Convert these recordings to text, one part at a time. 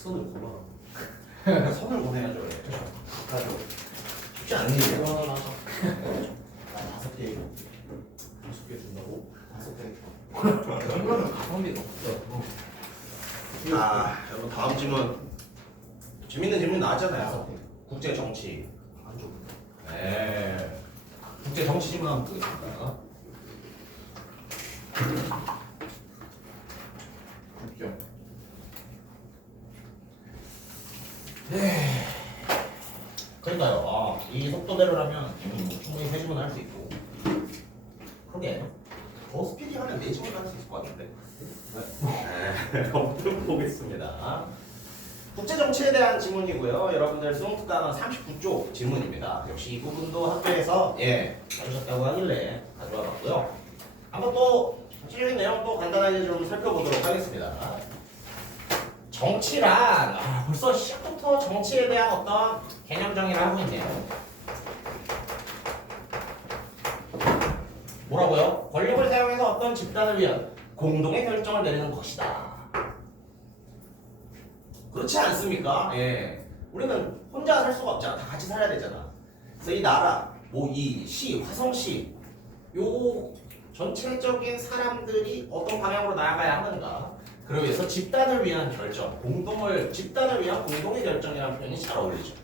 선을 골라. 선을 보내야죠. 그렇죠. 쉽지 않은 일이에요. 하나 하자. 나 5개. 5개 준다고? 5개. 그러면 가성비가 없어. 여러분 다음 질문. 재밌는 질문 나왔잖아요. 국제 정치. 안 줘. 네. 국제 정치 질문 한번 보겠습니다. 국경. 네. 그러니까요. 이 속도대로라면 충분히 3질문 할 수 있고. 그러게. 더 스피디하면 4질문 할 수 있을 것 같은데. 네. 한번 보겠습니다. 국제정치에 대한 질문이고요. 여러분들 수능특강은 39쪽 질문입니다. 역시 이 부분도 학교에서 가주셨다고 하길래 가져와 봤고요. 한번 또 전체적인 내용 또 간단하게 좀 살펴보도록 하겠습니다. 정치란 벌써 시작부터 정치에 대한 어떤 개념 정의를 하고 있네요. 뭐라고요? 권력을 사용해서 어떤 집단을 위한 공동의 결정을 내리는 것이다. 그렇지 않습니까? 우리는 혼자 살 수가 없잖아. 다 같이 살아야 되잖아. 그래서 이 나라, 이 시, 화성시, 요 전체적인 사람들이 어떤 방향으로 나아가야 하는가. 그러기 위해서 집단을 위한 결정, 집단을 위한 공동의 결정이라는 표현이 잘 어울리죠.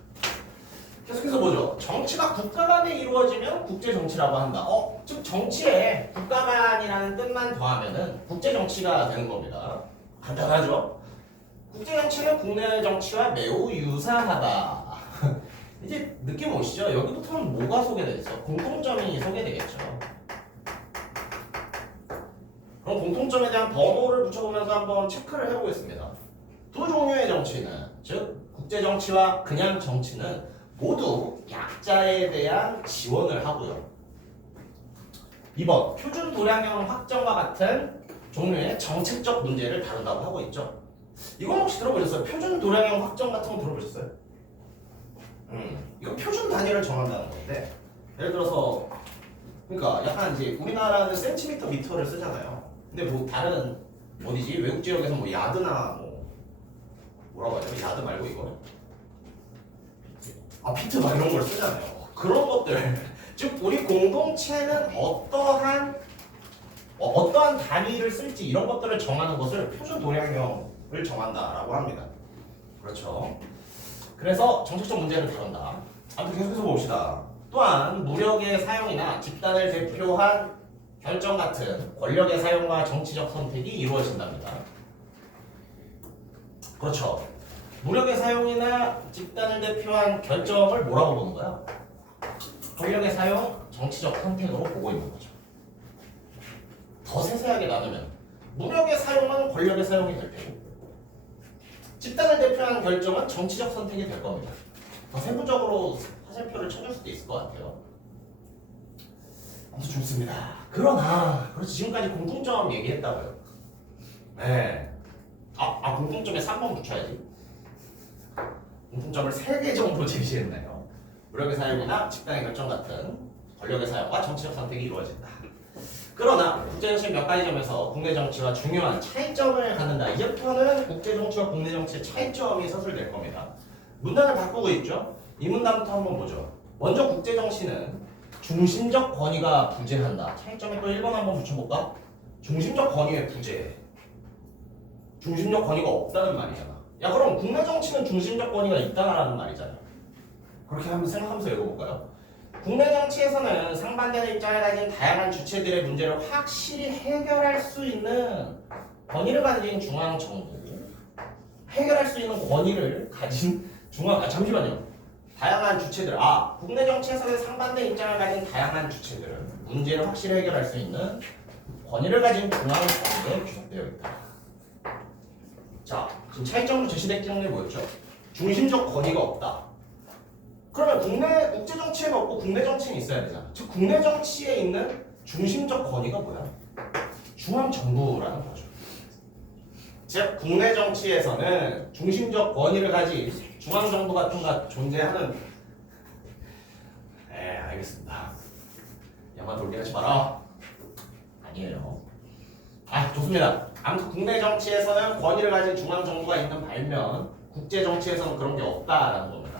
계속해서 보죠. 정치가 국가 간에 이루어지면 국제 정치라고 한다. 즉 정치에 국가 간이라는 뜻만 더하면은 국제 정치가 되는 겁니다. 간단하죠? 국제 정치는 국내 정치와 매우 유사하다. 이제 느낌 오시죠? 여기부터는 뭐가 소개되어 있어? 공통점이 소개되겠죠. 그럼 공통점에 대한 번호를 붙여보면서 한번 체크를 해보겠습니다. 두 종류의 정치는, 즉 국제 정치와 그냥 정치는 모두 약자에 대한 지원을 하고요. 2번, 표준 도량형 확정과 같은 종류의 정책적 문제를 다룬다고 하고 있죠. 이건 혹시 들어보셨어요? 표준 도량형 확정 같은 거 들어보셨어요? 이거 표준 단위를 정한다는 건데, 예를 들어서 그러니까 약간 이제 우리나라는 센티미터 미터를 쓰잖아요. 근데 뭐 다른 어디지 외국 지역에서 뭐 야드나 뭐라고 하죠? 야드 말고 이거 피트 막 이런 걸 쓰잖아요. 그런 것들 즉 우리 공동체는 어떠한 단위를 쓸지 이런 것들을 정하는 것을 표준 도량형을 정한다라고 합니다. 그렇죠. 그래서 정책적 문제를 다룬다. 아무튼 계속해서 봅시다. 또한 무력의 사용이나 집단을 대표한 결정 같은 권력의 사용과 정치적 선택이 이루어진답니다. 그렇죠. 무력의 사용이나 집단을 대표한 결정을 뭐라고 보는 거야? 권력의 사용, 정치적 선택으로 보고 있는 거죠. 더 세세하게 나누면 무력의 사용은 권력의 사용이 될 테고 집단을 대표한 결정은 정치적 선택이 될 겁니다. 더 세부적으로 화살표를 쳐줄 수도 있을 것 같아요. 아무튼 좋습니다. 그러나 그렇지 지금까지 공통점 얘기했다고요. 네. 공통점에 3번 붙여야지. 공통점을 3개 정도 제시했나요? 무력의 사용이나 집단의 결정 같은 권력의 사용과 정치적 선택이 이루어진다. 그러나 국제정치 몇 가지 점에서 국내 정치와 중요한 차이점을 갖는다. 이제부터는 국제정치와 국내 정치의 차이점이 서술될 겁니다. 문단을 바꾸고 있죠? 이 문단부터 한번 보죠. 먼저 국제정치는 중심적 권위가 부재한다. 차이점에 또 1번 한번 붙여볼까? 중심적 권위의 부재. 중심적 권위가 없다는 말이잖아. 야 그럼 국내 정치는 중심적 권위가 있다라는 말이잖아. 그렇게 한번 생각하면서 읽어볼까요? 국내 정치에서는 상반되는 입장을 가진 다양한 주체들의 문제를 확실히 해결할 수 있는 권위를 가진 중앙정부, 해결할 수 있는 권위를 가진 잠시만요. 다양한 주체들, 국내 정치에서는 상반된 입장을 가진 다양한 주체들은 문제를 확실히 해결할 수 있는 권위를 가진 중앙정부에 규정되어 있다. 자, 지금 차이점으로 제시됐던 게 뭐였죠? 중심적 권위가 없다. 그러면 국제 정치에는 없고 국내 정치는 있어야 되잖아. 즉 국내 정치에 있는 중심적 권위가 뭐야? 중앙정부라는 거죠. 즉 국내 정치에서는 중심적 권위를 가진 중앙정부 같은 거 존재하는 알겠습니다. 야만 돌게 하지 마라. 아니에요. 좋습니다. 아무튼 국내 정치에서는 권위를 가진 중앙정부가 있는 반면 국제 정치에서는 그런 게 없다라는 겁니다.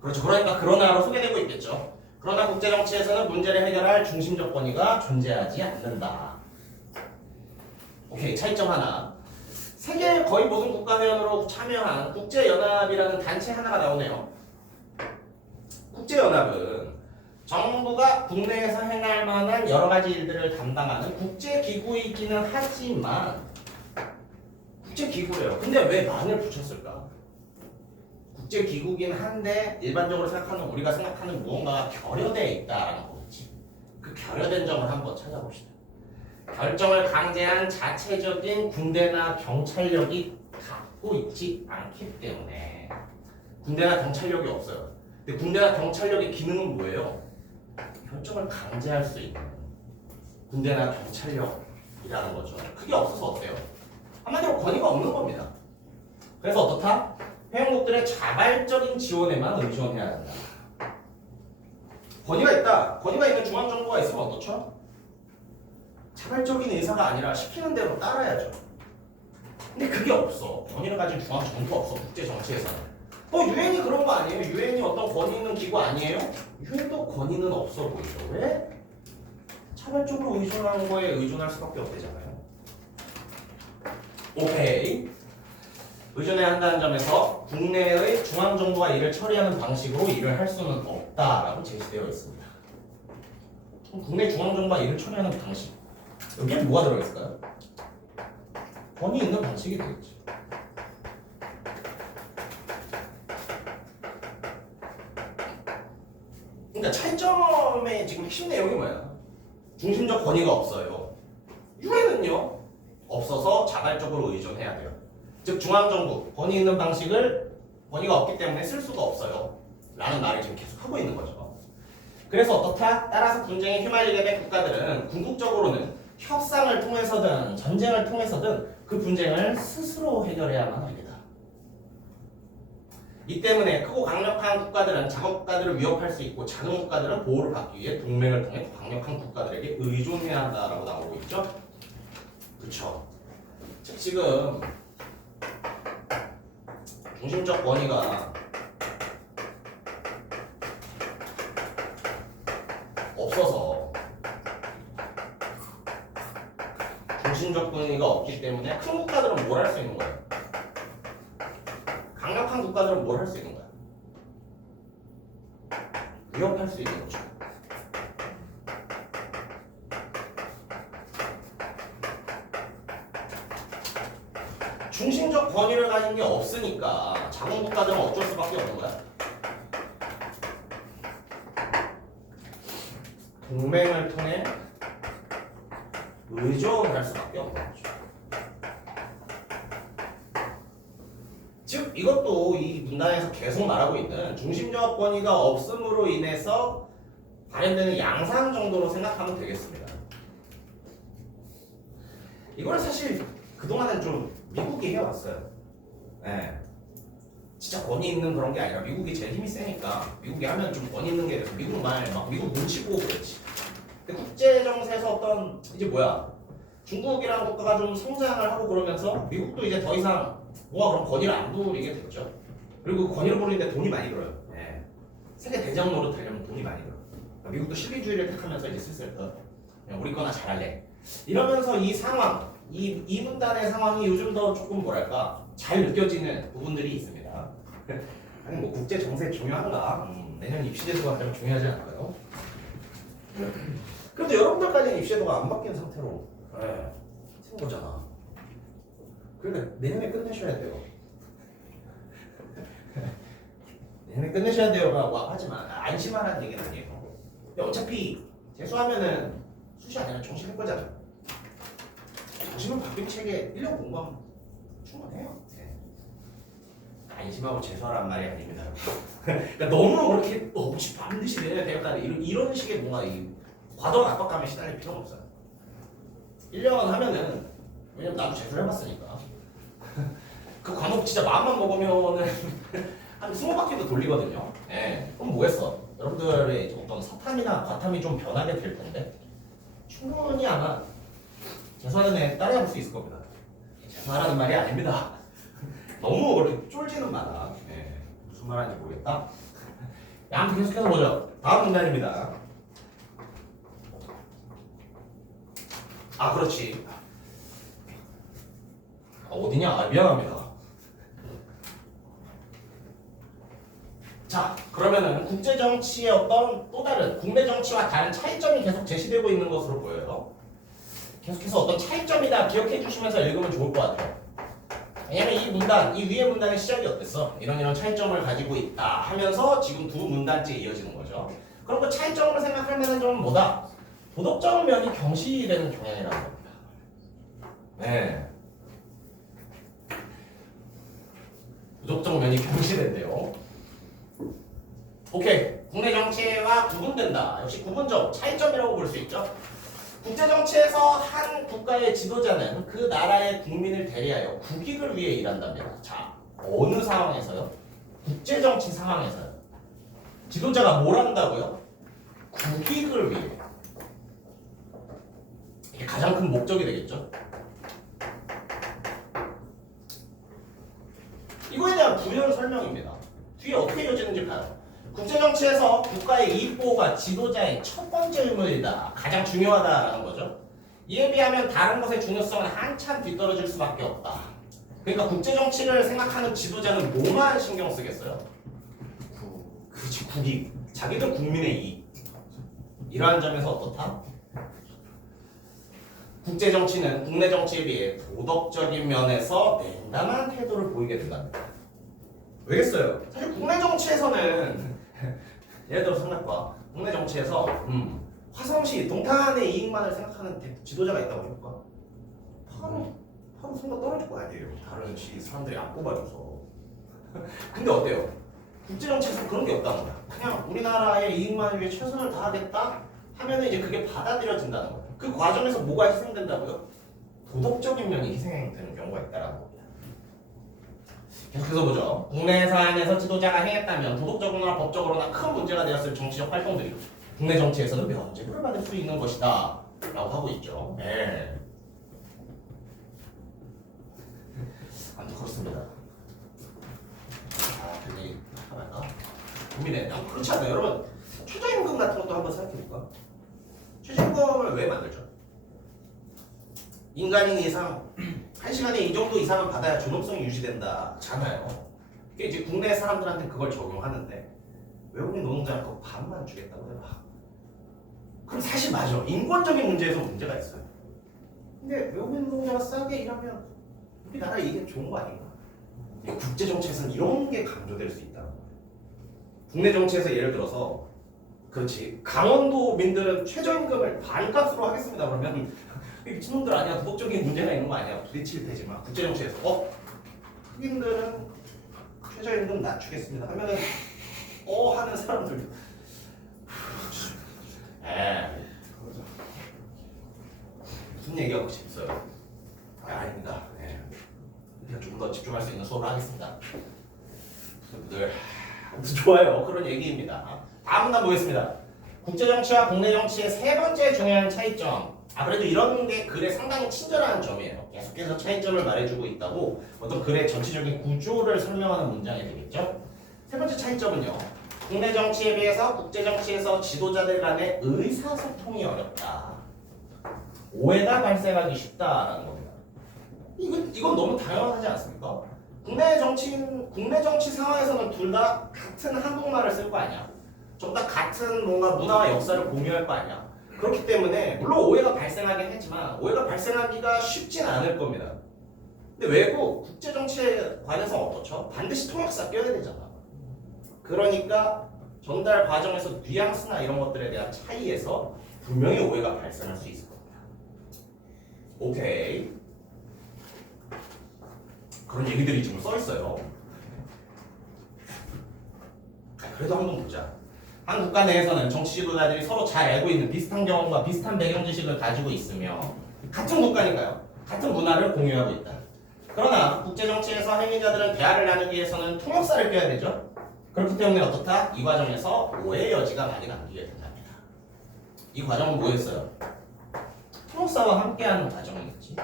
그렇죠. 그러니까 그러나로 소개되고 있겠죠. 그러나 국제 정치에서는 문제를 해결할 중심적 권위가 존재하지 않는다. 오케이, 차이점 하나. 세계 거의 모든 국가 회원으로 참여한 국제연합이라는 단체 하나가 나오네요. 국제연합은 정부가 국내에서 행할 만한 여러 가지 일들을 담당하는 국제기구이기는 하지만 국제기구예요. 근데 왜 만을 붙였을까? 국제기구긴 한데 일반적으로 생각하는 우리가 생각하는 무언가가 결여되어 있다라는 거겠지. 그 결여된 점을 한번 찾아봅시다. 결정을 강제한 자체적인 군대나 경찰력이 갖고 있지 않기 때문에 군대나 경찰력이 없어요. 근데 군대나 경찰력의 기능은 뭐예요? 결정을 강제할 수 있는 군대나 경찰력이라는 거죠. 그게 없어서 어때요? 한마디로 권위가 없는 겁니다. 그래서 어떻다? 회원국들의 자발적인 지원에만 의존해야 한다. 권위가 있다. 권위가 있는 중앙정부가 있으면 어떻죠? 자발적인 의사가 아니라 시키는 대로 따라야죠. 근데 그게 없어. 권위를 가진 중앙정부가 없어. 국제정치에서는. 유엔이 그런 거 아니에요? 유엔이 어떤 권위 있는 기구 아니에요? 유엔도 권위는 없어 보이죠. 왜? 자발적으로 의존하는 거에 의존할 수밖에 없대잖아요. 오케이. 의존해야 한다는 점에서 국내의 중앙정부가 이를 처리하는 방식으로 일을 할 수는 없다라고 제시되어 있습니다. 그럼 국내 중앙정부가 일을 처리하는 방식. 여기에 뭐가 들어있을까요? 권위 있는 방식이 되겠지. 그러니까 차이점의 지금 핵심 내용이 뭐야? 중심적 권위가 없어요. 유엔은요? 없어서 자발적으로 의존해야 돼요. 즉 중앙정부, 권위 있는 방식을 권위가 없기 때문에 쓸 수가 없어요. 라는 말을 지금 계속 하고 있는 거죠. 그래서 어떻다? 따라서 분쟁에 휘말리게 된 국가들은 궁극적으로는 협상을 통해서든 전쟁을 통해서든 그 분쟁을 스스로 해결해야만 합니다. 이 때문에 크고 강력한 국가들은 작은 국가들을 위협할 수 있고 작은 국가들은 보호를 받기 위해 동맹을 통해 강력한 국가들에게 의존해야 한다라고 나오고 있죠. 그쵸? 즉 지금 중심적 권위가 없어서 중심적 권위가 없기 때문에 큰 국가들은 뭘 할 수 있는 거예요? 강력한 국가들은 뭘 할 수 있는 거야? 위협할 수 있는 거죠. 중심적 권위를 가진 게 없으니까 작은 국가들은 어쩔 수밖에 없는 거야. 동맹을 통해 의존할 수밖에 없는 거죠. 즉 이것도 이 문단에서 계속 말하고 있는 중심적 권위가 없음으로 인해서 발현되는 양상 정도로 생각하면 되겠습니다. 이걸 사실 그동안은 좀 미국이 해왔어요. 네. 진짜 권위 있는 그런 게 아니라 미국이 제일 힘이 세니까 미국이 하면 좀 권위 있는 게 돼서 미국 말 막 미국 눈치 보고 그랬지. 근데 국제 정세에서 어떤 이제 뭐야 중국이라는 국가가 좀 성장을 하고 그러면서 미국도 이제 더 이상 뭐가 그런 권위를 안 부리게 됐죠. 그리고 그 권위를 부리는데 돈이 많이 들어요. 네. 세계 대장 노릇 하려면 돈이 많이 들어. 그러니까 미국도 실리주의를 택하면서 이제 슬슬 그냥 우리 거나 잘할래. 이러면서 이 상황, 이 문단의 상황이 요즘 더 조금 뭐랄까 잘 느껴지는 부분들이 있습니다. 아니 뭐 국제 정세 중요한가? 내년 입시제도가 가장 중요하지 않을까요? 그래도 여러분들까지는 입시제도가 안 바뀐 상태로 쓴 거잖아. 그러니까 내년에 끝내셔야 돼요. 내년에 끝내셔야 돼요라고 하지만 안심하라는 얘기는 아니에요. 근데 어차피 재수하면은 수시 아니라 정시할 거잖아. 정시는 바뀐 책에 1년 공부하면 충분해요. 안심하고 재수하란 말이 아닙니다. 그러니까 너무 그렇게 혹시 반드시 내야 될까 이런 식의 뭔가 이 과도한 압박감에 시달릴 필요는 없어요. 1년 하면은 왜냐면 나도 재수를 해봤으니까 그 과목 진짜 마음만 먹으면은 한 20바퀴도 돌리거든요. 네. 그럼 뭐 했어? 여러분들의 어떤 사탐이나 과탐이 좀 변하게 될 텐데 충분히 아마 재수하는 애 따라잡을 수 있을 겁니다. 재수하라는 말이 아닙니다. 너무 그렇게 쫄지는 마라. 예, 무슨 말하는지 모르겠다. 아무튼 계속해서 보죠. 다음 문단입니다. 아, 그렇지. 어디냐? 아, 미안합니다. 자, 그러면은 국제정치의 어떤 또 다른 국내 정치와 다른 차이점이 계속 제시되고 있는 것으로 보여요. 계속해서 어떤 차이점이다 기억해 주시면서 읽으면 좋을 것 같아요. 왜냐면 이 문단, 이 위의 문단의 시작이 어땠어? 이런 차이점을 가지고 있다 하면서 지금 두 문단째 이어지는 거죠. 그럼 그 차이점으로 생각할 만한 점은 뭐다? 도덕적 면이 경시되는 경향이라는 겁니다. 네. 도덕적 면이 경시된대요. 오케이. 국내 정치와 구분된다. 역시 구분점, 차이점이라고 볼 수 있죠. 국제 정치에서 한 국가의 지도자는 그 나라의 국민을 대리하여 국익을 위해 일한답니다. 자, 어느 상황에서요? 국제 정치 상황에서요. 지도자가 뭘 한다고요? 국익을 위해. 이게 가장 큰 목적이 되겠죠. 이거에 대한 부연 설명입니다. 뒤에 어떻게 이어지는지 봐요. 국제정치에서 국가의 이익 보호가 지도자의 첫 번째 의무이다. 가장 중요하다라는 거죠. 이에 비하면 다른 것의 중요성은 한참 뒤떨어질 수밖에 없다. 그러니까 국제정치를 생각하는 지도자는 뭐만 신경 쓰겠어요? 그렇지, 국익. 자기들 국민의 이익. 이러한 점에서 어떻다? 국제정치는 국내 정치에 비해 도덕적인 면에서 냉담한 태도를 보이게 된답니다. 왜겠어요? 사실 국내 정치에서는 예를 들어 생각봐. 국내 정치에서 화성시 동탄의 이익만을 생각하는 지도자가 있다고 해볼까? 바로 순간 떨어질 거 아니에요. 다른 시 사람들이 안 뽑아줘서. 근데 어때요? 국제 정치에서 그런 게 없다는 거야. 그냥 우리나라의 이익만을 위해 최선을 다하겠다 하면은 이제 그게 받아들여진다는 거야. 그 과정에서 뭐가 희생된다고요? 도덕적인 면이 희생되는 경우가 있다라는 겁니다. 계속해서 보죠. 국내 사안에서 지도자가 행했다면 도덕적으로나 법적으로나 큰 문제가 되었을 정치적 활동들이 국내 정치에서는 면죄부를 받을 수 있는 것이다 라고 하고 있죠. 네. 아무튼 그렇습니다. 근데 하나가 고민해. 그렇지 않나요? 여러분 최저임금 같은 것도 한번 생각해볼까? 최저임금을 왜 만들죠? 인간인 이상 1시간에 이 정도 이상은 받아야 존엄성이 유지된다잖아요. 그게 이제 국내 사람들한테 그걸 적용하는데 외국인 노동자는 그 반만 주겠다고 해봐. 그럼 사실 맞아. 인권적인 문제에서 문제가 있어요. 근데 외국인 노동자가 싸게 일하면 우리나라 이게 좋은 거 아닌가? 국제 정치에서는 이런 게 강조될 수 있다. 국내 정치에서 예를 들어서 그렇지 강원도민들은 최저임금을 반값으로 하겠습니다. 그러면 미친놈들 아니야. 도덕적인 문제가 있는 거 아니야. 부딪힐 테지만 국제정치에서 흑인들은 최저임금 낮추겠습니다 하면은 하는 사람들 무슨 얘기하고 싶어요? 아닙니다. 그냥 좀 더 집중할 수 있는 수업을 하겠습니다. 네. 좋아요. 그런 얘기입니다. 다음 문단 보겠습니다. 국제정치와 국내정치의 세 번째 중요한 차이점. 그래도 이런 게 글에 상당히 친절한 점이에요. 계속해서 차이점을 말해주고 있다고 어떤 글의 전체적인 구조를 설명하는 문장이 되겠죠. 세 번째 차이점은요. 국내 정치에 비해서 국제 정치에서 지도자들 간의 의사소통이 어렵다. 오해가 발생하기 쉽다라는 겁니다. 이건 너무 당연하지 않습니까? 국내 정치 상황에서는 둘 다 같은 한국말을 쓸 거 아니야. 좀 다 같은 뭔가 문화와 역사를 공유할 거 아니야. 그렇기 때문에 물론 오해가 발생하긴 했지만 오해가 발생하기가 쉽진 않을 겁니다. 근데 외국 국제 정치에 관해서 어떻죠? 반드시 통역사 껴야 되잖아. 그러니까 전달 과정에서 뉘앙스나 이런 것들에 대한 차이에서 분명히 오해가 발생할 수 있을 겁니다. 오케이. 그런 얘기들이 지금 써 있어요. 그래도 한번 보자. 한 국가 내에서는 정치 지도자들이 서로 잘 알고 있는 비슷한 경험과 비슷한 배경 지식을 가지고 있으며 같은 국가니까요. 같은 문화를 공유하고 있다. 그러나 국제 정치에서 행위자들은 대화를 나누기 위해서는 통역사를 껴야 되죠. 그렇기 때문에 어떻다? 이 과정에서 오해의 여지가 많이 남기게 된답니다. 이 과정은 뭐였어요? 통역사와 함께하는 과정이겠지.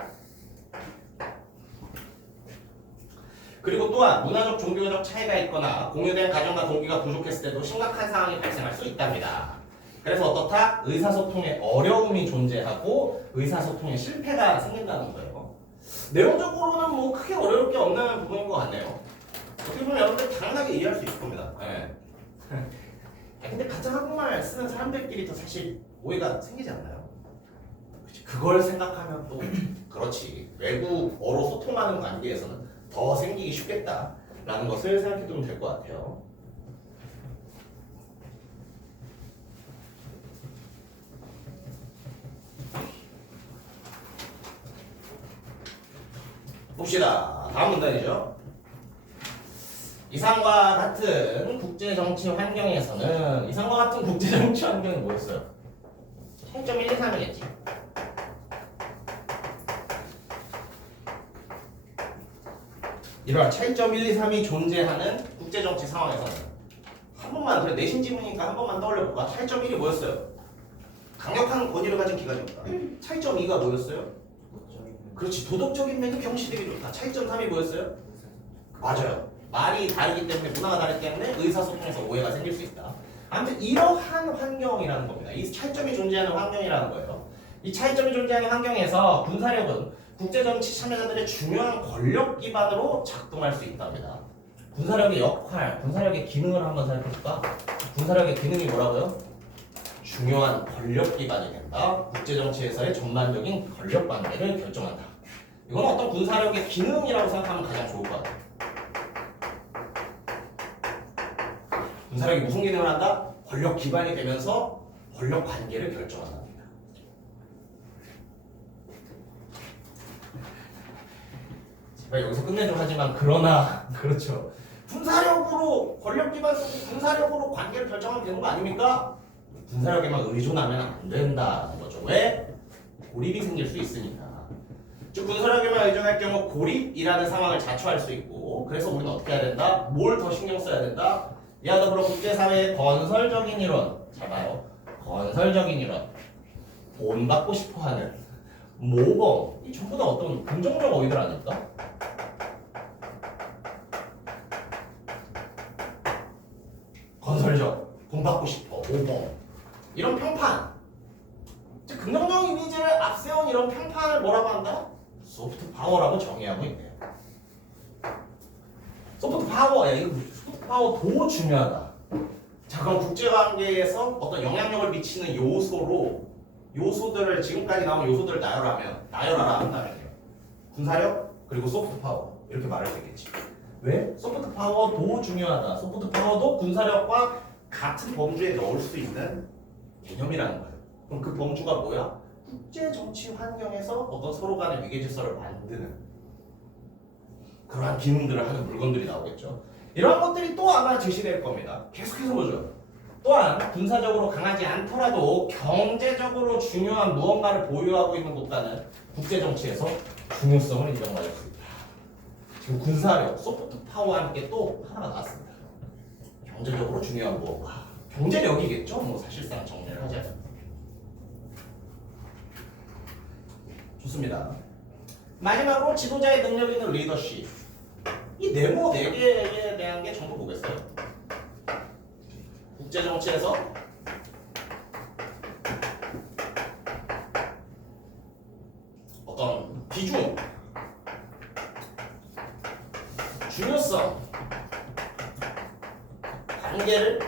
그리고 또한 문화적 종교적 차이가 있거나 공유된 가정과 동기가 부족했을 때도 심각한 상황이 발생할 수 있답니다. 그래서 어떻다? 의사소통에 어려움이 존재하고 의사소통에 실패가 생긴다는 거예요. 내용적으로는 뭐 크게 어려울 게 없는 부분인 것 같네요. 어떻게 보면 여러분들 당연하게 이해할 수 있을 겁니다. 네. 근데 가짜 한국말 쓰는 사람들끼리 더 사실 오해가 생기지 않나요? 그걸 생각하면 또 그렇지. 외국어로 소통하는 관계에서는 더 생기기 쉽겠다라는 것을 생각해 두면 될 것 같아요. 봅시다. 다음 문단이죠. 이상과 같은 국제정치 환경에서는 이상과 같은 국제정치 환경은 뭐였어요? 차이점 1, 2, 3이겠지. 이런 차이점 1, 2, 3이 존재하는 국제정치 상황에서는 한 번만, 그래 내신 지문이니까 한 번만 떠올려볼까? 차이점 1이 뭐였어요? 강력한 권위를 가진 기관이었다. 차이점 2가 뭐였어요? 그렇지, 도덕적인 면이 경시되기 좋다. 차이점 3이 뭐였어요? 맞아요. 말이 다르기 때문에, 문화가 다르기 때문에 의사소통에서 오해가 생길 수 있다. 아무튼 이러한 환경이라는 겁니다. 이 차이점이 존재하는 환경이라는 거예요. 이 차이점이 존재하는 환경에서 군사력은 국제정치 참여자들의 중요한 권력 기반으로 작동할 수 있답니다. 군사력의 역할, 군사력의 기능을 한번 살펴볼까? 군사력의 기능이 뭐라고요? 중요한 권력 기반이 된다. 국제정치에서의 전반적인 권력 관계를 결정한다. 이건 어떤 군사력의 기능이라고 생각하면 가장 좋을 것 같아요. 군사력이 무슨 기능을 한다? 권력 기반이 되면서 권력 관계를 결정한답니다. 제가 여기서 끝내좀 하지만 그러나 그렇죠. 군사력으로 권력 기반 속에 군사력으로 관계를 결정하면 되는 거 아닙니까? 군사력에만 의존하면 안 된다는 거죠. 왜? 고립이 생길 수 있으니까. 즉 군사력에만 의존할 경우 고립이라는 상황을 자초할 수 있고, 그래서 우리는 어떻게 해야 된다? 뭘 더 신경 써야 된다? 이와 더불어 국제사회의 건설적인 이론, 잘 봐요. 건설적인 이론, 본받고 싶어하는 모범, 이 전부 다 어떤 긍정적 어휘들 아닐까? 건설적, 본받고 싶어, 모범, 이런 평판, 즉 긍정적 이미지를 앞세운 이런 평판을 뭐라고 한다? 소프트 파워라고 정의하고 있네요. 소프트 파워, 이거 소프트 파워 더 중요하다. 자, 그럼 국제관계에서 어떤 영향력을 미치는 요소들을 지금까지 나온 요소들을 나열하라 한다면요. 군사력 그리고 소프트 파워 이렇게 말할 수 있겠지. 왜? 소프트 파워 더 중요하다. 소프트 파워도 군사력과 같은 범주에 넣을 수 있는 개념이라는 거예요. 그럼 그 범주가 뭐야? 국제 정치 환경에서 어떤 서로 간의 위계 질서를 만드는 그러한 기능들을 하는 물건들이 나오겠죠. 이러한 것들이 또 아마 제시될 겁니다. 계속해서 보죠. 또한 군사적으로 강하지 않더라도 경제적으로 중요한 무언가를 보유하고 있는 국가는 국제 정치에서 중요성을 인정받을 수 있다. 지금 군사력, 소프트 파워와 함께 또 하나가 나왔습니다. 경제적으로 중요한 무언가. 경제력이겠죠. 뭐 사실상 정리를 하자면. 좋습니다. 마지막으로 지도자의 능력 있는 리더십. 이 네모 4개에 대한 게 전부 보겠어요. 국제정치에서 어떤 비중, 중요성, 관계를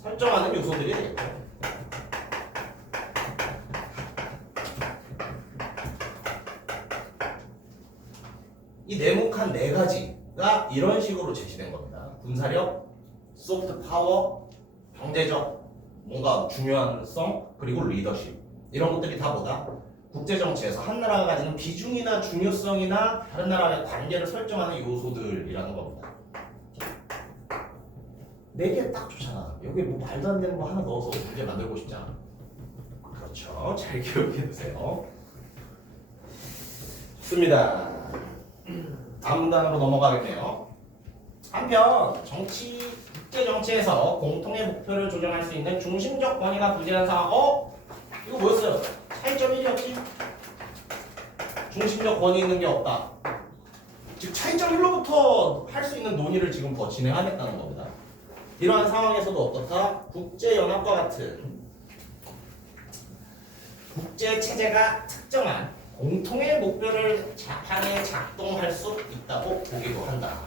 설정하는 요소들이 되겠죠. 이 네모칸 4가지가 이런 식으로 제시된 겁니다. 군사력, 소프트 파워, 경제적, 뭔가 중요한 성, 그리고 리더십. 이런 것들이 다 뭐다? 국제정치에서 한 나라가 가지는 비중이나 중요성이나 다른 나라와의 관계를 설정하는 요소들이라는 겁니다. 4개 딱 좋잖아. 여기 뭐 말도 안 되는 거 하나 넣어서 문제 만들고 싶지 않아. 그렇죠. 잘 기억해 두세요. 좋습니다. 다음 문단으로 넘어가겠네요. 한편 국제 정치에서 공통의 목표를 조정할 수 있는 중심적 권위가 부재한 상황. 이거 뭐였어요? 차이점 1이었지? 중심적 권위 있는 게 없다. 즉 차이점 1로부터 할 수 있는 논의를 지금 더 진행하겠다는 겁니다. 이러한 상황에서도 어떻다? 국제연합과 같은 국제체제가 특정한 공통의 목표를 향해 작동할 수 있다고 보기도 한다.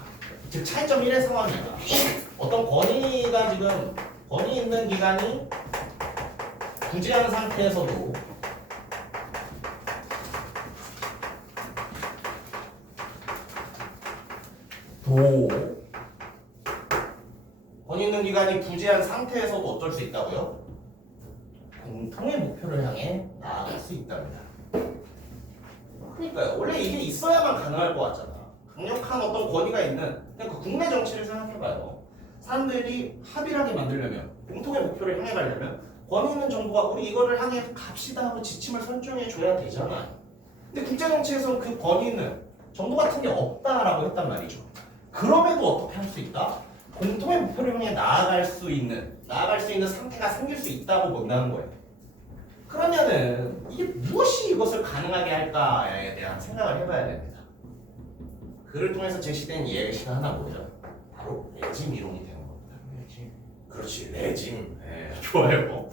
즉 차이점 1의 상황입니다. 어떤 권위가 지금 권위 있는 기관이 부재한 상태에서도 권위 있는 기관이 부재한 상태에서도 어쩔 수 있다고요? 공통의 목표를 향해 나아갈 수 있답니다. 그러니까요. 원래 이게 있어야만 가능할 것 같잖아. 강력한 어떤 권위가 있는 그냥 그 국내 정치를 생각해봐요. 사람들이 합의하게 만들려면 공통의 목표를 향해 가려면 권위 있는 정부가 우리 이거를 향해 갑시다 하고 지침을 설정해 줘야 되잖아. 근데 국제 정치에서는 그 권위 있는 정부 같은 게 없다라고 했단 말이죠. 그럼에도 어떻게 할 수 있다? 공통의 목표를 향해 나아갈 수 있는 상태가 생길 수 있다고 본다는 거예요. 그러면은 이게 무엇이 이것을 가능하게 할까에 대한 생각을 해봐야 됩니다. 그를 통해서 제시된 예시가 하나 뭐죠? 바로 레짐 이론이 되는 겁니다. 레짐. 그렇지, 레짐. 좋아요.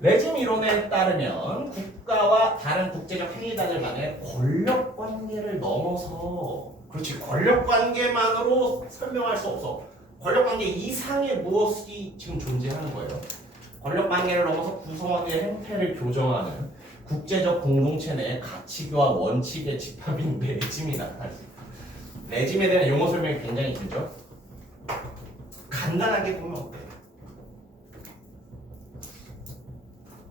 레짐 이론에 따르면 국가와 다른 국제적 행위단을 간의 권력 관계를 넘어서 그렇지, 권력 관계만으로 설명할 수 없어. 권력 관계 이상의 무엇이 지금 존재하는 거예요. 권력 관계를 넘어서 구성원의 행태를 교정하는 국제적 공동체 내의 가치와 원칙의 집합인 레짐이 나타날 수 있다. 레짐에 대한 용어 설명이 굉장히 길죠. 간단하게 보면 어때요?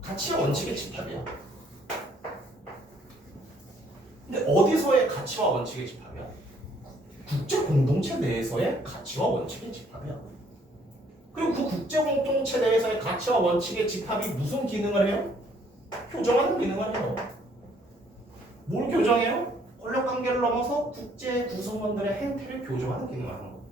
가치와 원칙의 집합이야. 근데 어디서의 가치와 원칙의 집합이야? 국제 공동체 내에서의 가치와 원칙의 집합이야. 그리고 그 국제 공동체 내에서의 가치와 원칙의 집합이 무슨 기능을 해요? 교정하는 기능을 해요. 뭘 교정해요? 권력 관계를 넘어서 국제 구성원들의 행태를 교정하는 기능을 하는 겁니다.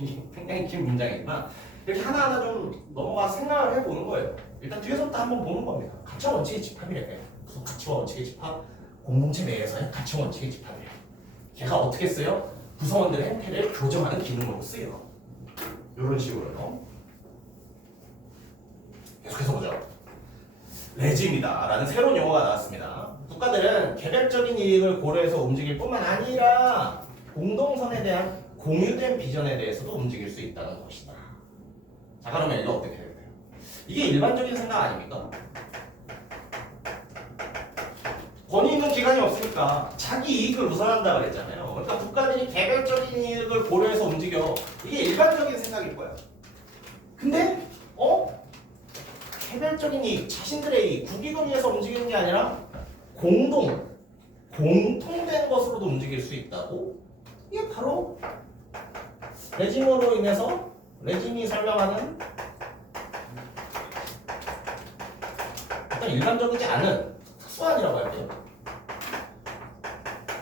이게 굉장히 긴 문장이지만 이렇게 하나하나 좀 넘어가 생각을 해보는 거예요. 일단 뒤에서부터 한번 보는 겁니다. 가치와 원칙의 집합이래. 무슨 가치와 원칙의 집합? 공동체 내에서의 가치와 원칙의 집합이래. 걔가 어떻게 쓰여? 구성원들의 행태를 교정하는 기능으로 쓰여. 이런 식으로요. 계속해서 보죠. 레짐이다 라는 새로운 용어가 나왔습니다. 국가들은 개별적인 이익을 고려해서 움직일 뿐만 아니라 공동선에 대한 공유된 비전에 대해서도 움직일 수 있다는 것이다. 자, 그러면 이거 어떻게 해야 돼요? 이게 일반적인 생각 아닙니까? 권위 있는 기관이 없으니까 자기 이익을 우선한다 그랬잖아요. 그러니까 국가들이 개별적인 이익을 고려해서 움직여. 이게 일반적인 생각일 거야. 근데 개별적인 이익, 자신들의 이익, 국익을 위해서 움직이는 게 아니라 공통된 것으로도 움직일 수 있다고? 이게 바로 레짐으로 인해서 레짐이 설명하는 일단 일반적이지 않은 특수한이라고 할게요.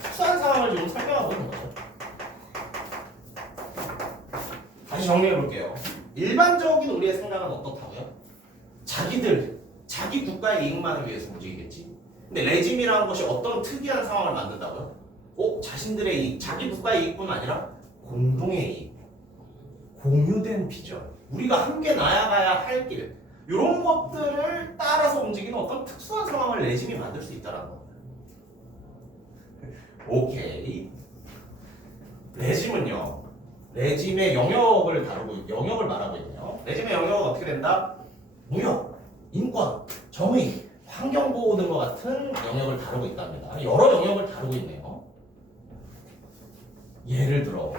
특수한 상황을 지금 설명하고 있는 거죠. 다시 정리해 볼게요. 일반적인 우리의 생각은 어떻다고요? 자기 국가의 이익만을 위해서 움직이겠지. 근데 레짐이라는 것이 어떤 특이한 상황을 만든다고요? 자신들의 이익, 자기 국가의 이익뿐 아니라 공동의 이익, 공유된 비전, 우리가 함께 나아가야 할 길, 이런 것들을 따라서 움직이는 어떤 특수한 상황을 레짐이 만들 수 있다는 겁니다. 오케이. 레짐은요, 레짐의 영역을 말하고 있네요. 레짐의 영역은 어떻게 된다? 무역, 인권, 정의, 환경보호 등과 같은 영역을 다루고 있답니다. 여러 영역을 다루고 있네요. 예를 들어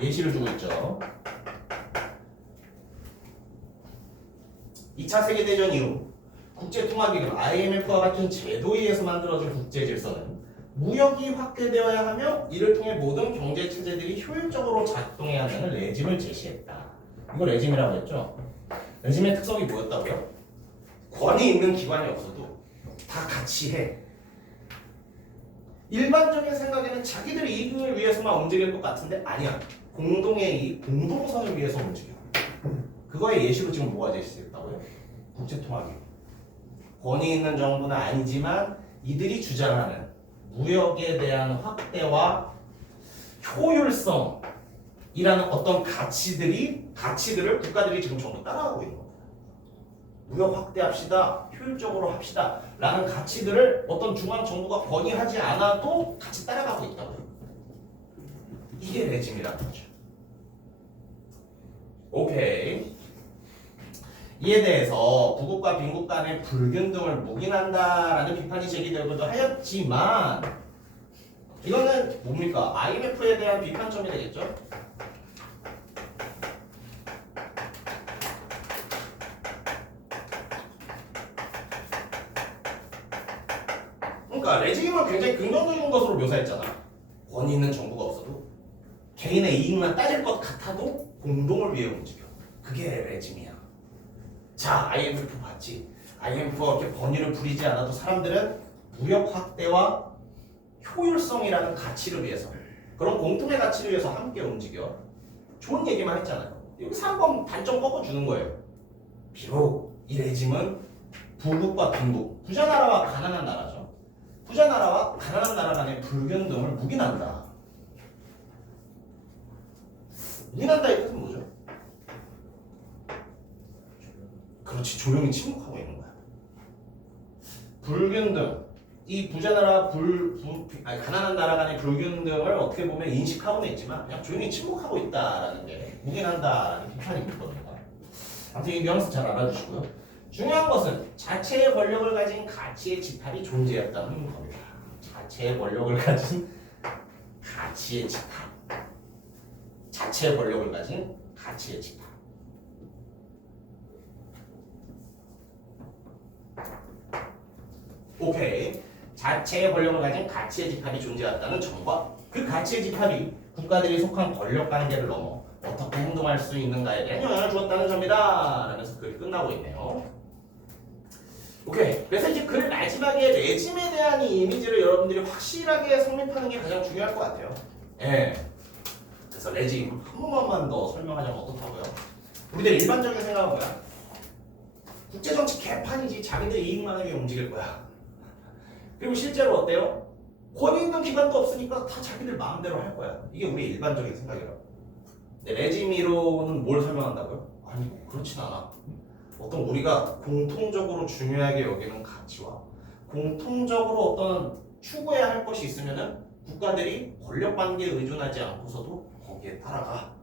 예시를 주고 있죠. 2차 세계대전 이후 국제통화기금 IMF와 같은 제도에 의해서 만들어진 국제질서는 무역이 확대되어야 하며 이를 통해 모든 경제체제들이 효율적으로 작동해야 한다는 레짐을 제시했다. 이거 레짐이라고 했죠. 레짐의 특성이 뭐였다고요? 권위 있는 기관이 없어도 다 같이 해. 일반적인 생각에는 자기들의 이익을 위해서만 움직일 것 같은데 아니야. 공동의 이익, 공동선을 위해서 움직여. 그거의 예시로 지금 뭐가 제시됐다고요? 국제통화기금. 권위 있는 정부는 아니지만 이들이 주장하는 무역에 대한 확대와 효율성이라는 어떤 가치들을 국가들이 지금 전부 따라가고 있는 겁니다. 무역 확대합시다, 효율적으로 합시다 라는 가치들을 어떤 중앙 정부가 건의하지 않아도 같이 따라가고 있다고요. 이게 레짐이라는 거죠. 오케이. 이에 대해서 부국과 빈국 간의 불균등을 묵인한다라는 비판이 제기되기도 하였지만 이거는 뭡니까? IMF에 대한 비판점이 되겠죠? 그러니까 레지임을 굉장히 긍정적인 것으로 묘사했잖아. 권위 있는 정부가 없어도 개인의 이익만 따질 것 같아도 공동을 위해 움직여. 그게 레짐이야. 자, IMF 봤지? IMF가 그렇게 권위를 부리지 않아도 사람들은 무역 확대와 효율성이라는 가치를 위해서, 그런 공통의 가치를 위해서 함께 움직여. 좋은 얘기만 했잖아요. 여기서 한번 단점 꺾어주는 거예요. 비록 이 레짐은 부국과 빈국, 부자 나라와 가난한 나라죠. 부자 나라와 가난한 나라 간의 불균등을 묵인한다. 묵인한다 이 뜻은 뭐죠? 그렇지, 조용히 침묵하고 있는 거야. 불균등, 이 부자 나라 가난한 나라 간의 불균등을 어떻게 보면 인식하고는 있지만 그냥 조용히 침묵하고 있다라는 게 묵인한다라는 비판이 있거든요. 아무튼 이 뉘앙스 잘 알아주시고요. 중요한 것은 자체의 권력을 가진 가치의 집합이 존재했다는 겁니다. 자체의 권력을 가진 가치의 집합. 자체의 권력을 가진 가치의 집합. 오케이. 자체의 권력을 가진 가치의 집합이 존재했다는 점과 그 가치의 집합이 국가들이 속한 권력 관계를 넘어 어떻게 행동할 수 있는가에 대한 영향을 주었다는 점이다 라면서 글이 끝나고 있네요. 오케이. 그래서 이제 글 마지막에 레짐에 대한 이 이미지를 여러분들이 확실하게 성립하는 게 가장 중요할 것 같아요. 예. 그래서 레짐 한 번만 더 설명하자면 어떻다고요? 우리들 일반적인 생각은 뭐야? 국제정치 개판이지, 자기들 이익만을 위해 움직일 거야. 그리고 실제로 어때요? 권위 있는 기관도 없으니까 다 자기들 마음대로 할 거야. 이게 우리의 일반적인 생각이라고. 근데 레짐이론은 뭘 설명한다고요? 아니, 그렇진 않아. 어떤 우리가 공통적으로 중요하게 여기는 가치와 공통적으로 어떤 추구해야 할 것이 있으면은 국가들이 권력 관계에 의존하지 않고서도 거기에 따라가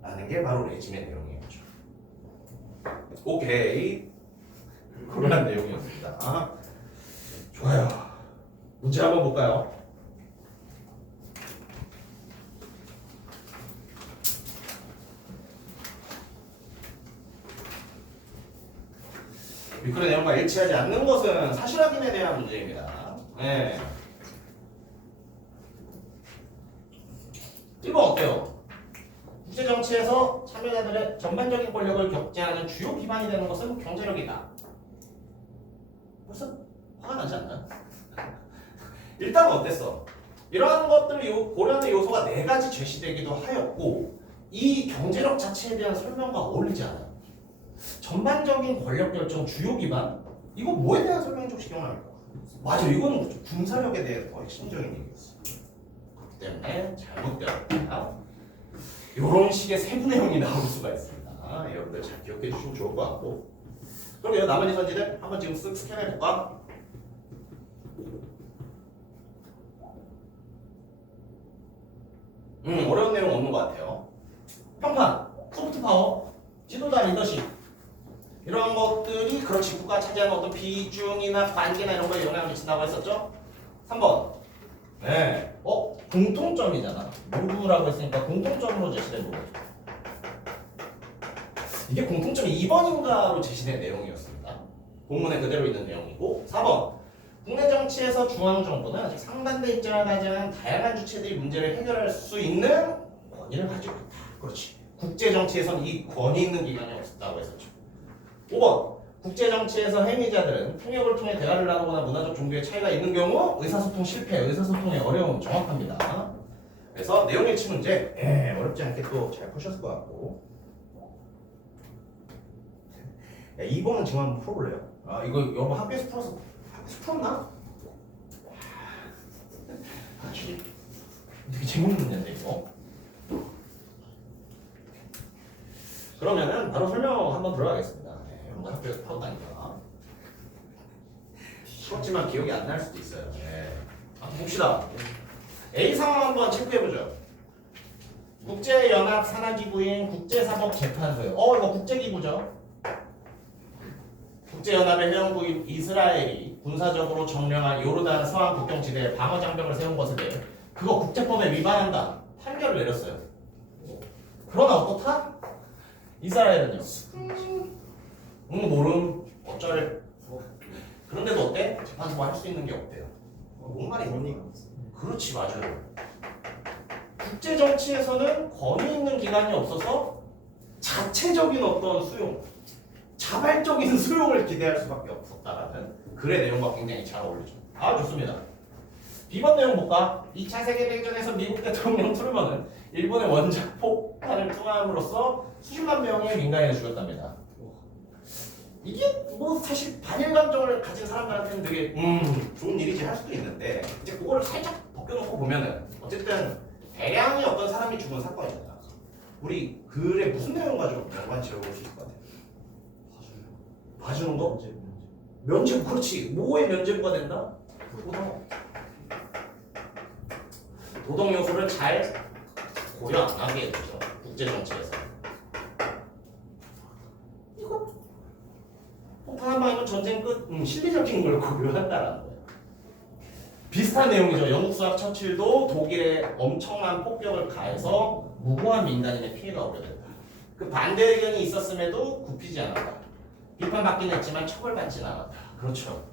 라는 게 바로 레짐의 내용이었죠. 오케이. 그런 내용이었습니다. 아, 좋아요. 문제 한번 볼까요? 윗글의 내용과 일치하지 않는 것은 사실 확인에 대한 문제입니다. 네. 1번 어때요? 국제정치에서 참여자들의 전반적인 권력을 격제하는 주요 기반이 되는 것은 경제력이다. 벌써 화가 나지 않나요? 일단 어땠어? 이러한 것들을 고려하는 요소가 4가지 제시되기도 하였고 이 경제력 자체에 대한 설명과 어울리지 않아요. 전반적인 권력 결정 주요 기반? 이거 뭐에 대한 설명인지 혹시 기억납니까? 맞아, 이거는 군사력에 대해 더 핵심적인 얘기였어. 그렇기 때문에 잘못되었다. 이런 식의 세부 내용이 나올 수가 있습니다. 여러분들 잘 기억해 주시면 좋을 것 같고. 그럼 이 나머지 선지들 한번 지금 쓱 스캔해 볼까? 어려운 내용 없는 것 같아요. 평판, 소프트 파워, 지도자 리더십 이런 것들이 그렇지 국가 차지하는 어떤 비중이나 관계나 이런 거에 영향을 미친다고 했었죠? 3번 네, 공통점이잖아. 모두라고 했으니까 공통점으로 제시된 거고 이게 공통점이 2번인가로 제시된 내용이었습니다. 본문에 그대로 있는 내용이고 4번 국내 정치에서 중앙정부는 아직 상반된 입장을 가진 다양한 주체들이 문제를 해결할 수 있는 권위를 가지고 있다. 그렇지. 국제정치에서는 이 권위 있는 기관이 없었다고 했었죠. 5번 국제정치에서 행위자들은 통역을 통해 대화를 나누거나 문화적 종교의 차이가 있는 경우 의사소통 실패, 의사소통의 어려움 정확합니다. 그래서 내용 일치 문제 어렵지 않게 또 잘 푸셨을 것 같고 야, 2번은 지금 한번 풀어볼래요? 이거 여러분 학교에서 풀었나? 재밌는 문제인데 이거. 그러면은 바로 설명 한번 들어가겠습니다. 네, 한번 학교에서 파고 다니다가 쉬웠지만 기억이 안 날 수도 있어요. 네. 한번 봅시다. A 상황 한번 체크해보죠. 국제연합 산하기구인 국제사법재판소요. 이거 국제기구죠. 국제연합의 회원국인 이스라엘이 군사적으로 점령한 요르단 서안 국경지대에 방어장벽을 세운 것에 대해 그거 국제법에 위반한다. 판결을 내렸어요. 그러나 어떻다? 이스라엘은요. 모름 어쩔. 그런데도 어때? 재판소가 할 수 있는 게 없대요. 뭔 말이냐? 그렇지 맞아요. 국제 정치에서는 권위 있는 기관이 없어서 자체적인 어떤 수용, 자발적인 수용을 기대할 수밖에 없었다라는 글의 내용과 굉장히 잘 어울리죠. 좋습니다. B번 내용 볼까? 2차 세계대전에서 미국 대통령 트루먼은 일본의 원작 폭탄을 투하함으로써 수십만 명의 민간인을 죽였답니다. 이게 뭐 사실 반일 감정을 가진 사람들한테는 되게 좋은 일이지 할 수도 있는데 이제 그거를 살짝 벗겨놓고 보면은 어쨌든 대량의 어떤 사람이 죽은 사건입니다. 우리 글에 무슨 내용과 좀 연관 지어볼 수 있을 것 같아요. 봐주는 거? 면제부. 그렇지. 뭐의 면제부가 된다? 도덕 요소를 잘 고려 안 하게 되죠. 국제 정치에서. 이거 폭탄 한 방이면 전쟁 끝. 실리적인 걸 고려한다라는 거예요. 비슷한 내용이죠. 영국 수학 처칠도 독일에 엄청난 폭격을 가해서 무고한 민간인의 피해가 우려된다. 그 반대 의견이 있었음에도 굽히지 않았다. 비판받긴 했지만 처벌받지는 않았다. 그렇죠.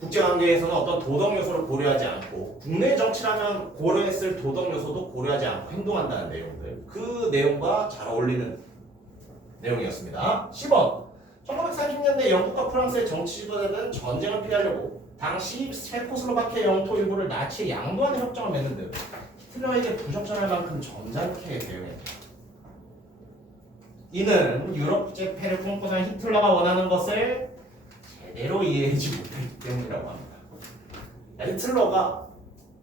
국제관계에서는 어떤 도덕 요소를 고려하지 않고 국내 정치라면 고려했을 도덕 요소도 고려하지 않고 행동한다는 내용들. 그 내용과 잘 어울리는 내용이었습니다. 10번. 1930년대 영국과 프랑스의 정치 지도자들은 전쟁을 피하려고 당시 체코슬로바키아 영토 일부를 나치에 양도하는 협정을 맺는 등 히틀러에게 부적절할 만큼 점잖게 대응했다. 이는 유럽 국제패를 꿈꾸던 히틀러가 원하는 것을 제대로 이해하지 못했기 때문이라고 합니다. 히틀러가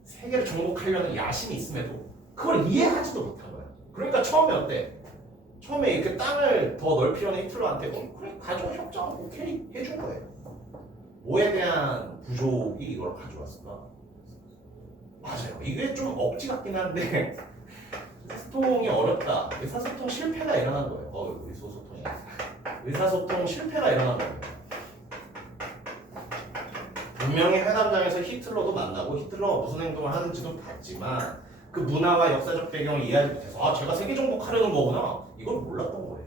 세계를 정복하려는 야심이 있음에도 그걸 이해하지도 못한 거야. 그러니까 처음에 어때? 처음에 이렇게 땅을 더 넓히려는 히틀러한테 그래 가져 협정 오케이 해준 거예요. 뭐에 대한 부족이 이걸 가져왔을까? 맞아요. 이게 좀 억지 같긴 한데 소통이 어렵다. 의사소통 실패가 일어난 거예요. 우리 소소통이. 의사소통 실패가 일어난 거예요. 분명히 회담장에서 히틀러도 만나고 히틀러가 무슨 행동을 하는지도 봤지만 그 문화와 역사적 배경을 이해하지 못해서 제가 세계 정복하려는 거구나. 이걸 몰랐던 거예요.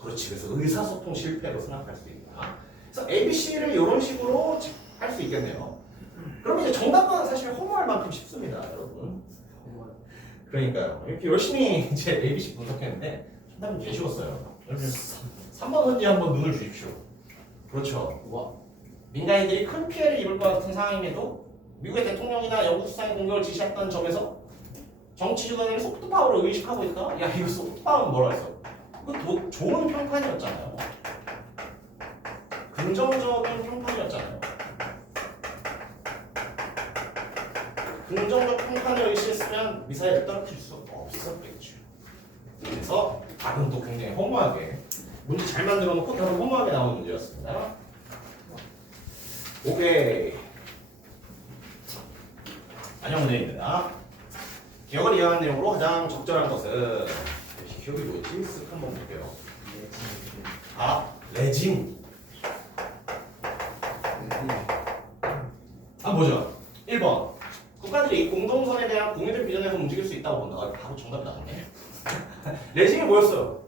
그렇지. 그래서 의사소통 실패로 생각할 수 있다. 그래서 ABC를 이런 식으로 할 수 있겠네요. 그럼 이제 정답은 사실 허무할 만큼 쉽습니다, 여러분. 그러니까요. 이렇게 열심히 이제 ABC 분석했는데 정답은 개 쉬웠어요. 3번 선지 한번 눈을 주십시오. 그렇죠. 민간인들이 큰 피해를 입을 것 같은 상황임에도 미국의 대통령이나 영국 수상이 공격을 지시했던 점에서 정치 주도자들이 소프트 파워를 의식하고 있다? 야, 이거 소프트 파워는 뭐라 했어? 그 좋은 평판이었잖아요. 긍정적인 평판이었잖아요. 긍정적 평판을 의시했으면 미사일을 떨어뜨릴 수 없었겠죠. 그래서 답은 또 굉장히 허무하게 문제 잘 만들어 놓고 답은 허무하게 나온 문제였습니다. 오케이. 안녕 문제입니다. 기억을 이해하는 내용으로 가장 적절한 것은 기억이 뭐지? 쓱 한번 볼게요. 레짐. 보죠. 1번. 국가들이 공동선에 대한 공유된 비전에서 움직일 수 있다고 본다. 바로 정답이 나왔네. 레짐이 뭐였어요?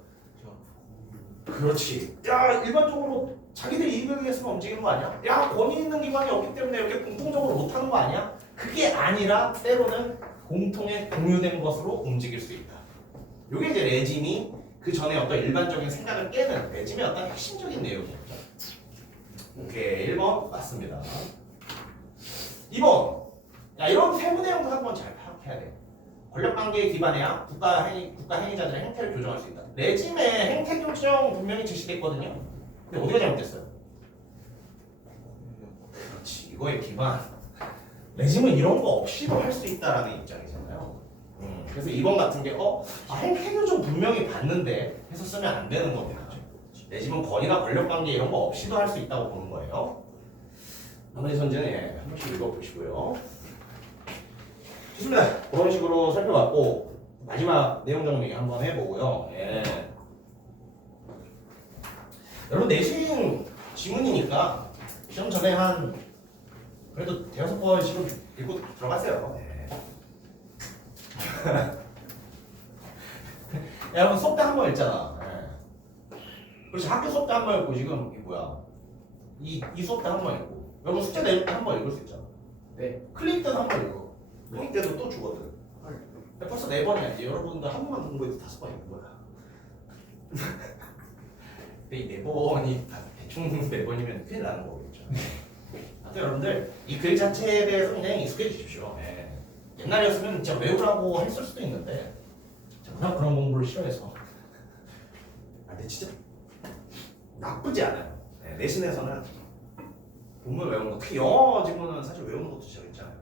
그렇지. 야, 일반적으로 자기들 이익을 위해서만 움직이는 거 아니야? 야, 권위 있는 기관이 없기 때문에 이렇게 공통적으로 못하는 거 아니야? 그게 아니라 때로는 공통의 공유된 것으로 움직일 수 있다. 이게 이제 레짐이 그 전에 어떤 일반적인 생각을 깨는 레짐의 어떤 핵심적인 내용이었죠. 오케이, 1번 맞습니다. 2번. 야, 이런 세부 내용도 한번 잘 파악해야 돼. 권력관계에 기반해야 국가 행위자들의 행태를 교정할 수 있다. 레짐의 행태 교정 분명히 제시됐거든요. 근데 어디가 잘못됐어요? 그렇지, 이거에 기반. 레짐은 이런 거 없이도 할 수 있다라는 입장이잖아요. 그래서 2번 같은 게 해결 좀 분명히 봤는데 해서 쓰면 안 되는 겁니다. 내 집은 권위나 권력관계 이런 거 없이도 할 수 있다고 보는 거예요. 나머지 선제는 한 번씩 읽어보시고요. 좋습니다. 그런 식으로 살펴봤고 마지막 내용 정리 한번 해보고요. 예. 여러분 내신 지문이니까 시험 전에 한 그래도 대여섯 번씩은 읽고 들어가세요. 예. 여러분 수업 때 한 번 읽잖아. 예. 그렇지 학교 수업 때 한 번 읽고 지금 이게 뭐야? 이 수업 때 한 번 읽고 여러분 숙제 낼 때 한 번 읽을 수 있잖아. 네. 클릭 때도 한 번 읽어. 클릭 때도 또 주거든. 벌써 4번이야. 이제 여러분들 한 번만 공부해도 5번 읽는 거야. 근데 이 4번이 다 대충 4번이면 큰일 나는 거겠죠. 하여튼 여러분들 이 글 자체에 대해서 굉장히 익숙해 주십시오. 예. 옛날이었으면 진짜 외우라고 했을 수도 있는데 제가 그런 공부를 싫어해서 근데 진짜 나쁘지 않아요. 네, 내신에서는 본문 외우는 거 특히 영어 지문은 사실 외우는 것도 진짜 괜찮아요.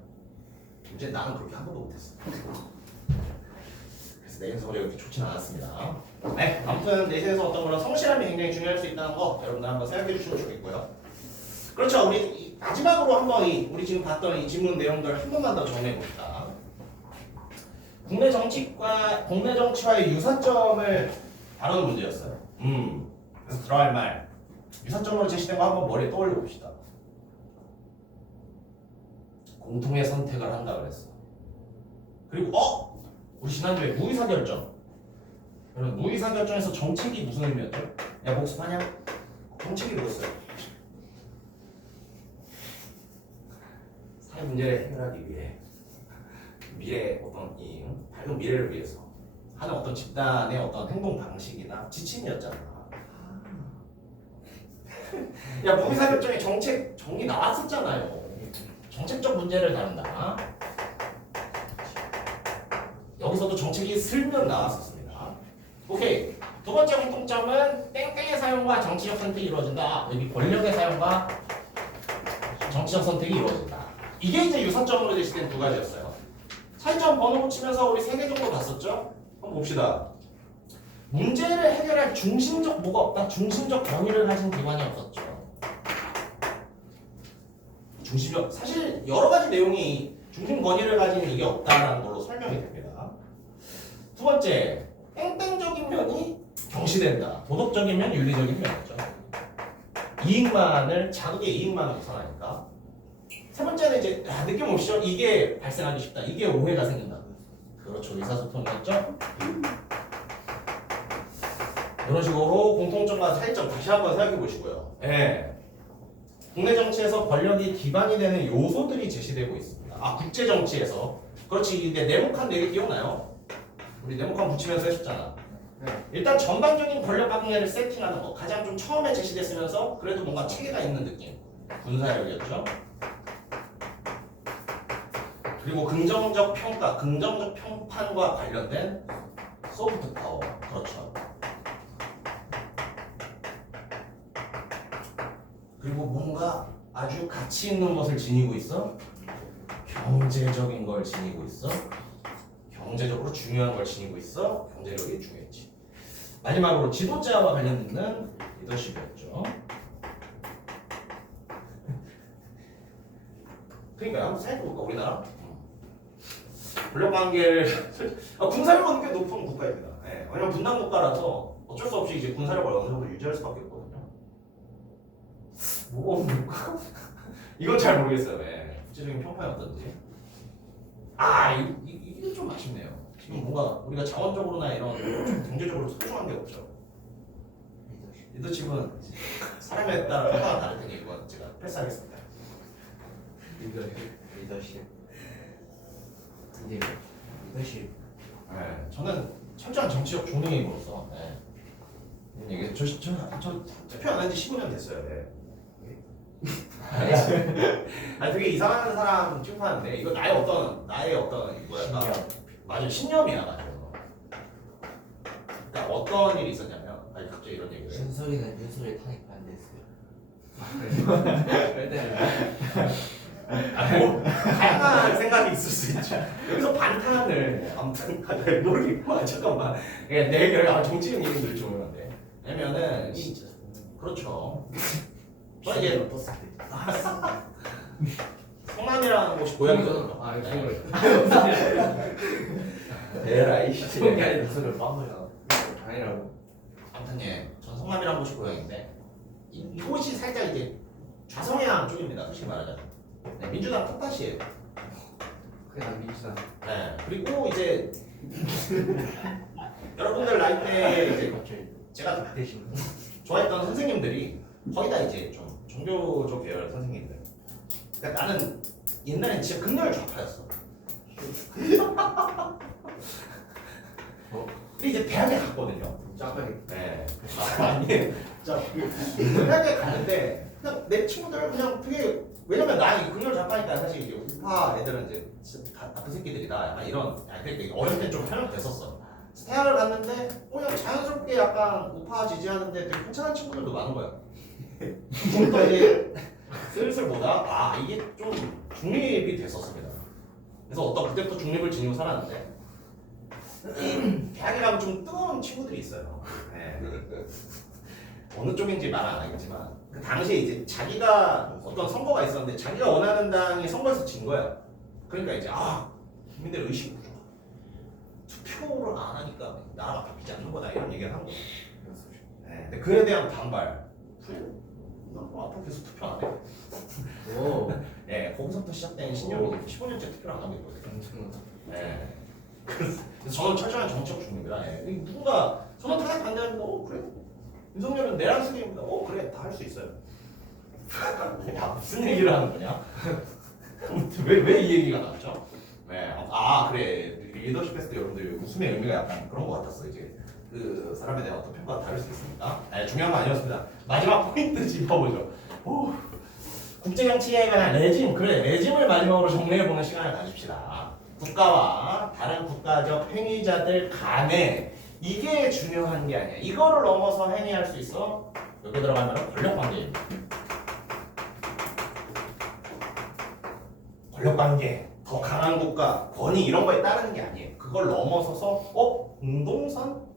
이제 나는 그렇게 한 번도 못했어. 그래서 내신 성적이 그렇게 좋진 않았습니다. 네, 아무튼 내신에서 어떤 그런 성실함이 굉장히 중요할 수 있다는 거 여러분들 한번 생각해 주시면 좋겠고요. 그렇죠. 우리 마지막으로 한번 우리 지금 봤던 이 지문 내용들 한 번만 더 정리해 봅시다. 국내 정치와의 유사점을 다루는 문제였어요. 그래서 들어갈 말 유사점으로 제시된 거 한번 머리에 떠올려 봅시다. 공통의 선택을 한다 그랬어. 그리고 우리 지난주에 무의사결정. 여러분 무의사결정에서 정책이 무슨 의미였죠? 야 복습하냐? 정책이 뭐였어요? 사회 문제를 해결하기 위해 미래 어떤 이 밝은 미래를 위해서 하는 어떤 집단의 어떤 행동 방식이나 지침이었잖아. 야 무의사결정에 정책 정리 나왔었잖아요. 정책적 문제를 다룬다. 여기서도 정책이 슬면 나왔었습니다. 오케이. 두 번째 공통점은 땡땡의 사용과 정치적 선택이 이루어진다. 여기 권력의 사용과 정치적 선택이 이루어진다. 이게 이제 유사점으로 제시된 두 가지였어요. 차이점 번호 붙이면서 우리 3개 정도 봤었죠? 한번 봅시다. 문제를 해결할 중심적 뭐가 없다. 중심적 권위를 가진 기관이 없었죠. 중심적 사실 여러 가지 내용이 중심 권위를 가진 이게 없다라는 걸로 설명이 됩니다. 두 번째, 땡땡적인 면이 경시된다. 도덕적인 면, 윤리적인 면이죠. 이익만을 자극의 이익만을 우선하니까. 세 번째는 이제 느낌 오시죠? 이게 발생하기 쉽다. 이게 오해가 생긴다. 그렇죠. 의사소통이었죠. 이런 식으로 공통점과 차이점 다시 한번 생각해 보시고요. 예. 국내 정치에서 권력이 기반이 되는 요소들이 제시되고 있습니다. 국제 정치에서 그렇지. 이게 네모칸 4개 기억나요? 우리 네모칸 붙이면서 했었잖아. 일단 전반적인 권력 관계를 세팅하는 거 가장 좀 처음에 제시됐으면서 그래도 뭔가 체계가 있는 느낌. 군사력이었죠. 그리고 긍정적 평가, 긍정적 평판과 관련된 소프트 파워. 그렇죠. 그리고 뭔가 아주 가치 있는 것을 지니고 있어. 경제적인 걸 지니고 있어. 경제적으로 중요한 걸 지니고 있어. 경제력이 중요했지. 마지막으로 지도자와 관련된 리더십이었죠. 그러니까요. 한번 생각해볼까 우리나라? 권력관계를 군사력은 꽤 높은 국가입니다. 네. 왜냐면 분단 국가라서 어쩔 수 없이 이제 군사력을 어느 정도 유지할 수밖에 없거든요. 뭐가 없는가? 이건 잘 모르겠어요. 네. 구체적인 평판이 어떤지. 이게 좀 아쉽네요. 지금 뭔가 우리가 자원적으로나 이런 경제적으로 소중한 게 없죠. 리더십은 사람에 따라 평가가 다를 테니 이건 제가 패스하겠습니다. 리더십. 이제 리더십. 네, 저는 철저한 정치적 존중인으로서 이게 저 투표 안 한 지 15년 됐어요. 네. 되게 이상한 사람 취급하는데 이거 나의 어떤 뭐랄까 맞아 신념이야 맞아. 그러니까 어떤 일이 있었냐면 갑자기 이런 얘기를 윤소리는 윤소리 타니까 안 됐어요. 뭐 다양한 생각이 있을 수 있죠. 여기서 반탄을 아무튼 모르겠구만. 잠깐만. 내 결과 정치인 이름들 중요한데. 왜냐면은 진짜 그렇죠. 저 이제 떴을 때. 성남이라는 곳이 고향이거든요. 아 이거 에라이 그게 아니라 소리를 빵이야. 아니라고. 아무튼 예, 전 성남이라는 곳이 고향인데 이곳이 살짝 이제 좌성향 쪽입니다. 솔직히 말하자면 네, 민주당 텃밭이에요. 그게 난 민주당. 네, 그리고 이제 여러분들 나이 때 이제 갑자기 제가 대신. 좋아했던 선생님들이 거의 다 이제 좀 종교적 계열 선생님들. 그러니까 나는 옛날엔 진짜 극렬 좌파였어. 근데 이제 대학에 갔거든요. 짜파게. 네. 아니, 진짜 대학에 갔는데 그냥 내 친구들 그냥 되게 왜냐면 나 극렬 좌파니까 사실 이제 우파 애들은 이제 진짜 다 나쁜 새끼들이다. 약간 이런 그러니까 어릴 때 좀 편협됐었어. 대학을 갔는데 그냥 자연스럽게 약간 우파 지지하는데 되게 괜찮은 친구들도 많은 거야. 지금부터 이제 슬슬 보다 아 이게 좀 중립이 됐었습니다. 그래서 그때부터 중립을 지니고 살았는데 대학에 가면 좀 뜨거운 친구들이 있어요. 네. 어느 쪽인지 말 안 하겠지만 그 당시에 이제 자기가 어떤 선거가 있었는데 자기가 원하는 당이 선거에서 진 거야. 그러니까 이제 국민들 의식이 부족하다. 투표를 안 하니까 나라가 바뀌지 않는 거다 이런 얘기를 한 거야. 네. 근데 그에 대한 반발. 그래? 나 앞으로 계속 투표 안 해. 오. 네, 거기서부터 시작된 신념이 15년째 투표를 안 하고 있거든요. 엄청나다. 네. 그래서 저는 철저한 정치적 중립이다. 네. 누군가 저는 타락 반대합니다. 그래. 윤석열은 내랑 승리입니다. 그래 다 할 수 있어요. 야 무슨 얘기를 하는 거냐? 왜 이 얘기가 나왔죠? 네. 그래 리더십 테스트 여러분들 웃음의 의미가 약간 그런 것 같았어 이제 그 사람에 대한 어떤 평가가 다를 수 있습니다. 네, 중요한 건 아니었습니다. 마지막 포인트 짚어보죠. 국제정치에 관한 레짐, 그래 레짐을 마지막으로 정리해보는 시간을 가집시다. 국가와 다른 국가적 행위자들 간에 이게 중요한 게 아니야. 이거를 넘어서 행위할 수 있어. 여기 들어가면 권력관계입니다. 권력관계, 더 강한 국가, 권위 이런 거에 따르는 게 아니에요. 그걸 넘어서서 공동선?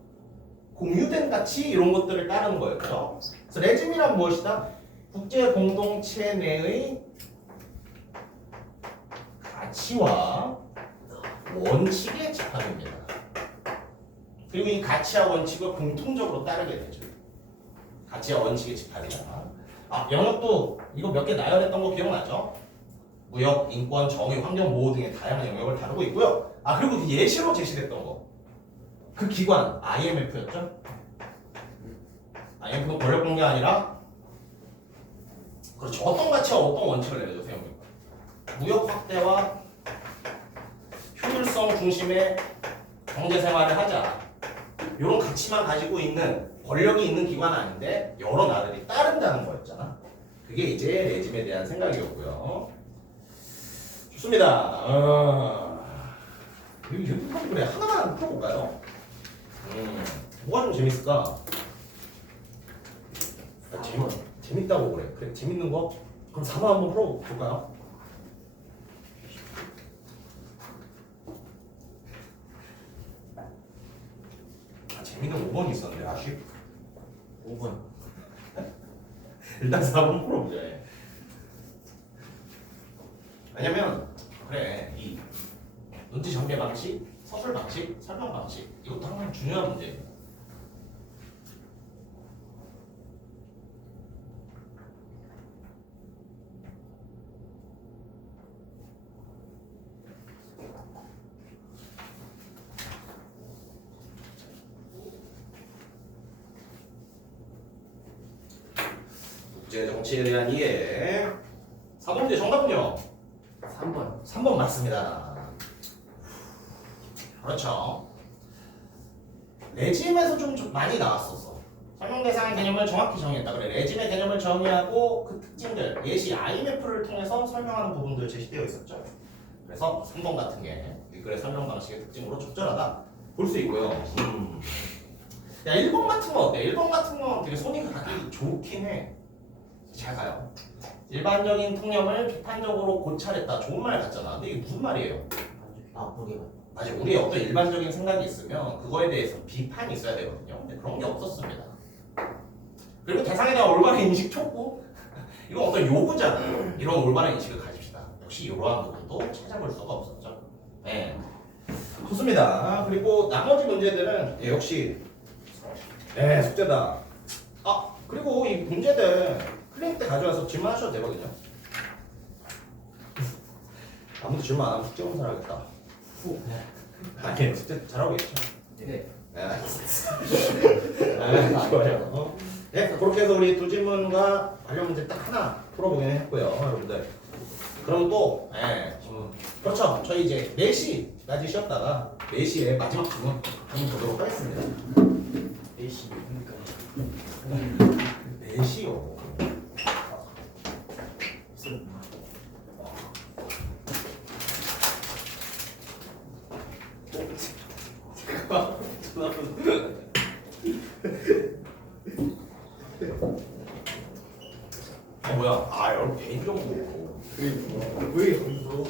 공유된 가치 이런 것들을 따르는 거예요. 그렇죠? 그래서 레짐이란 무엇이다? 국제 공동체 내의 가치와 원칙의 집합입니다. 그리고 이 가치와 원칙을 공통적으로 따르게 되죠. 가치와 원칙의 집합이다. 영역도 이거 몇 개 나열했던 거 기억나죠? 무역, 인권, 정의, 환경 보호 등의 다양한 영역을 다루고 있고요. 그리고 그 예시로 제시됐던 거. 그 기관 IMF였죠? IMF는 권력관계 아니라 그렇죠. 어떤 가치와 어떤 원칙을 내려줘 세웁니까? 무역 확대와 효율성 중심의 경제 생활을 하자. 이런 가치만 가지고 있는 권력이 있는 기관은 아닌데 여러 나라들이 따른다는 거였잖아. 그게 이제 레짐에 대한 생각이었고요. 좋습니다. 그래 하나만 풀어볼까요? 뭐가 좀 재밌을까? 재밌다고 그래. 그래 재밌는 거? 그럼 4번 한번 풀어볼까요? 재밌는 5번이 있었는데 아쉽. 5번. 일단 4번 풀어보자. 왜냐면 그래 이 논지 전개 방식, 서술 방식, 설명 방식 이것도 항상 중요한 문제예요. 국제 정치에 대한 이해. 4번째 정답은요? 3번. 3번 맞습니다. 그렇죠. 레짐에서 좀 많이 나왔었어. 설명 대상의 개념을 정확히 정의했다. 그래, 레짐의 개념을 정의하고 그 특징들, 예시 IMF를 통해서 설명하는 부분들 제시되어 있었죠. 그래서 3번 같은 게 일글의 설명 방식의 특징으로 적절하다 볼 수 있고요. 야, 1번 같은 거 어때? 1번 같은 건 되게 손이 가기 좋긴 해. 잘 가요. 일반적인 통념을 비판적으로 고찰했다. 좋은 말 같잖아. 근데 이게 무슨 말이에요? 나쁘게 봐. 아직 우리의 어떤 일반적인 생각이 있으면 그거에 대해서 비판이 있어야 되거든요. 근데 그런 게 없었습니다. 그리고 대상에 대한 올바른 인식 촉구? 이건 어떤 요구잖아요. 이런 올바른 인식을 가집시다. 역시 이러한 부분도 찾아볼 수가 없었죠. 네. 좋습니다. 그리고 나머지 문제들은 역시 숙제다. 아 그리고 이 문제들 클리닉 때 가져와서 질문하셔도 되거든요. 아무도 질문 안 하면 숙제 검사하겠다. 아니 숙제 잘하고 있죠. 네. 좋아요. 네, 그렇게 해서 우리 두 질문과 관련 문제 딱 하나 풀어보긴 했고요, 여러분들. 그럼 또, 그렇죠. 저희 이제 4시까지 쉬었다가 4시에 마지막 질문 한번 보도록 하겠습니다. 4시 4시요. 뭐야? 아, 여러분 개인정보. 왜 여기서?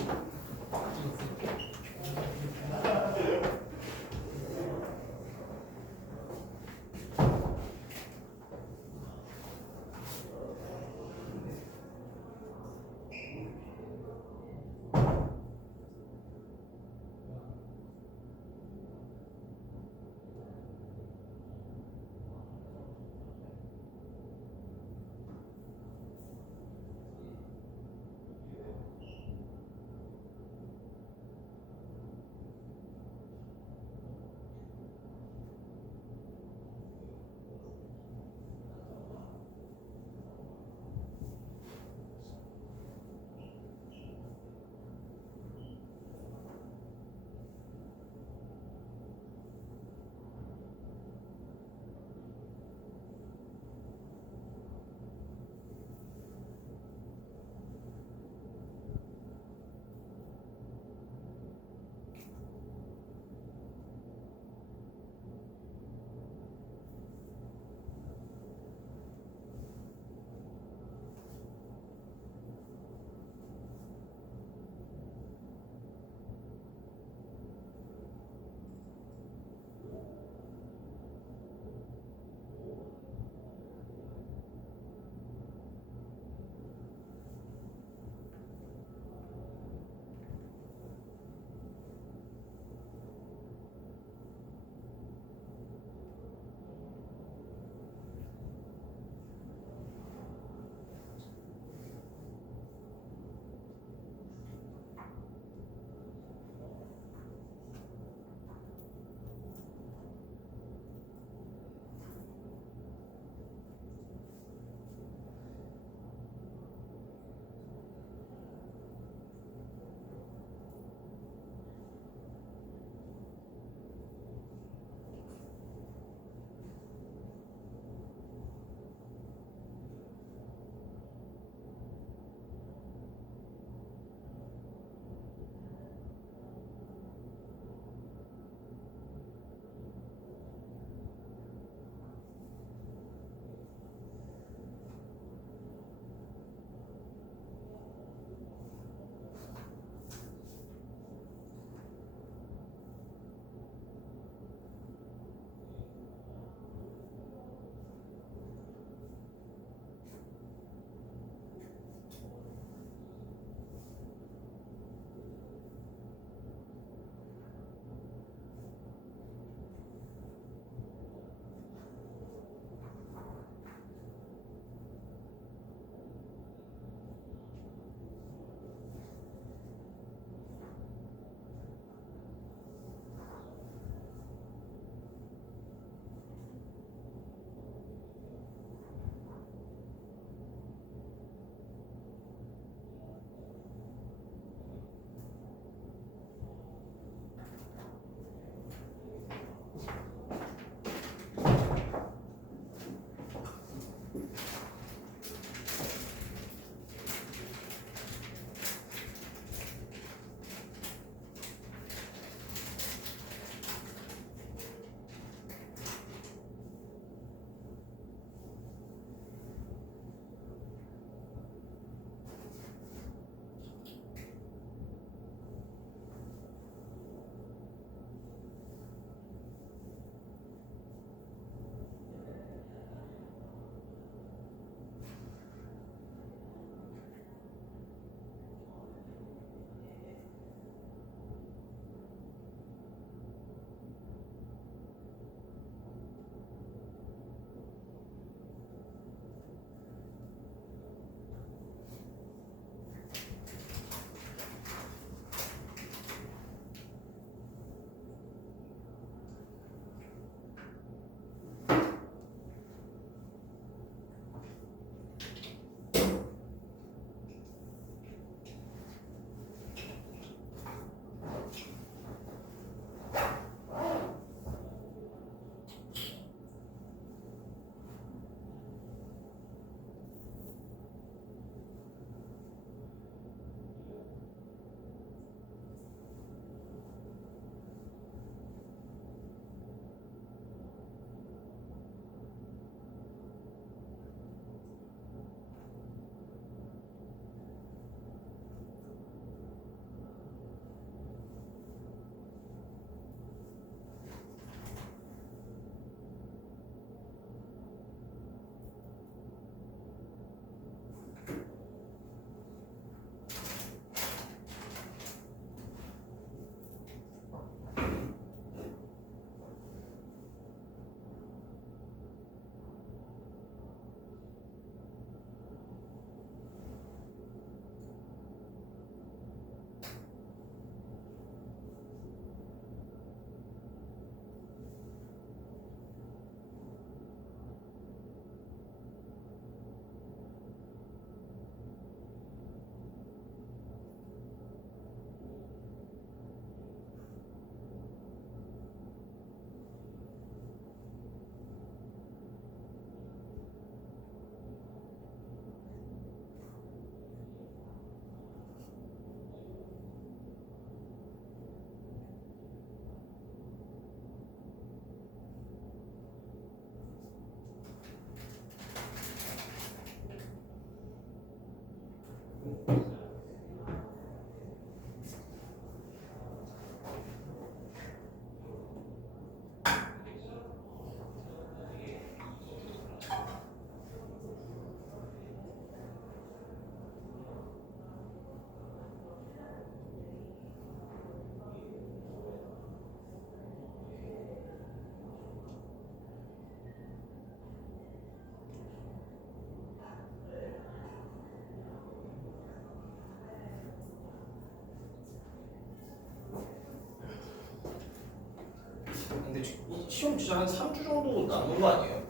근데 이 시험 진짜 한 3주 정도 남은 거 아니에요?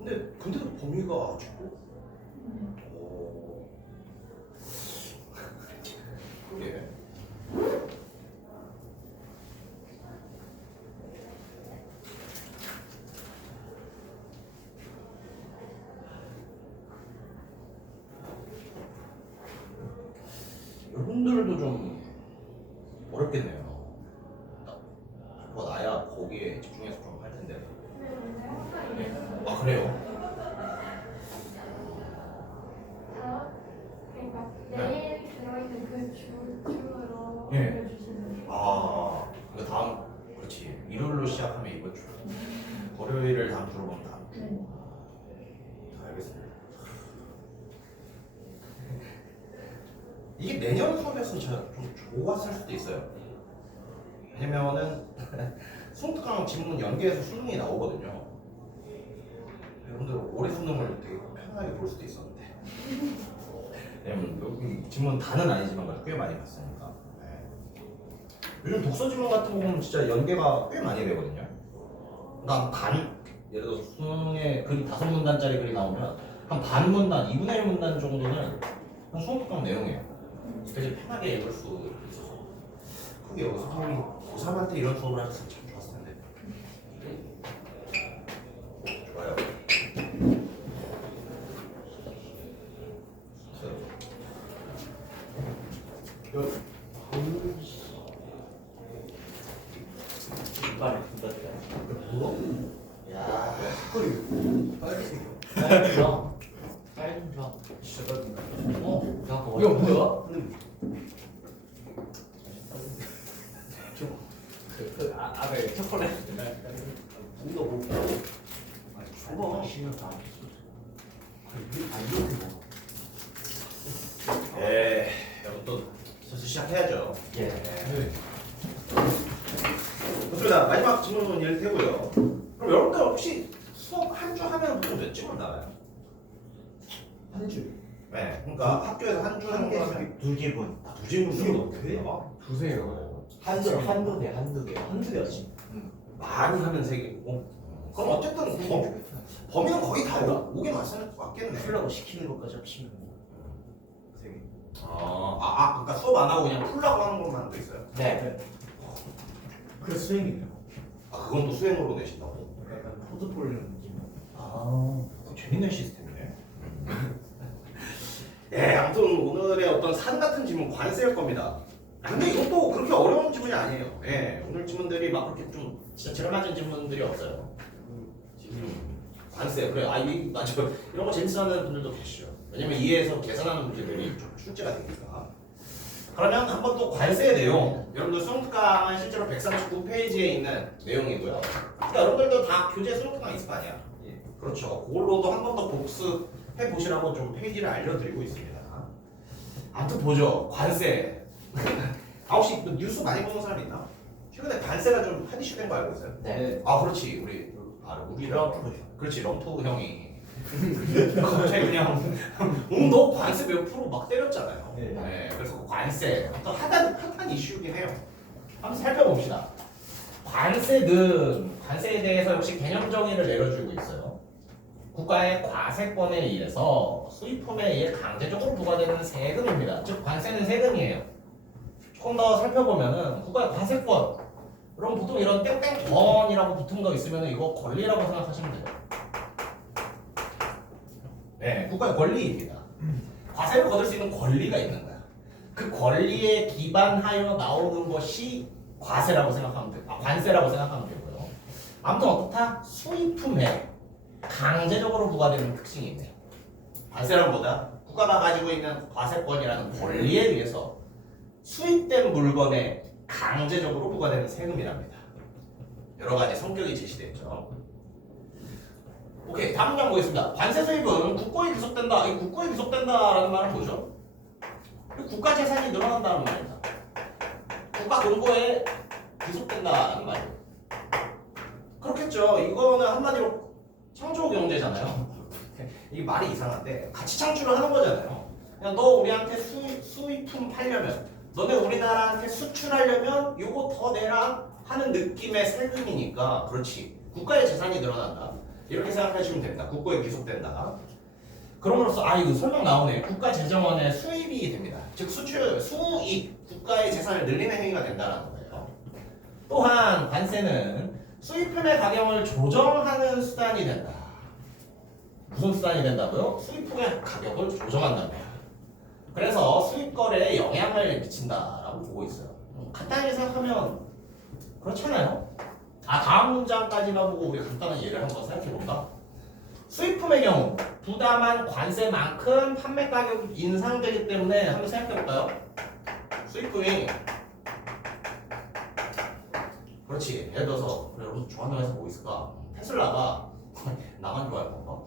네. 근데도 범위가 좁고. 네. 오. 그게. 여러분들도 좀 어렵겠네요. 나야 거기에 집중해서 좀 할 텐데. 네, 근데 항상 이게 아 그래요? 다 그러니까 내일 들어있는 그 줄로 네. 알려주시는 아, 그 다음 그렇지. 일요일로 시작하면 이번 주. 월요일을 다음 주로 보면 다음 주. 네. 알겠습니다. 이게 내년 수업이었으면 제가 좀 좋았을 수도 있어요. 왜냐면은 수능특강 지문 연계해서 수능이 나오거든요. 여러분들 올해 수능을 되게 편하게 볼 수도 있었는데. 왜냐면 여기 지문 다는 아니지만 그래도 꽤 많이 봤으니까. 네. 요즘 독서 지문 같은 거 보면 진짜 연계가 꽤 많이 되거든요. 난 예를 들어서 수능에 글이 5문단짜리 글이 나오면 한 반 문단, 2분의 1 문단 정도는 그냥 수능특강 내용이에요. 되게 편하게 읽을 수 있어서. 그게 선생님이 고3한테 이런 수업을 하셨으면 참 좋았을 텐데. 좋아요. 이빨을 둔다더라. 뭐? 야, 빨리 줘. 빨리 좀 줘. 진짜 떨린다. 이거 뭐야? 아베 초콜릿. 이거 뭐? 줘봐. 쉬면 다. 이렇게 먹어. 예, 여러분 또 슬슬 시작해야죠. 예. 네. 좋습니다. 마지막 질문일 테고요. 그럼 여러분들 혹시 수업 한 주 하면 보통 몇 질문 나와요? 한 줄. 네, 그러니까 학교에서 한 주 정도 하면 두 개분. 두 질문 정도 어떻게 해? 나와? 두세요. 한두 개, 한두 개. 한두 개였지. 많이 하면 세 개고. 그럼 어쨌든 범위는 거의 다 오게 맞겠네. 풀라고 시키는 것까지 합치면 세 개. 그러니까 수업 안 하고 그냥 풀라고 하는 것만 도 있어요. 네. 그 수행이에요. 아, 그건 또 수행으로 내신다고? 약간 포트폴리오 느낌. 그거 재밌는 시스템이네. 예, 아무튼 오늘의 어떤 산 같은 질문 관세일 겁니다. 근데 이것도 그렇게 어려운 질문이 아니에요. 예, 오늘 질문들이 막 그렇게 좀 진짜 제일맞은 질문들이 없어요. 관세, 그래. 이 맞아. 이런 거 재밌어하는 분들도 계시죠. 왜냐면 이해해서 계산하는 문제들이 좀 출제가 되니까. 그러면 한번 또 관세 내용, 여러분들 수능특강은 실제로 139페이지에 있는 내용이고요. 그러니까 여러분들도 다 교재 수능특강 있을 거 아니야. 예. 그렇죠. 그걸로도 한 번 더 복습해 보시라고 좀 페이지를 알려드리고 있습니다. 아무튼 보죠. 관세. 혹시 뭐 뉴스 많이 보는 사람 있나? 최근에 관세가 좀 핫 이슈 된 거 알고 있어요? 네. 그렇지. 우리랑 그렇지. 럼프 형이 갑자기 그냥 너 관세 몇 프로 막 때렸잖아요. 네. 네, 그래서 그 관세 또 핫한 이슈이긴 해요. 한번 살펴봅시다. 관세에 대해서 역시 개념 정의를 내려주고 있어요. 국가의 과세권에 의해서 수입품에 의해 강제적으로 부과되는 세금입니다. 즉 관세는 세금이에요. 조금 더 살펴보면은 국가의 과세권. 그럼 보통 이런 땡땡권이라고 붙은 거 있으면 이거 권리라고 생각하시면 돼요. 네, 국가의 권리입니다. 과세를 거둘 수 있는 권리가 있는 거야. 그 권리에 기반하여 나오는 것이 과세라고 생각하면 돼요. 관세라고 생각하면 되고요. 아무튼 어떻다? 수입품에 강제적으로 부과되는 특징이 있네요. 관세란 뭐다? 국가가 가지고 있는 과세권이라는 권리에 의해서 수입된 물건에 강제적으로 부과되는 세금이랍니다. 여러 가지 성격이 제시되어 있죠. 오케이, 다음 문장 보겠습니다. 관세 수입은 국고에 귀속된다. 이 국고에 귀속된다라는 말은 뭐죠? 국가 재산이 늘어난다는 말입니다. 국가 공고에 귀속된다는 말이에요. 그렇겠죠. 이거는 한마디로 창조 경제잖아요. 이게 말이 이상한데 같이 창출을 하는 거잖아요. 그냥 너 우리한테 수입품 팔려면 너네 우리나라한테 수출하려면 요거 더 내라 하는 느낌의 세금이니까 그렇지. 국가의 재산이 늘어난다. 이렇게 생각하시면 됩니다. 국고에 귀속된다. 그럼으로써 이거 설명 나오네. 국가재정원의 수입이 됩니다. 즉 수출, 수입, 국가의 재산을 늘리는 행위가 된다는 거예요. 또한 관세는 수입품의 가격을 조정하는 수단이 된다. 무슨 수단이 된다고요? 수입품의 가격을 조정한다는 거야. 그래서 수입 거래에 영향을 미친다라고 보고 있어요. 간단하게 생각하면 그렇잖아요. 다음 문장까지만 보고 우리 간단한 예를 한번 생각해 볼까? 수입품의 경우 부담한 관세만큼 판매 가격이 인상되기 때문에 한번 생각해 볼까요? 수입품이 그렇지. 예를 들어서 여러분 좋아하는 회사 뭐 있을까? 테슬라가 나만 좋아할 건가?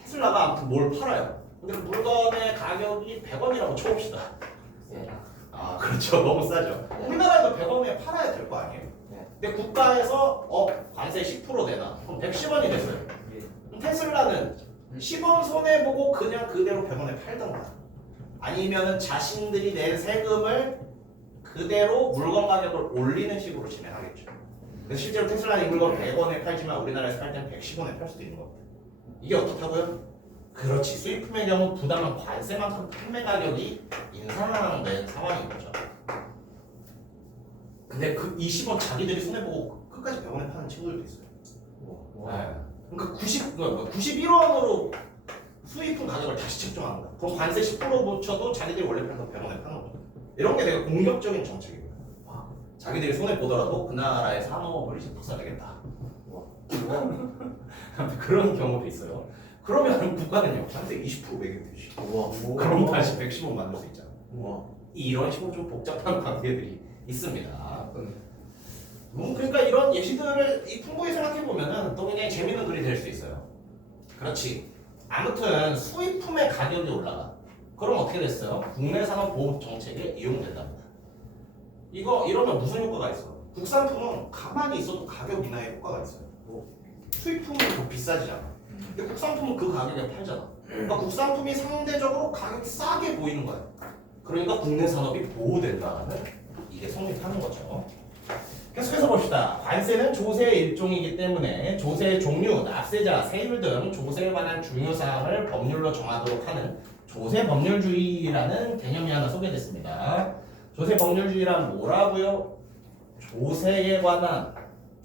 테슬라가 아무튼 뭘 팔아요. 근데 물건의 가격이 100원이라고 쳐봅시다. 네. 그렇죠. 너무 싸죠. 우리나라에도 100원에 팔아야 될 거 아니에요. 네. 근데 국가에서 관세 10% 내놔. 그럼 110원이 됐어요. 그럼 테슬라는 10원 손해보고 그냥 그대로 100원에 팔던가 아니면은 자신들이 낸 세금을 그대로 물건 가격을 올리는 식으로 진행하겠죠. 근데 실제로 테슬라는 이 물건 100원에 팔지만 우리나라에서 팔 때는 110원에 팔 수도 있는 겁니다. 이게 어떻다고요? 그렇지. 수입품의 경우 부담한 관세만큼 판매 가격이 인상된 상황인 거죠. 근데 그 20원 자기들이 손해보고 끝까지 100원에 파는 친구들도 있어요. 네. 그러니까 91원으로 수입품 가격을 다시 책정한다. 그럼 관세 10% 붙여도 자기들이 원래 팔던 100원에 파는 거죠. 이런 게 되게 공격적인 정책이고요. 자기들이 손해 보더라도 그 나라의 산업을 이제 부숴내겠다. 아무튼 그런 경우도 있어요. 그러면 국가는요 관세 20% 매기면 되지. 그럼 다시 110원 만들 수 있잖아. 이런 식으로 좀 복잡한 관계들이 있습니다. 그러니까 이런 예시들을 풍부히 생각해 보면은 또 굉장히 재밌는 글이 될 수 있어요. 그렇지. 아무튼 수입품의 가격이 올라가. 그럼 어떻게 됐어요? 국내 산업 보호 정책에 이용된답니다. 이러면 무슨 효과가 있어? 국산품은 가만히 있어도 가격 인하의 효과가 있어요. 수입품은 더 비싸지잖아. 근데 국산품은 그 가격에 팔잖아. 그러니까 국산품이 상대적으로 가격이 싸게 보이는 거야. 그러니까 국내 산업이 보호된다는 이게 성립하는 거죠. 계속해서 봅시다. 관세는 조세의 일종이기 때문에 조세의 종류, 납세자, 세율 등 조세에 관한 중요 사항을 법률로 정하도록 하는 조세 법률주의라는 개념이 하나 소개됐습니다. 조세 법률주의란 뭐라고요? 조세에 관한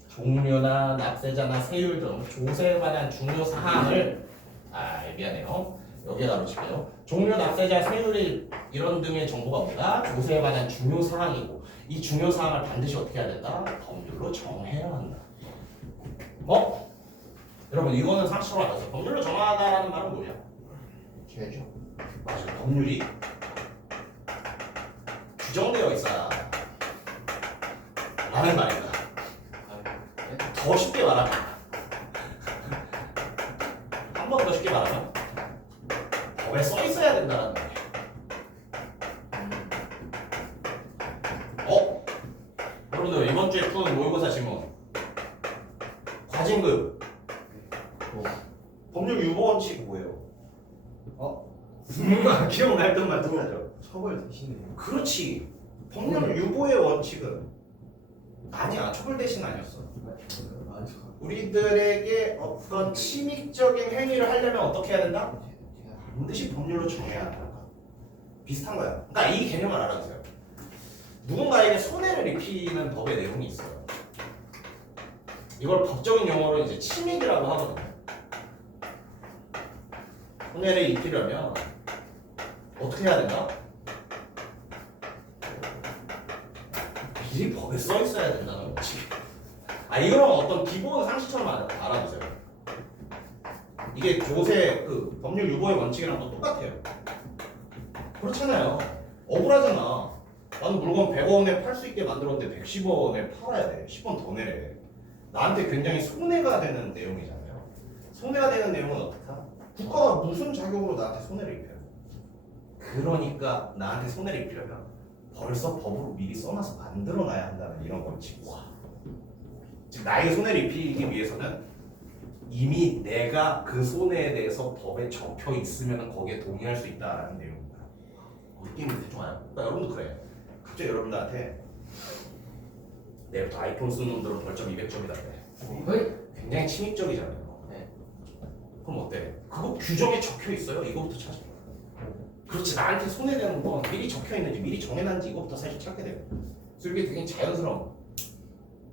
종류나 납세자나 세율 등 조세에 관한 중요 사항을 미안해요. 여기에 가로칠게요. 종류, 납세자, 세율 이런 등의 정보가 뭐다? 조세에 관한 중요 사항이고 이 중요 사항을 반드시 어떻게 해야 된다? 법률로 정해야 한다. 여러분 이거는 상식으로 알아서 법률로 정하다라는 말은 뭐냐? 죄죠. 맞아요. 법률이 규정되어 있어야 라는 말입니다. 더 쉽게 말하면 한 번 더 쉽게 말하면 법에 써 있어야 된다는 말이에요. 여러분들 이번 주에 푼 모의고사 질문 과징금 법률 유보 원칙 뭐예요? 기억날 듯만 듯하죠. 처벌 대신에. 그렇지. 법률 유보의 원칙은 아니야. 처벌 대신 아니었어. 우리들에게 어떤 침입적인 행위를 하려면 어떻게 해야 된다? 반드시 법률로 정해야 한다. 비슷한 거야. 그러니까 이 개념을 알아두세요. 누군가에게 손해를 입히는 법의 내용이 있어요. 이걸 법적인 용어로 이제 침입이라고 하거든요. 손해를 입히려면 어떻게 해야 된다? 미리 법에 써 있어야 된다는 원칙. 이거는 어떤 기본 상식처럼 알아두세요. 이게 조세 법률 유보의 원칙이랑 또 똑같아요. 그렇잖아요. 억울하잖아. 나는 물건 100원에 팔 수 있게 만들었는데 110원에 팔아야 돼. 10원 더 내래. 나한테 굉장히 손해가 되는 내용이잖아요. 손해가 되는 내용은 어떻다? 국가가 무슨 자격으로 나한테 손해를 입혀요? 그러니까 나한테 손해를 입히려면 벌써 법으로 미리 써놔서 만들어놔야 한다는 이런 원칙. 즉 나에게 손해를 입히기 위해서는 이미 내가 그 손해에 대해서 법에 적혀 있으면 거기에 동의할 수 있다라는 내용입니다. 느낌이 좋아요. 그러니까 여러분도 그래. 갑자기 여러분들한테 내일부터 아이폰 쓰는 놈들은 벌점 200점이다 그래. 굉장히 침입적이잖아요. 네. 그럼 어때? 그거 규정에 적혀 있어요. 이거부터 찾아. 그렇지. 나한테 손해되는 건 미리 적혀 있는지 미리 정해놨는지 이거부터 사실 찾게 돼요. 그래서 이게 되게 자연스러운 거.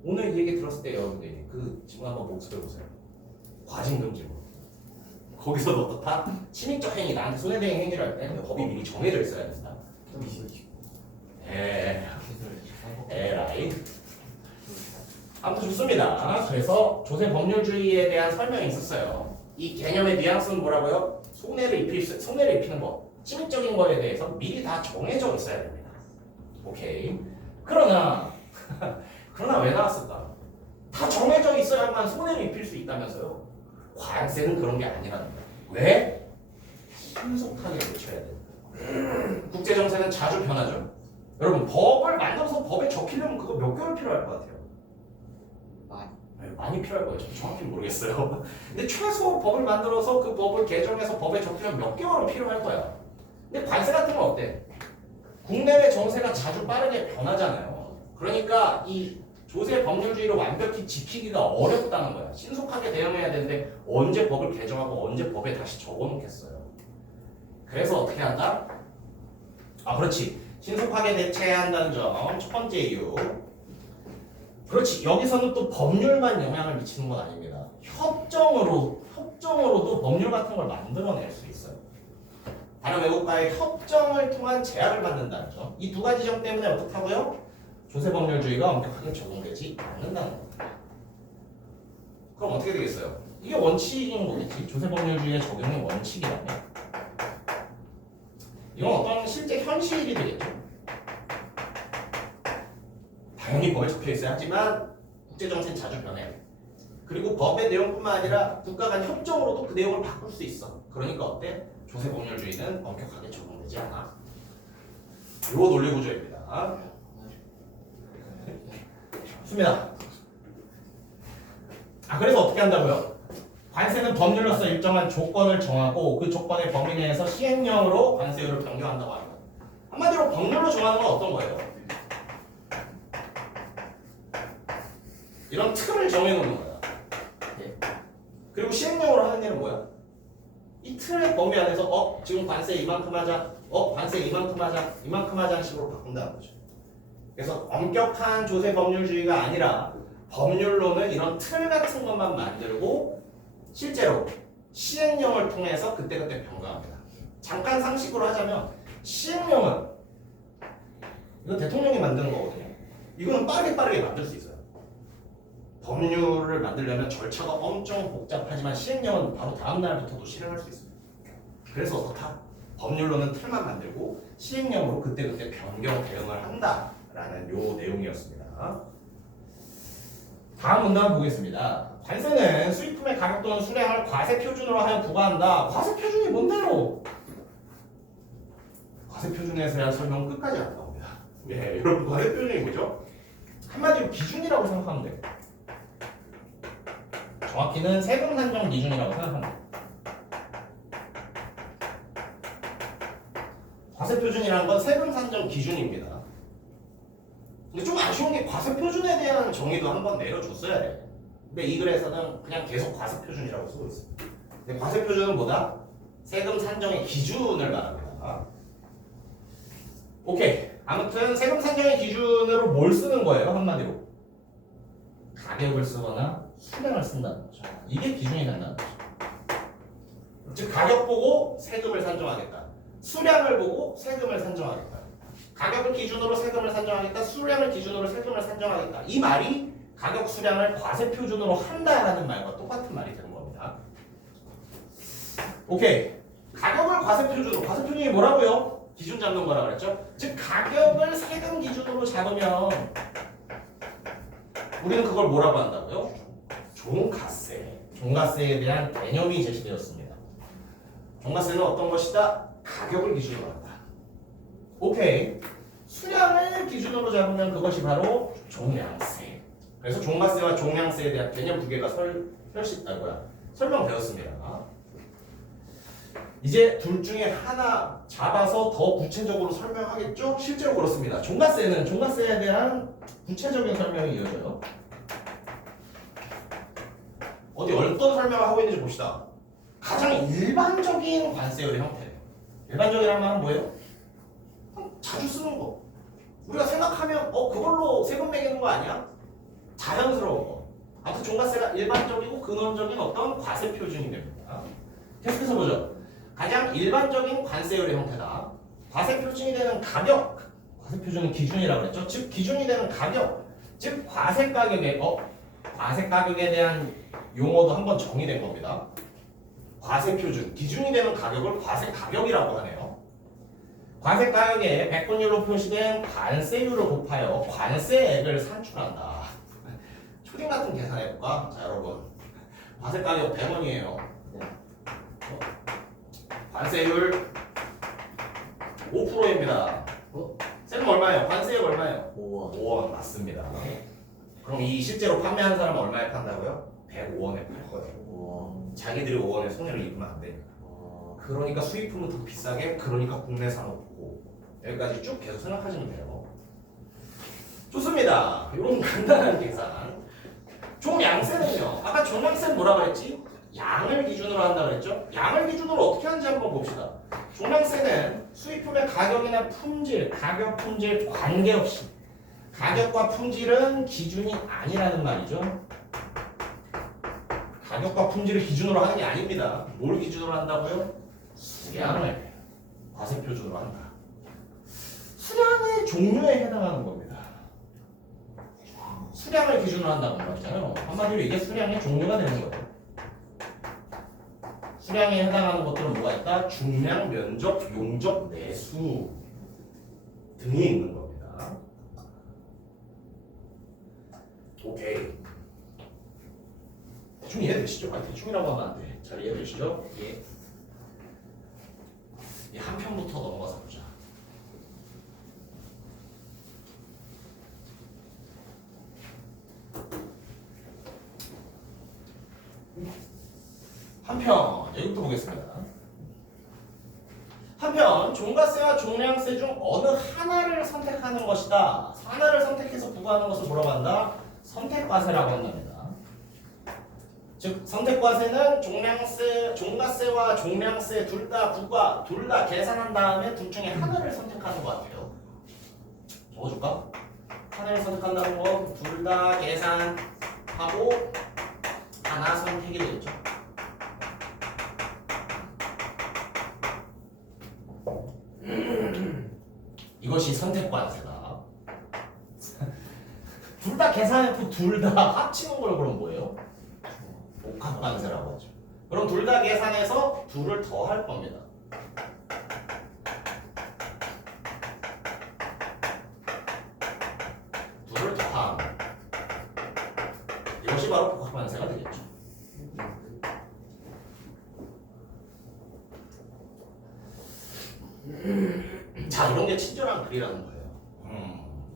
오늘 이 얘기 들었을 때 여러분들이 그 지금 한번 복습해 보세요. 과징금지문. 거기서도 어떻다? 침입적 행위, 나한테 손해되는 행위를 할 때 법이 미리 정해져 있어야 된다. 에라이. 아무튼 좋습니다. 그래서 조세 법률주의에 대한 설명이 있었어요. 이 개념의 뉘앙스는 뭐라고요? 속내를 입히는 법. 침입적인 거에 대해서 미리 다 정해져 있어야 됩니다. 오케이. 그러나 왜 나왔을까? 다 정해져 있어야만 손해를 입힐 수 있다면서요. 관세는 그런 게 아니라는 거예요. 왜? 신속하게 고쳐야 돼요. 국제정세는 자주 변하죠. 여러분 법을 만들어서 법에 적히려면 그거 몇 개월 필요할 것 같아요? 많이 필요할 거예요. 저 정확히 모르겠어요. 근데 최소 법을 만들어서 그 법을 개정해서 법에 적히려면 몇 개월은 필요할 거야. 근데 관세 같은 건 어때? 국내외 정세가 자주 빠르게 변하잖아요. 그러니까 이 조세 법률주의를 완벽히 지키기가 어렵다는 거야. 신속하게 대응해야 되는데 언제 법을 개정하고 언제 법에 다시 적어놓겠어요. 그래서 어떻게 한다? 그렇지. 신속하게 대처해야 한다는 점 첫 번째 이유. 그렇지. 여기서는 또 법률만 영향을 미치는 건 아닙니다. 협정으로도 법률 같은 걸 만들어낼 수 있어요. 다른 외국과의 협정을 통한 제약을 받는다는 점. 이 두 가지 점 때문에 어떻다고요? 조세법률주의가 엄격하게 적용되지 않는다는 겁니다. 그럼 어떻게 되겠어요? 이게 원칙인 거겠지. 조세법률주의의 적용이 원칙이라면 이건 어떤 실제 현실이 되겠죠. 당연히 법에 적혀 있어야 하지만 국제정세는 자주 변해요. 그리고 법의 내용뿐만 아니라 국가 간 협정으로도 그 내용을 바꿀 수 있어. 그러니까 어때? 조세법률주의는 엄격하게 적용되지 않아. 요 논리구조입니다. 좋습니다. 그래서 어떻게 한다고요? 관세는 법률로서 일정한 조건을 정하고 그 조건의 범위 내에서 시행령으로 관세율을 변경한다고 합니다. 한마디로 법률로 정하는 건 어떤 거예요? 이런 틀을 정해놓는 거야. 그리고 시행령으로 하는 일은 뭐야? 이 틀의 범위 안에서 지금 관세 이만큼 하자, 관세 이만큼 하자, 이만큼 하자는 식으로 바꾼다는 거죠. 그래서 엄격한 조세 법률주의가 아니라 법률로는 이런 틀 같은 것만 만들고 실제로 시행령을 통해서 그때그때 변경합니다. 잠깐 상식으로 하자면 시행령은 이건 대통령이 만드는 거거든요. 이거는 빠르게 만들 수 있어요. 법률을 만들려면 절차가 엄청 복잡하지만 시행령은 바로 다음 날부터도 실행할 수 있습니다. 그래서 어떻다? 법률로는 틀만 만들고 시행령으로 그때그때 변경 대응을 한다라는 요 내용이었습니다. 다음 문단 보겠습니다. 관세는 수입품의 가격 또는 수량을 과세 표준으로 하여 부과한다. 과세 표준이 뭔데요? 과세 표준에 대한 설명은 끝까지 안 나옵니다. 네, 여러분 과세 표준이 뭐죠? 한마디로 기준이라고 생각하면 돼요. 정확히는 세금 산정 기준이라고 생각하면 돼요. 과세 표준이라는 건 세금 산정 기준입니다. 근데 좀 아쉬운 게 과세 표준에 대한 정의도 한번 내려줬어야 돼. 근데 이 글에서는 그냥 계속 과세 표준이라고 쓰고 있어요. 근데 과세 표준은 뭐다? 세금 산정의 기준을 말합니다. 오케이. 아무튼 세금 산정의 기준으로 뭘 쓰는 거예요? 한마디로 가격을 쓰거나 수량을 쓴다는 거죠. 이게 기준이 된다는 거죠. 즉 가격 보고 세금을 산정하겠다. 수량을 보고 세금을 산정하겠다. 가격을 기준으로 세금을 산정하겠다. 수량을 기준으로 세금을 산정하겠다. 이 말이 가격 수량을 과세 표준으로 한다라는 말과 똑같은 말이 되는 겁니다. 오케이. 가격을 과세 표준으로. 과세 표준이 뭐라고요? 기준 잡는 거라고 그랬죠? 즉 가격을 세금 기준으로 잡으면 우리는 그걸 뭐라고 한다고요? 종가세. 종가세에 대한 개념이 제시되었습니다. 종가세는 어떤 것이다? 가격을 기준으로 한다. 오케이. 수량을 기준으로 잡으면 그것이 바로 종량세. 그래서 종가세와 종량세에 대한 개념 두 개가 설명되었습니다. 이제 둘 중에 하나 잡아서 더 구체적으로 설명하겠죠? 실제로 그렇습니다. 종가세에 대한 구체적인 설명이 이어져요. 어디 어떤 설명을 하고 있는지 봅시다. 가장 일반적인 관세율의 형태예요. 일반적이란 말은 뭐예요? 자주 쓰는 거. 우리가 생각하면 그걸로 세금 매기는 거 아니야? 자연스러운 거. 아무튼 종가세가 일반적이고 근원적인 어떤 과세 표준이 됩니다. 계속해서 보죠. 가장 일반적인 관세율의 형태다. 과세 표준이 되는 가격. 과세 표준은 기준이라고 그랬죠. 즉 기준이 되는 가격. 즉 과세 가격에 과세 가격에 대한 용어도 한번 정의된 겁니다. 과세 표준, 기준이 되는 가격을 과세 가격이라고 하네요. 과세 가격에 백분율로 표시된 관세율을 곱하여 관세액을 산출한다. 초딩 같은 계산 해볼까? 자 여러분, 과세 가격 100원이에요. 관세율 5%입니다. 쌤은 얼마예요? 관세액 얼마예요? 5원. 5원 맞습니다. 그럼 이 실제로 판매하는 사람은 얼마에 판다고요? 105원에 팔거든요. 우와. 자기들이 5원에 손해를 입으면 안 됩니다. 그러니까 수입품은 더 비싸게, 그러니까 국내산 없고 여기까지 쭉 계속 생각하시면 돼요. 좋습니다. 이런 간단한 계산. 종량세는요. 아까 종량세는 뭐라 그랬지? 양을 기준으로 한다 그랬죠? 양을 기준으로 어떻게 하는지 한번 봅시다. 종량세는 수입품의 가격이나 품질, 가격 품질 관계없이 가격과 품질은 기준이 아니라는 말이죠. 가격과 품질을 기준으로 하는 게 아닙니다. 뭘 기준으로 한다고요? 수량을 과세 표준으로 한다. 수량의 종류에 해당하는 겁니다. 수량을 기준으로 한다는 말이잖아요. 한마디로 이게 수량의 종류가 되는 거예요. 수량에 해당하는 것들은 뭐가 있다? 중량, 면적, 용적, 내수 등이 있는 겁니다. 오케이. 대충 이해되시죠? 아니 대충이라고 하면 안 돼. 잘 이해되시죠? 예. 이 한 편부터 넘어가서 보자. 한편 여기부터 보겠습니다. 한편 종가세와 종량세 중 어느 하나를 선택하는 것이다. 하나를 선택해서 부과하는 것을 뭐라고 한다? 선택과세라고 한답니다. 즉 선택과세는 종가세와 종량세 둘 다 부과, 둘 다 계산한 다음에 둘 중에 하나를 선택하는 것 같아요. 적어줄까? 하나를 선택한다는 건 둘 다 계산하고 하나 선택이 되겠죠. 이것이 선택관세다. 둘 다 계산해도 둘 다 합치는 걸 그럼 뭐예요? 복합관세라고 하죠. 그럼 둘 다 계산해서 둘을 더 할 겁니다. 둘을 더함. 이것이 바로 복합관세가 되겠죠. 자, 이런 게 친절한 글이라는 거예요.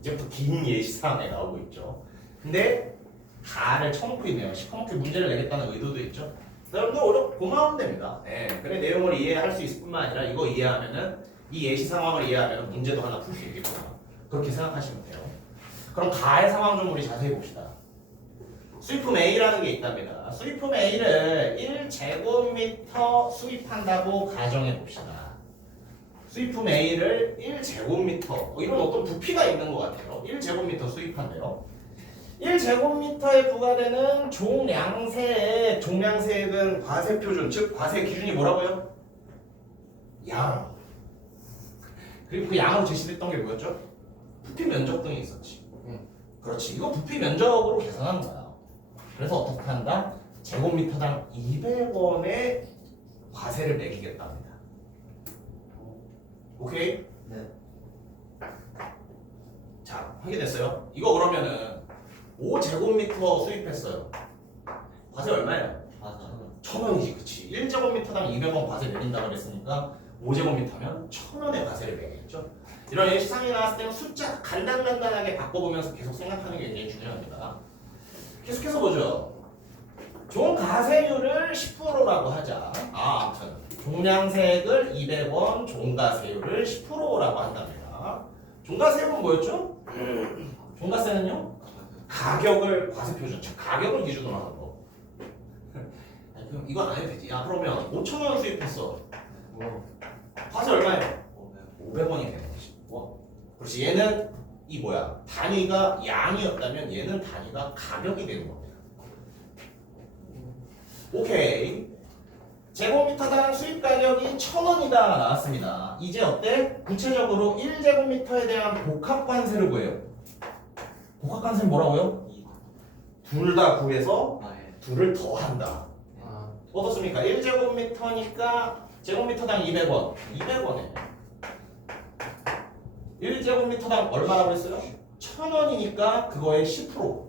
이제부터 긴 예시사항에 나오고 있죠. 근데 다를 쳐놓고 있네요. 시커멓게 문제를 내겠다는 의도도 있죠. 여러분들 고마우면 됩니다. 네, 그래 내용을 이해할 수 있을 뿐만 아니라 이거 이해하면은 이 예시 상황을 이해하면 문제도 하나 풀 수 있겠구나. 그렇게 생각하시면 돼요. 그럼 가의 상황 좀 우리 자세히 봅시다. 수입품 A라는 게 있답니다. 수입품 A를 1제곱미터 수입한다고 가정해 봅시다. 수입품 A를 1제곱미터 이런 어떤 부피가 있는 것 같아요. 1제곱미터 수입한대요. 1제곱미터에 부과되는 종량세액은 과세 표준, 즉 과세 기준이 뭐라고요? 양. 그리고 그 양으로 제시됐던 게 뭐였죠? 부피 면적 등이 있었지. 그렇지. 이거 부피 면적으로 계산하는 거야. 그래서 어떻게 한다? 제곱미터당 200원의 과세를 매기겠답니다. 오케이? 네. 자, 확인됐어요? 이거 그러면은 5제곱미터 수입했어요. 과세 얼마예요? 1,000원이지, 그치? 1제곱미터당 200원 과세 매긴다고 그랬으니까 5제곱미터면 1,000원의 과세를 매기겠죠? 이런 예시상이 나왔을 때는 숫자 간단하게 바꿔보면서 계속 생각하는 게 굉장히 중요합니다. 계속해서 보죠. 종가세율을 10%라고 하자. 아무튼 종량세액을 200원, 종가세율을 10%라고 한답니다. 종가세율은 뭐였죠? 종가세는요? 가격을 과세표준, 즉 가격을 기준으로 하는 거. 아니, 그럼 이거 안 해도 되지. 야 그러면 5,000원 수입했어. 과세 얼마예요? 500원이 되는 거지. 그렇지. 얘는 이 뭐야? 단위가 양이었다면 얘는 단위가 가격이 되는 겁니다. 오케이. 제곱미터당 수입 가격이 1,000원이다 나왔습니다. 이제 어때? 구체적으로 1제곱미터에 대한 복합관세를 구해요. 복합관세는 뭐라고요? 둘 다 구해서 둘을 더한다. 어떻습니까? 1제곱미터니까 제곱미터당 200원. 200원에 1제곱미터당 얼마라고 했어요? 1,000원이니까 그거의 10%.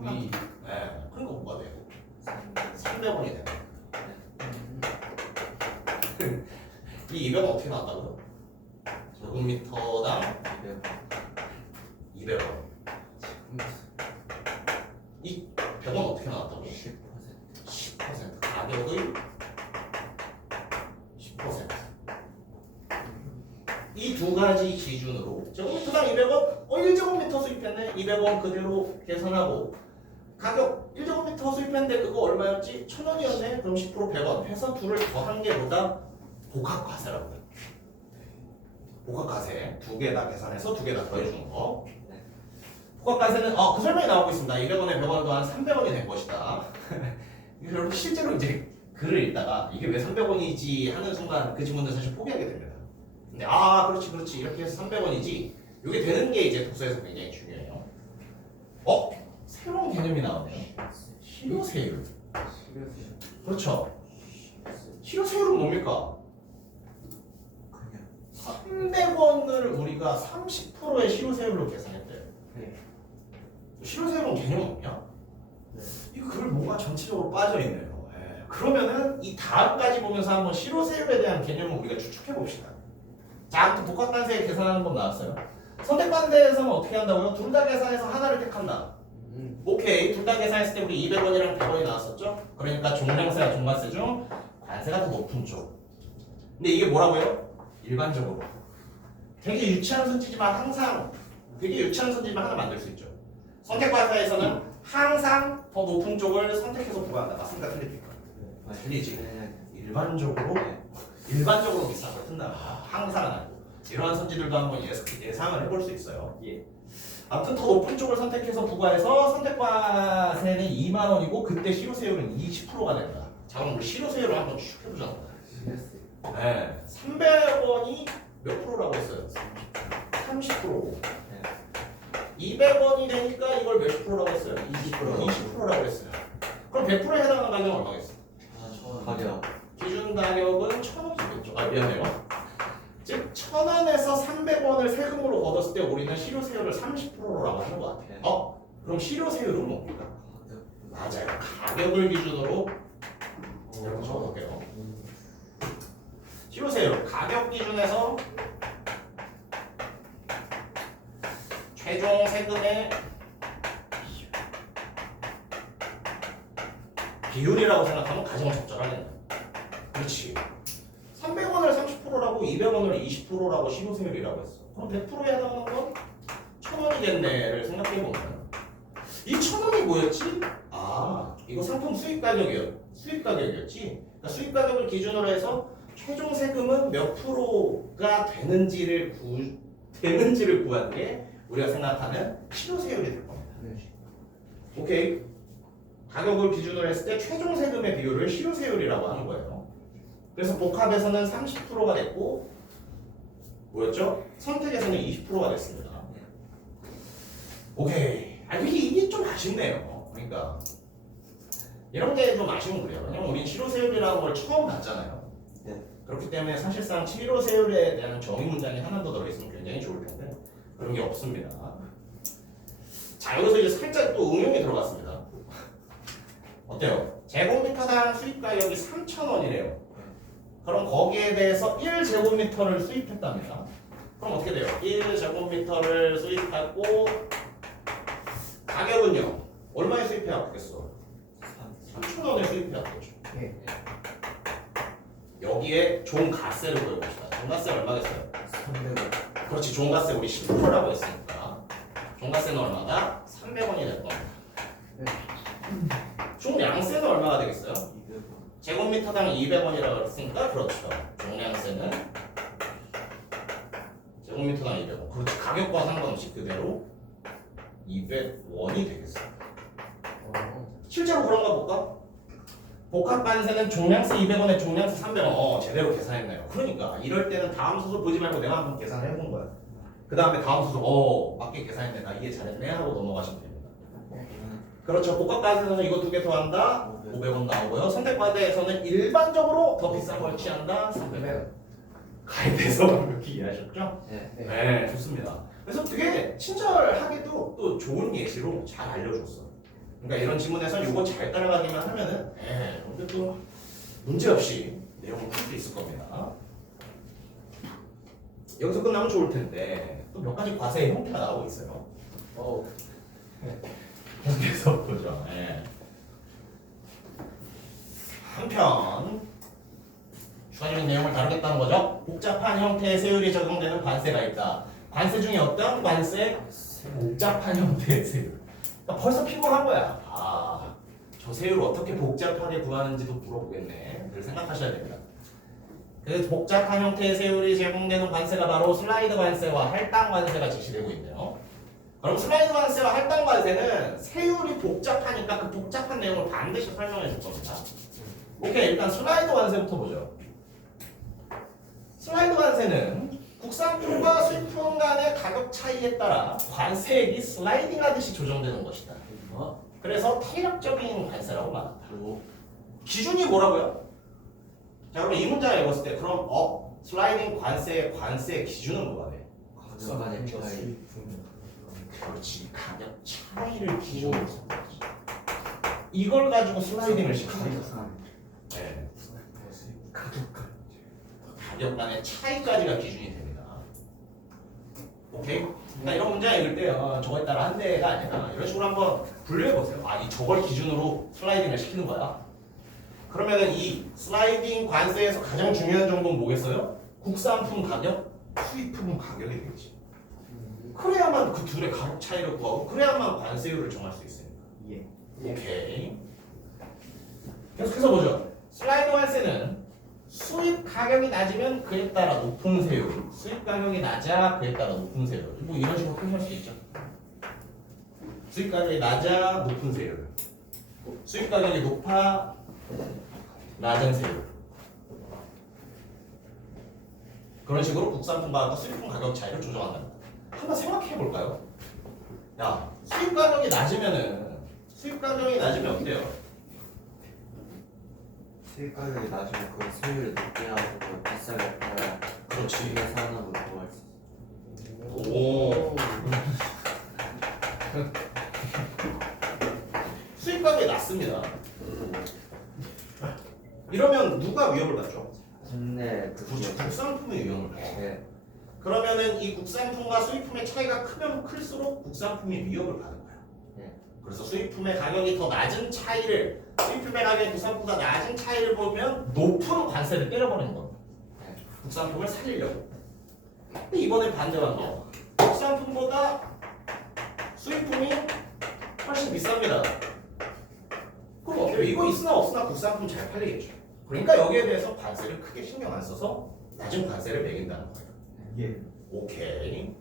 네. 그러니까 뭐가 돼요? 300원이 돼요. 이 200원 어떻게 나왔다고요? 제곱미터당 200원. 이 100원 어떻게 나왔다고요? 10%. 가격의 10%. 이 두 가지 기준으로 제곱미터당 200원, 1제곱미터 수입했네. 200원 그대로 계산하고 가격 1제곱미터 수입했는데 그거 얼마였지? 1,000원이었네. 그럼 10% 100원 해서 둘을 더한 게 뭐다? 복합과세라고 해요. 복합과세 두 개 다 계산해서 두 개 다 더해주는 거. 복합과세는 그 설명이 나오고 있습니다. 200원에 100원 더한 300원이 된 것이다. 여러분 실제로 이제 글을 읽다가 이게 왜 300원이지 하는 순간 그 질문은 사실 포기하게 됩니다. 근데 그렇지 이렇게 해서 300원이지 이게 되는 게 이제 독서에서 굉장히 중요해요. 새로운 개념이 나오네요. 실효세율. 그렇죠. 실효세율은 뭡니까? 300원을 우리가 30%의 실효세율로 계산했대요. 실효세율은 개념 없냐? 이거 글 뭔가 전체적으로 빠져있네요. 그러면은 이 다음까지 보면서 한번 실효세율에 대한 개념을 우리가 추측해 봅시다. 자, 아무튼 복합관세 계산하는 법 나왔어요. 선택관세에서는 어떻게 한다고요? 둘 다 계산해서 하나를 택한다. 오케이. 둘 다 계산했을 때 우리 200원이랑 100원이 나왔었죠? 그러니까 종량세와 종가세 중 관세가 더 높은 쪽. 근데 이게 뭐라고요? 일반적으로. 되게 유치한 손짓이지만 항상 하나 만들 수 있죠. 선택관세에서는 항상 더 높은 쪽을 선택해서 부과한다. 맞습니까? 틀립니까? 틀리지. 일반적으로 비슷한 걸 튼다. 항상은 아니고. 이러한 선지들도 한번 예상을 해볼 수 있어요. 아무튼 더 높은 쪽을 선택해서 부과해서 선택과세는 2만 원이고 그때 실효세율은 20%가 된다. 자, 그럼 우리 실효세율을 한번 추측해보자. 네, 300원이 몇 프로라고 했어요? 30%. 200원이 되니까 이걸 몇 프로라고 했어요? 20%라고 했어요. 그럼 100%에 해당하는 가격은 얼마겠어요? 가격. 기준 가격은 1,000원이겠죠. 미안해요. 즉 1,000원에서 300원을 세금으로 얻었을 때 우리는 실효세율을 30%라고 하는 것 같아요. 그럼 실효세율은 뭡니까? 맞아요. 가격을 기준으로 이렇게 적어볼게요. 실효세율 가격 기준에서 최종 세금의 비율이라고 생각하면 가장 적절하겠네요. 그렇지. 300원을 30%라고 200원을 20%라고 실효세율이라고 했어. 그럼 100%에 해당하는 건 1,000원이겠네를 생각해보면 이 1,000원이 뭐였지? 이거 상품 수입가격이었지? 그러니까 수입가격을 기준으로 해서 최종 세금은 몇 프로가 되는지를 구한 게 우리가 생각하는 실효세율이 될 겁니다. 오케이. 가격을 기준으로 했을 때 최종 세금의 비율을 실효세율이라고 하는 거예요. 그래서 복합에서는 30%가 됐고 뭐였죠? 선택에서는 20%가 됐습니다. 오케이. 이게 좀 아쉽네요. 그러니까 이런 게 좀 아쉬운 거예요. 왜냐면 우린 실효세율이라는 걸 처음 봤잖아요. 그렇기 때문에 사실상 실효세율에 대한 정의 문장이 하나 더 들어있으면 굉장히 좋을 텐데 그런 게 없습니다. 자, 여기서 이제 살짝 또 응용이 들어갔습니다. 어때요? 제곱미터당 수입가격이 3,000원이래요. 그럼 거기에 대해서 1제곱미터를 수입했답니다. 그럼 어떻게 돼요? 1제곱미터를 수입하고 가격은요? 얼마에 수입해야 되겠어? 3,000원의 수입이 나왔죠. 예. 여기에 종가세를 보여봅시다. 종가세 얼마겠어요? 300원. 그렇지, 종가세 우리 10%라고 했으니까 종가세는 얼마다? 300원이 될 겁니다. 네. 종량세는 얼마가 되겠어요? 200원. 제곱미터당 200원이라고 했으니까 그렇죠. 종량세는 제곱미터당 200원. 그렇지, 가격과 상관없이 그대로 200원이 되겠어요. 실제로 그런가 볼까? 복합관세는 종량세 200원에 종량세 300원. 제대로 계산했네요. 그러니까 이럴 때는 다음 수술 보지 말고 내가 한번 계산을 해본 거야. 그 다음에 다음 수술 맞게 계산했네, 나 이해 잘했네 하고 넘어가시면 됩니다. 그렇죠. 복합관세에서는 이거 두 개 더한다 500원 나오고요. 선택과대에서는 일반적으로 더 비싼 걸 취한다 300원. 가입해서 그렇게 이해하셨죠? 네. 네, 좋습니다. 그래서 되게 친절하게도 또 좋은 예시로 잘 알려줬어. 그러니까 이런 지문에서 이거 잘 따라가기만 하면은, 근데 또 문제 없이 내용을 풀 수 있을 겁니다. 여기서 끝나면 좋을 텐데 또 몇 가지 과세의 형태가 나오고 있어요. 계속해서 보죠. 한편 추가적인 내용을 다루겠다는 거죠. 복잡한 형태의 세율이 적용되는 관세가 있다. 관세 중에 어떤 관세? 복잡한 형태의 세율. 그러니까 벌써 피곤한 거야. 저 세율을 어떻게 복잡하게 구하는지도 물어보겠네. 그걸 생각하셔야 됩니다. 그래서 복잡한 형태의 세율이 제공되는 관세가 바로 슬라이드 관세와 할당 관세가 제시되고 있네요. 그럼 슬라이드 관세와 할당 관세는 세율이 복잡하니까 그 복잡한 내용을 반드시 설명해 줄 겁니다. 오케이, 일단 슬라이드 관세부터 보죠. 슬라이드 관세는 국산품과 수입품 간의 가격 차이에 따라 관세액이 슬라이딩 하듯이 조정되는 것이다. 그래서 탄력적인 관세라고 말한다. 기준이 뭐라고요? 자, 그럼 이 문장을 읽었을 때 그럼 슬라이딩 관세의 기준은 뭐가 돼? 가격 간의 차이. 그렇지, 가격 차이를 기준으로 삼지. 이걸 가지고 슬라이딩을 시키는 거야. 네. 가격 간의 차이까지가 기준이 됩니다. 오케이? 그러니까 이런 문제 읽을 때 저거에 따라 한 대가 아니라 이런 식으로 한번 분류해 보세요. 이 저걸 기준으로 슬라이딩을 시키는 거야. 그러면은 이 슬라이딩 관세에서 가장 중요한 정보는 뭐겠어요? 국산품 가격, 수입품 가격이 되겠지. 그래야만 그 둘의 가격 차이를 구하고 그래야만 관세율을 정할 수 있습니다. 예. 오케이. 계속해서 보죠. 슬라이드 관세는 수입 가격이 낮으면 그에 따라 높은 세율, 수입 가격이 낮아 그에 따라 높은 세율. 뭐 이런 식으로 표현할 수 있죠. 수입 가격이 낮아 높은 세율, 수입 가격이 높아 낮은 세율. 그런 식으로 국산품 가격과 수입품 가격 차이를 조정한다. 한번 생각해 볼까요? 야, 수입 가격이 낮으면 어때요? 수입 가격이 낮으면 그 세율을 높게 하고 비싸게 팔아야 그렇지. 주위의 산업을 보호할 수 있어. 오. 수입 가격이 낮습니다. 이러면 누가 위협을 받죠? 국내 그렇죠. 국산품이 위협을 받죠. 네. 그러면은 이 국산품과 수입품의 차이가 크면 클수록 국산품이 위협을 받는 거야. 네. 그래서 수입품의 가격이 더 낮은 차이를, 수입품의 가격이 국산품보다 낮은 차이를 보면 높은 관세를 때려버리는 겁니다. 네. 국산품을 살리려고. 근데 이번엔 반대로 거. 국산품보다 수입품이 훨씬 비쌉니다. 그럼 어때요? 이거 있으나 없으나 국산품 잘 팔리겠죠. 그러니까 여기에 대해서 관세를 크게 신경 안 써서 낮은 관세를 매긴다는 거예요. 예. 오케이.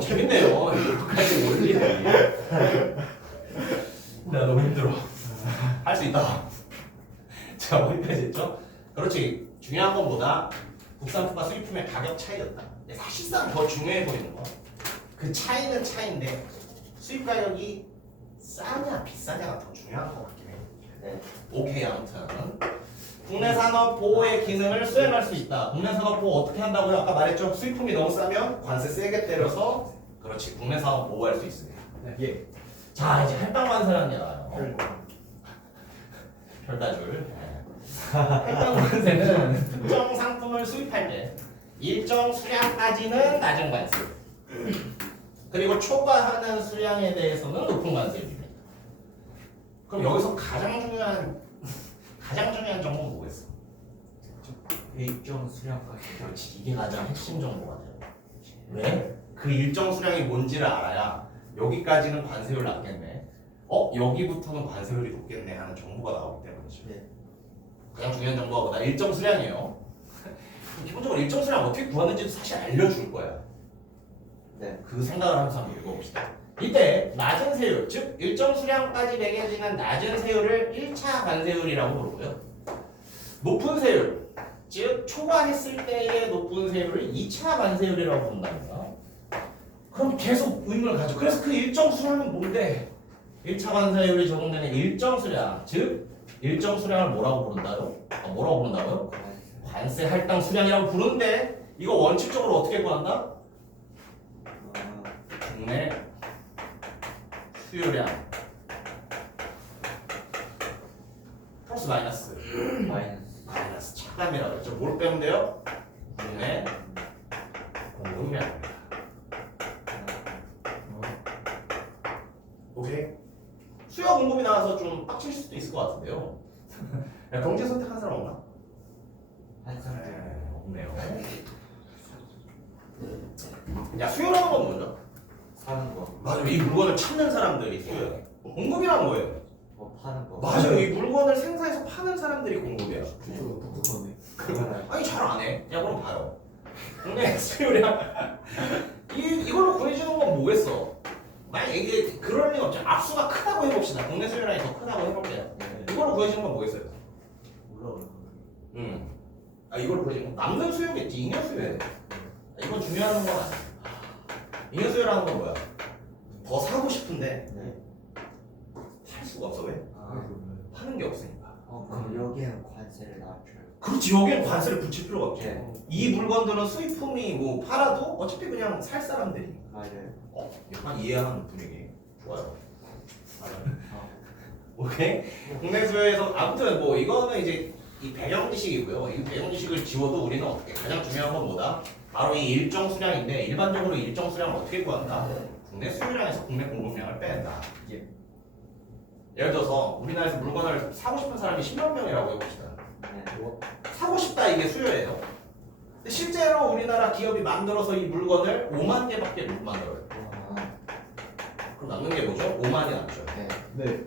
재밌네요. 이거까지 모르겠네. 나 너무 힘들어. 할 수 있다. 자, 어디까지 했죠? 그렇지. 중요한 건 뭐다? 국산품과 수입품의 가격 차이였다. 근데 사실상 더 중요해 보이는 거. 그 차이는 차이인데 수입 가격이 싸냐 비싸냐가 더 중요한 것 같긴 해요. 네. 오케이, 아무튼 국내 산업 보호의 기능을 수행할 수 있다. 국내 산업 보호 어떻게 한다고요? 아까 말했죠. 수입품이 너무 싸면 관세 세게 때려서 그렇지 국내 산업 보호할 수 있습니다. 예. 자, 이제 할당 관세라는 게 나와요. 별다줄. 할당 관세는 특정 상품을 수입할 때 일정 수량까지는 낮은 관세. 그리고 초과하는 수량에 대해서는 높은 관세입니다. 그럼 여기서 가장 중요한 정보는 뭐겠어? 일정 수량까지. 그렇지. 이게 가장 핵심 정보가 돼요. 왜? 그 일정 수량이 뭔지를 알아야 여기까지는 관세율 낮겠네. 여기부터는 관세율이 높겠네 하는 정보가 나오기 때문이죠. 네. 가장 중요한 정보가 뭐다? 일정 수량이에요. 기본적으로 일정 수량 어떻게 구하는지도 사실 알려줄 거야. 네. 그 생각을 하면서 한번 읽어봅시다. 이때 낮은 세율, 즉 일정 수량까지 매겨지는 낮은 세율을 1차 관세율이라고 부르고요. 높은 세율, 즉 초과했을 때의 높은 세율을 2차 관세율이라고 부른답니다. 그럼 계속 의문을 가져. 그래서 그 일정 수량은 뭔데? 1차 관세율이 적용되는 일정 수량, 즉 일정 수량을 뭐라고 부른다요? 뭐라고 부른다고요? 관세 할당 수량이라고 부르는데 이거 원칙적으로 어떻게 구한다? 국내 수요량 플러스 마이너스 마이너스 차감이라고 했죠. 뭘 빼면 돼요? 국내 공급량. 오케이. 수요 공급이 나와서 좀 빡칠 수도 있을 것 같은데요. 야, 경제 선택한 사람 없나? 한 사람. 없네요. 야, 수요라는 건 뭐죠? 사는 거. 맞아요. 이 물건을 찾는 사람들이 수요예요. 공급이란 뭐예요? 뭐 파는 거. 맞아요. 이 물건을 생산해서 파는 사람들이 공급이야. 그거는 아니 잘 안 해. 야 그럼 봐요. 국내 수요량 이걸로 구해주는 건 뭐겠어? 만약 이게 그럴 리는 없죠. 압수가 크다고 해봅시다. 국내 수요량이 더 크다고 해볼게요. 이걸로 구해주는 건 뭐겠어요? 몰라. 이걸 구해주는 건 남는 수요겠지. 잉여 수요예요. 이건 중요한 건 아니야. 잉여 수요라는 건 뭐야? 더 사고 싶은데 네. 팔 수가 없어. 왜? 파는 게 없으니까. 그럼 여기에는 관세를 낮춰요. 그렇지. 여기엔 관세를 붙일 필요가 없지. 네. 이 물건들은 수입품이 뭐 팔아도 어차피 그냥 살 사람들이니까. 맞아요. 약간 이해하는 분위기 좋아요. 오케이. 국내 수요에서 아무튼 뭐 이거는 이제 이 배경 지식이고요. 이 배경 지식을 지워도 우리는 어떻게 가장 중요한 건 뭐다? 바로 이 일정 수량인데 일반적으로 일정 수량을 어떻게 구한다? 국내 수요량에서 국내 공급량을 빼낸다. 예를 들어서 우리나라에서 물건을 사고 싶은 사람이 10만 명이라고 해봅시다. 네. 사고 싶다 이게 수요예요. 근데 실제로 우리나라 기업이 만들어서 이 물건을 5만 개밖에 못 만들어요. 그럼 남는 게 뭐죠? 5만이 남죠. 네.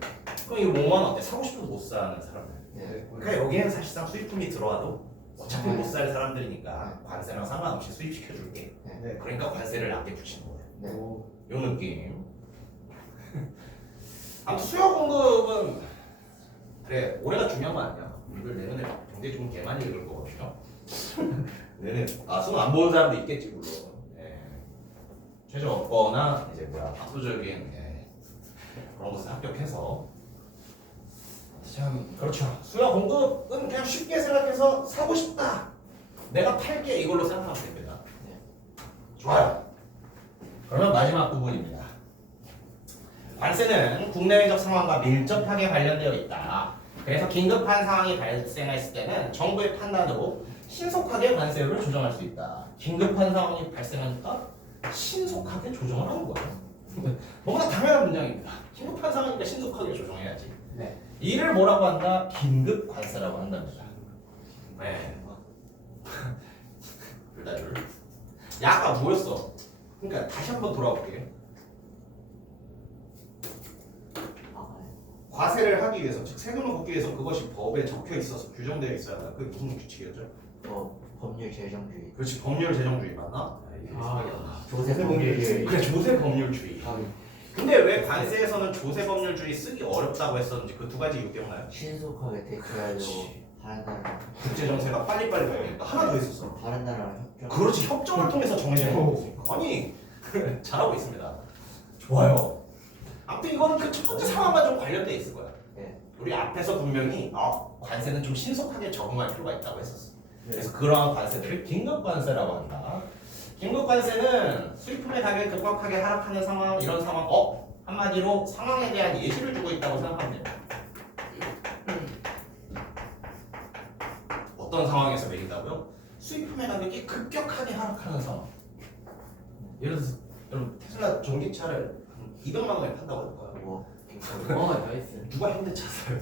그럼 이거 5만 원 어때? 사고 싶어서 못 사는 사람들. 네. 그러니까 여기에는 사실상 수입품이 들어와도 어차피 못 살 사람들이니까 관세랑 상관없이 수입시켜줄게. 네. 그러니까 관세를 낮게 붙이는 거예요. 네. 요 느낌. 아무튼 수요 공급은 그래 올해가 중요한 거 아니야. 이걸 내년에 굉장히 좀 개 많이 읽을 거거든요. 내년 수능 안 보는 사람도 있겠지 물론. 최저 없거나 이제 압도적인 그런 것을 합격해서 참 그렇죠. 수요 공급은 그냥 쉽게 생각해서 사고 싶다. 내가 팔게 이걸로 생각하면 됩니다. 좋아요. 그러면 마지막 부분입니다. 관세는 국내외적 상황과 밀접하게 관련되어 있다. 그래서 긴급한 상황이 발생했을 때는 정부의 판단으로 신속하게 관세율을 조정할 수 있다. 긴급한 상황이 발생하니까 신속하게 조정을 하는 거예요. 너무나 당연한 문장입니다. 긴급한 상황이니까 신속하게 조정해야지. 네. 이를 뭐라고 한다? 긴급 관세라고 한답니다. 네. 둘. 야, 아까 뭐였어? 그러니까 다시 한번 돌아볼게요. 과세를 하기 위해서, 즉 세금을 걷기 위해서 그것이 법에 적혀 있어서 규정되어 있어야 한다. 그게 무슨 규칙이었죠? 법률 제정주의. 그렇지, 법률 제정주의 맞나? 조세 법률주의. 그래, 조세 법률주의. 근데 왜 관세에서는 조세 법률주의 쓰기 어렵다고 했었는지 그 두 가지 이유 기억나요? 신속하게 대처하려고 그렇지. 다른 나라. 국제 정세가 빨리빨리 가니까 하나 더 있었어. 다른 나라랑 협정. 그렇지, 협정을 통해서 정해지는 거니까. 아니, 잘하고 있습니다. 좋아요. 아무튼 이거는 그 첫 번째 상황과 좀 관련돼 있을 거야. 네. 우리 앞에서 분명히 관세는 좀 신속하게 적응할 필요가 있다고 했었어. 네. 그래서 그러한 관세들을 긴급 관세라고 한다. 긴급 관세는 수입품의 가격이 급격하게 하락하는 상황, 이런 상황, 한마디로 상황에 대한 예시를 주고 있다고 생각하면 됩니다. 어떤 상황에서 매긴다고요? 수입품의 가격이 급격하게 하락하는 상황. 예를 들어서 여러분 테슬라 전기차를 한 200만 원에 판다고 할 거예요. 나이스. 누가 현대차 사요?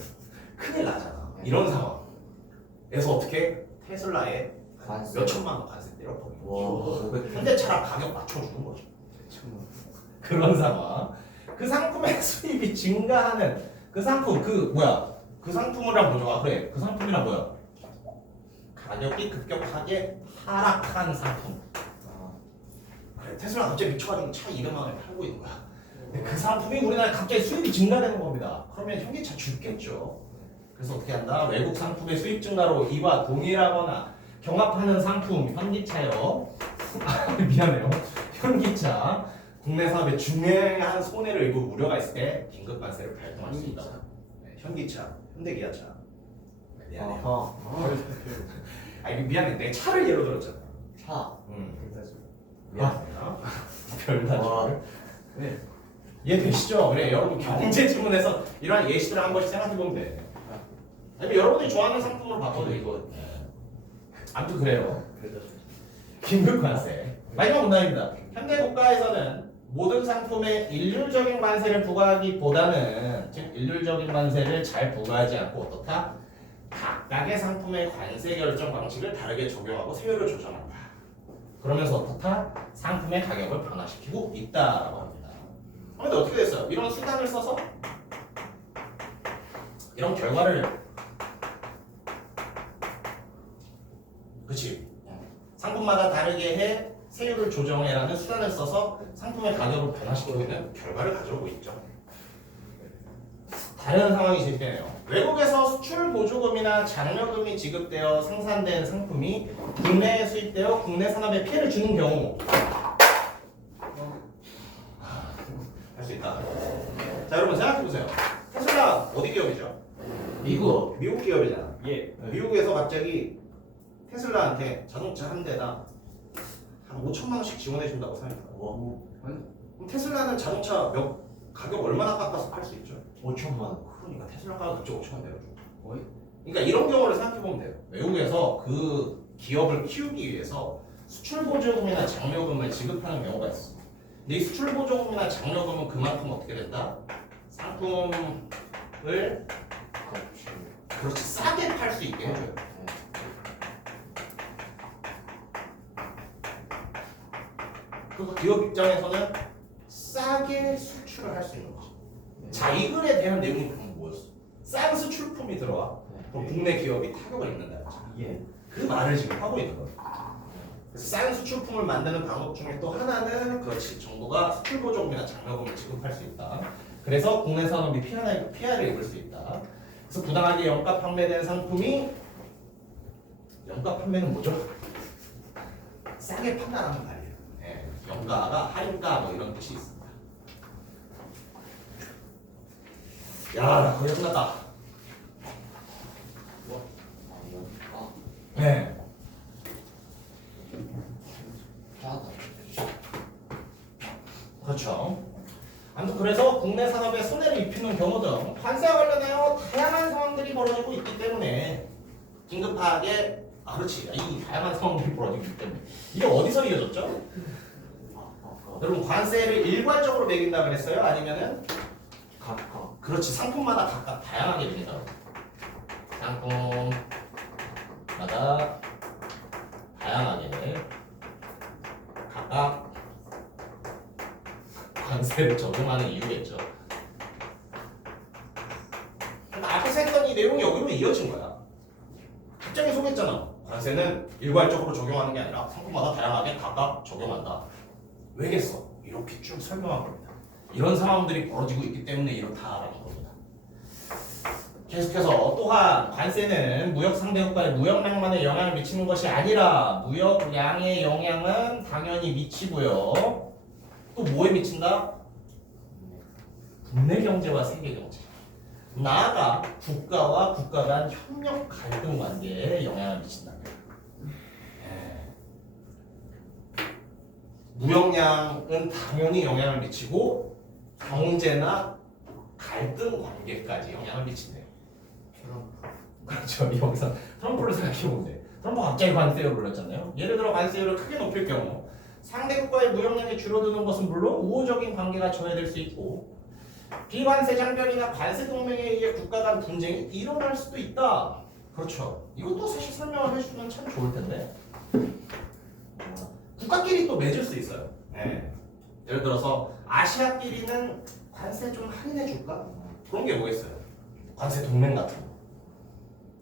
큰일 나잖아. 이런 상황에서 어떻게 테슬라에 관세. 몇 천만 원 관세 때려버리고 와, 500. 현대차랑 가격 맞춰주는 거죠. 그런 상황. 그 상품의 수입이 증가하는 그 상품 그 상품이랑 뭐죠? 그래 그 상품이랑 뭐야? 가격이 급격하게 하락한 상품. 그래 테슬라 갑자기 미쳐가지고 차 200만 원에 팔고 있는 거야. 근데 그 상품이 우리나라에 갑자기 수입이 증가되는 겁니다. 그러면 현기차 죽겠죠. 그래서 어떻게 한다? 외국 상품의 수입 증가로 이와 동일하거나 경합하는 상품 현기차요. 미안해요. 현기차 국내 사업에 중요한 손해를 입을 우려가 있을 때 긴급 관세를 발동할 수 있다. 네, 현기차, 현대기아차. 네, 미안해요. 아니 미안해. 내 차를 예로 들었잖아. 차. 미안해요. 별다줄. 네. 이해되시죠? 그래 여러분 경제 지문에서 이러한 예시들을 한 번씩 생각해 보면 돼. 아니 여러분이 좋아하는 상품으로 바꿔도 이거. 아무튼 그래요. 긴급 관세. 마지막 문단입니다. 현대 국가에서는 모든 상품에 일률적인 관세를 부과하기보다는 즉 일률적인 관세를 잘 부과하지 않고 어떻다? 각각의 상품의 관세 결정 방식을 다르게 적용하고 세율을 조정한다. 그러면서 어떻다? 상품의 가격을 변화시키고 있다라고 합니다. 그런데 어떻게 됐어요? 이런 수단을 써서 이런 결과를 그치? 상품마다 다르게 해 세율을 조정해라는 수단을 써서 상품의 가격을 변화시키고 있는 결과를 가져오고 있죠. 다른 상황이 제기되네요. 외국에서 수출 보조금이나 장려금이 지급되어 생산된 상품이 국내에 수입되어 국내 산업에 피해를 주는 경우 할 수 있다. 자 여러분 생각해보세요. 테슬라 어디 기업이죠? 미국. 미국 기업이잖아. 예. 미국에서 갑자기 테슬라한테 자동차 한 대당 한 5천만 원씩 지원해 준다고 생각해요. 그럼 테슬라는 자동차 가격 얼마나 깎아서 팔 수 있죠? 5천만 원. 그러니까 테슬라 가격 갑자기 5천만 내려줘. 어이? 그러니까 이런 경우를 생각해 보면 돼요. 외국에서 그 기업을 키우기 위해서 수출 보조금이나 장려금을 지급하는 경우가 있어. 근데 이 수출 보조금이나 장려금은 그만큼 어떻게 된다? 상품을 그렇지 싸게 팔 수 있게 해줘요. 그리고 기업 입장에서는 싸게 수출을 할 수 있는 거죠. 자, 이 글에 대한 내용이 그럼 뭐였어? 싼 수출품이 들어와. 그럼 국내 기업이 타격을 입는다. 예. 그 말을 지금 하고 있는 거예요. 그래서 싼 수출품을 만드는 방법 중에 또 하나는 그렇지 정부가 수출 보조금이나 장려금을 지급할 수 있다. 그래서 국내 산업이 피해를 입을 수 있다. 그래서 부당하게 영가 판매된 상품이 영가 판매는 뭐죠? 싸게 판다라는 말이에요. 예, 영가가 할인가 뭐 이런 뜻이 있습니다. 야, 나 거의 끝났다. 네. 그렇죠. 아무튼 그래서 국내 산업에 손해를 입히는 경우 등 관세와 관련하여 다양한 상황들이 벌어지고 있기 때문에 긴급하게 그렇지 이 다양한 상황들이 벌어지고 있기 때문에 이게 어디서 이어졌죠? 여러분 관세를 일괄적으로 매긴다 그랬어요? 아니면은 각각. 그렇지 상품마다 각각 다양하게 매긴다. 상품마다 다양하게 각각 관세를 적용하는 이유겠죠. 그러니까 앞에서 했던 이 내용이 여기로 이어진 거야. 갑자기 소개했잖아. 관세는 일괄적으로 적용하는 게 아니라 상품마다 다양하게 각각 적용한다. 왜겠어? 이렇게 쭉 설명한 겁니다. 이런 상황들이 벌어지고 있기 때문에 이렇다라는 겁니다. 계속해서 또한 관세는 무역 상대 국가의 무역량만에 영향을 미치는 것이 아니라 무역량의 영향은 당연히 미치고요. 또 뭐에 미친다? 국내 경제와 세계 경제. 나아가 국가와 국가 간 협력 갈등 관계에 영향을 미친다. 무역량은 당연히 영향을 미치고 경제나 갈등 관계까지 영향을 미친대요. 그렇죠. 여기서 트럼프를 생각해보면 돼. 트럼프가 갑자기 관세율을 올렸잖아요. 예를 들어 관세율을 크게 높일 경우 상대 국가의 무역량이 줄어드는 것은 물론 우호적인 관계가 전해질 수 있고 비관세 장벽이나 관세 동맹에 의해 국가 간 분쟁이 일어날 수도 있다. 그렇죠. 이것도 사실 설명을 해주면 참 좋을 텐데 국가끼리 또 맺을 수 있어요. 예. 예를 들어서 아시아끼리는 관세 좀 할인해 줄까? 그런 게 뭐겠어요? 관세 동맹 같은 거.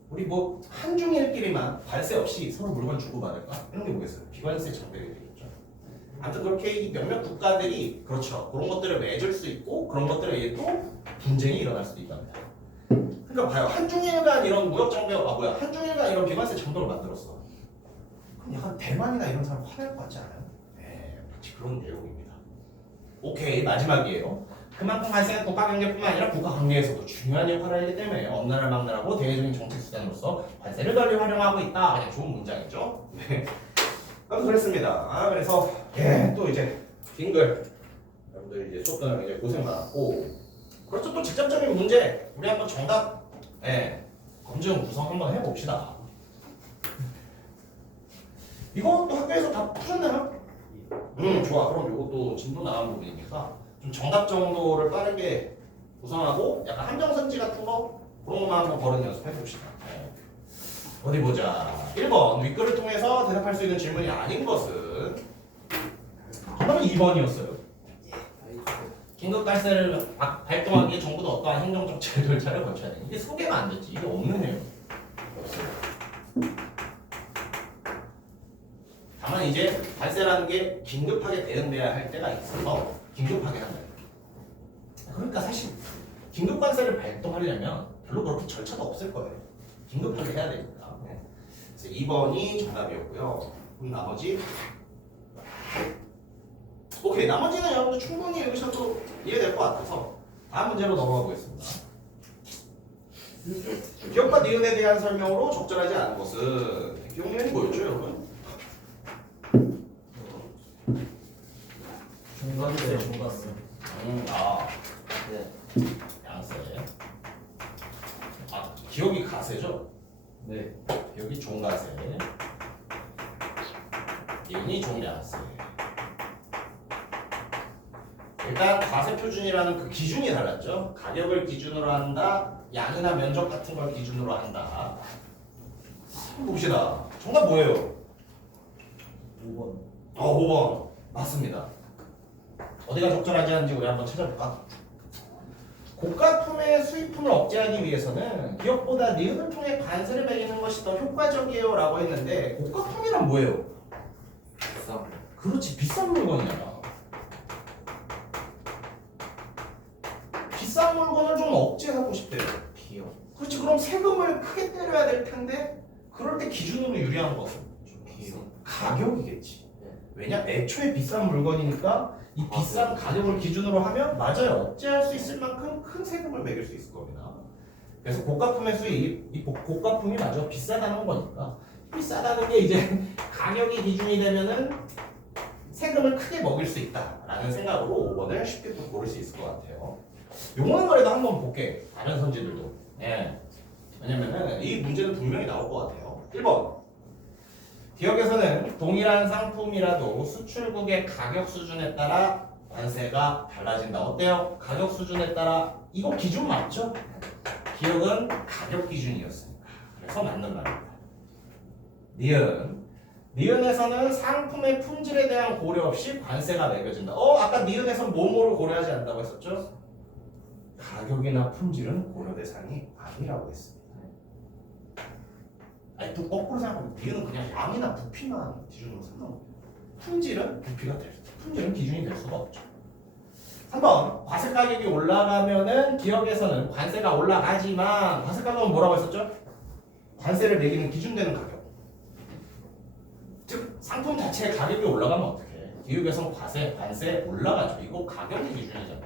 우리 뭐 한중일끼리만 관세 없이 서로 물건 주고 받을까? 이런 게 뭐겠어요? 비관세 장벽이 되겠죠. 아무튼 그렇게 이 몇몇 국가들이 그렇죠. 그런 것들을 맺을 수 있고 그런 것들에 의해 또 분쟁이 일어날 수도 있답니다. 그러니까 봐요. 한중일 간 이런 무역 장벽, 한중일 간 이런 비관세 장벽을 만들었어. 그럼 약간 대만이나 이런 사람 화낼 것 같지 않아요? 네, 마치 그런 내용입니다. 오케이, 마지막이에요. 그만큼 관세는 국가 경제뿐만 아니라 국가 관계에서도 중요한 역할을 하기 때문에 어느 나라를 막느라고 대외적인 정책 수단으로서 관세를 널리 활용하고 있다. 그냥 좋은 문장이죠. 네. 그랬습니다. 그래서 또 이제 빙글 여러분들 이제 수업도 이제 고생 많았고 그렇죠. 또 직접적인 문제 우리 한번 정답 검증 구성 한번 해봅시다. 이건 또 학교에서 다 푸셨나요? 좋아. 그럼 이것도 진도 나간 부분이니까 좀 정답 정도를 빠르게 구성하고 약간 함정선지 같은 거 그런 것만 한번 버릇 연습해 봅시다. 어디 보자. 1번 윗글을 통해서 대답할 수 있는 질문이 아닌 것은 정답은 2번이었어요. 긴급관세를 발동하기 위해 정부도 어떠한 행정정책을 절차를 거쳐야 돼. 이게 소개가 안 됐지. 이게 없는 내용. 다만 이제 관세라는 게 긴급하게 대응돼야 할 때가 있어서 긴급하게 한다. 그러니까 사실 긴급관세를 발동하려면 별로 그렇게 절차가 없을 거예요. 긴급하게 해야 되니까. 그래서 2번이 정답이었고요. 그럼 나머지 오케이. 나머지는 여러분들 충분히 여기서도 이해될 것 같아서 다음 문제로 넘어가 보겠습니다. 기업과 니은에 대한 설명으로 적절하지 않은 것은 기억력이 뭐였죠, 여러분? 중간세 중간세. 네. 양세. 기억이 가세죠? 네. 기억이 종가세. 니은이 종량세. 일단 과세 표준이라는 그 기준이 달랐죠. 가격을 기준으로 한다, 양이나 면적 같은 걸 기준으로 한다. 봅시다. 정답 뭐예요? 5번. 5번 맞습니다. 어디가 적절하지 않은지 우리 한번 찾아볼까? 고가품의 수입품을 억제하기 위해서는 기업보다 니은을 통해 관세를 매기는 것이 더 효과적이에요 라고 했는데 고가품이란 뭐예요? 비싸. 그렇지, 비싼 물건이잖아. 비싼 물건을 좀 억제하고 싶대요. 비용. 그렇지, 그럼 세금을 크게 때려야 될 텐데 그럴 때 기준으로 유리한 것은 비용. 가격이겠지. 네. 왜냐? 애초에 비싼 물건이니까 이 비싼 가격을 기준으로 하면 맞아요. 억제할 수 있을 만큼 큰 세금을 매길 수 있을 겁니다. 그래서 고가품의 수입, 이 고가품이 맞아 비싸다는 거니까 비싸다는 게 이제 가격이 기준이 되면은 세금을 크게 먹일 수 있다라는 생각으로 5번을 쉽게 또 고를 수 있을 것 같아요. 요거는 그래도 한번 볼게. 다른 선지들도. 왜냐면은 이 문제는 분명히 나올 것 같아요. 1번. 기업에서는 동일한 상품이라도 수출국의 가격 수준에 따라 관세가 달라진다. 어때요? 가격 수준에 따라 이거 기준 맞죠? 기업은 가격 기준이었으니까. 그래서 맞는 말입니다. 니은에서는 상품의 품질에 대한 고려 없이 관세가 매겨진다. 아까 니은에서 뭐뭐를 고려하지 않는다고 했었죠? 가격이나 품질은 고려 대상이 아니라고 했습니다. 아니 또 거꾸로 생각하면 니은은 그냥 양이나 부피만 기준으로 상관없어요. 품질은 품질은 기준이 될 수가 없죠. 3번 과세 가격이 올라가면은 기업에서는 관세가 올라가지만 과세 가격은 뭐라고 했었죠? 관세를 매기는 기준되는 가격. 즉 상품 자체의 가격이 올라가면 어떡해? 기업에서는 관세 올라가죠. 이거 가격이 기준이잖아요.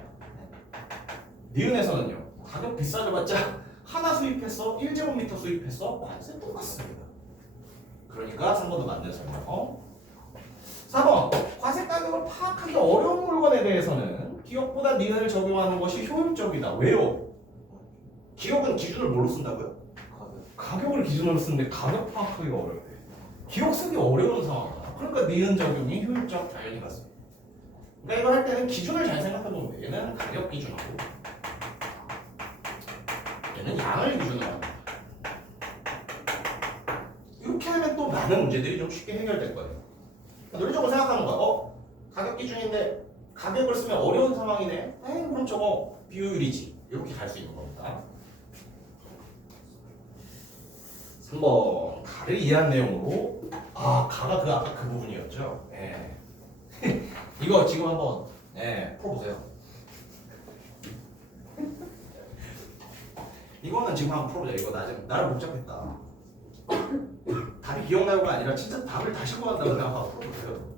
니은에서는요. 가격 비싸져봤자 하나 수입했어, 1제곱미터 수입했어, 관세 똑같습니다. 그러니까 3번도 맞는 설명. 4번 과세 가격을 파악하기 어려운 물건에 대해서는 기업보다 니은을 적용하는 것이 효율적이다. 왜요? 기업은 기준을 뭘로 쓴다고요? 가격을 기준으로 쓰는데 가격 파악하기가 어렵대. 기억 쓰기 어려운 상황이다. 그러니까 니은 적용이 효율적 당연히 맞습니다. 그러니까 이걸 할 때는 기준을 잘 생각해보면 돼. 얘는 가격 기준하고 얘는 양을 기준으로 합니다. 이렇게 하면 또 많은 문제들이 좀 쉽게 해결될 거예요. 논리적으로 생각하는 거야. 가격 기준인데 가격을 쓰면 어려운 상황이네. 그럼 저거 비효율이지. 이렇게 갈 수 있는 겁니다. 3번 가를 이해한 내용으로 가가 아까 그 부분이었죠. 네. 이거 지금 한번 풀어보세요. 이거는 지금 한번 풀어보자. 이거 나를 복잡했다. 답이 기억나고가 아니라 진짜 답을 다시 구한다고 생각하고 풀어보세요.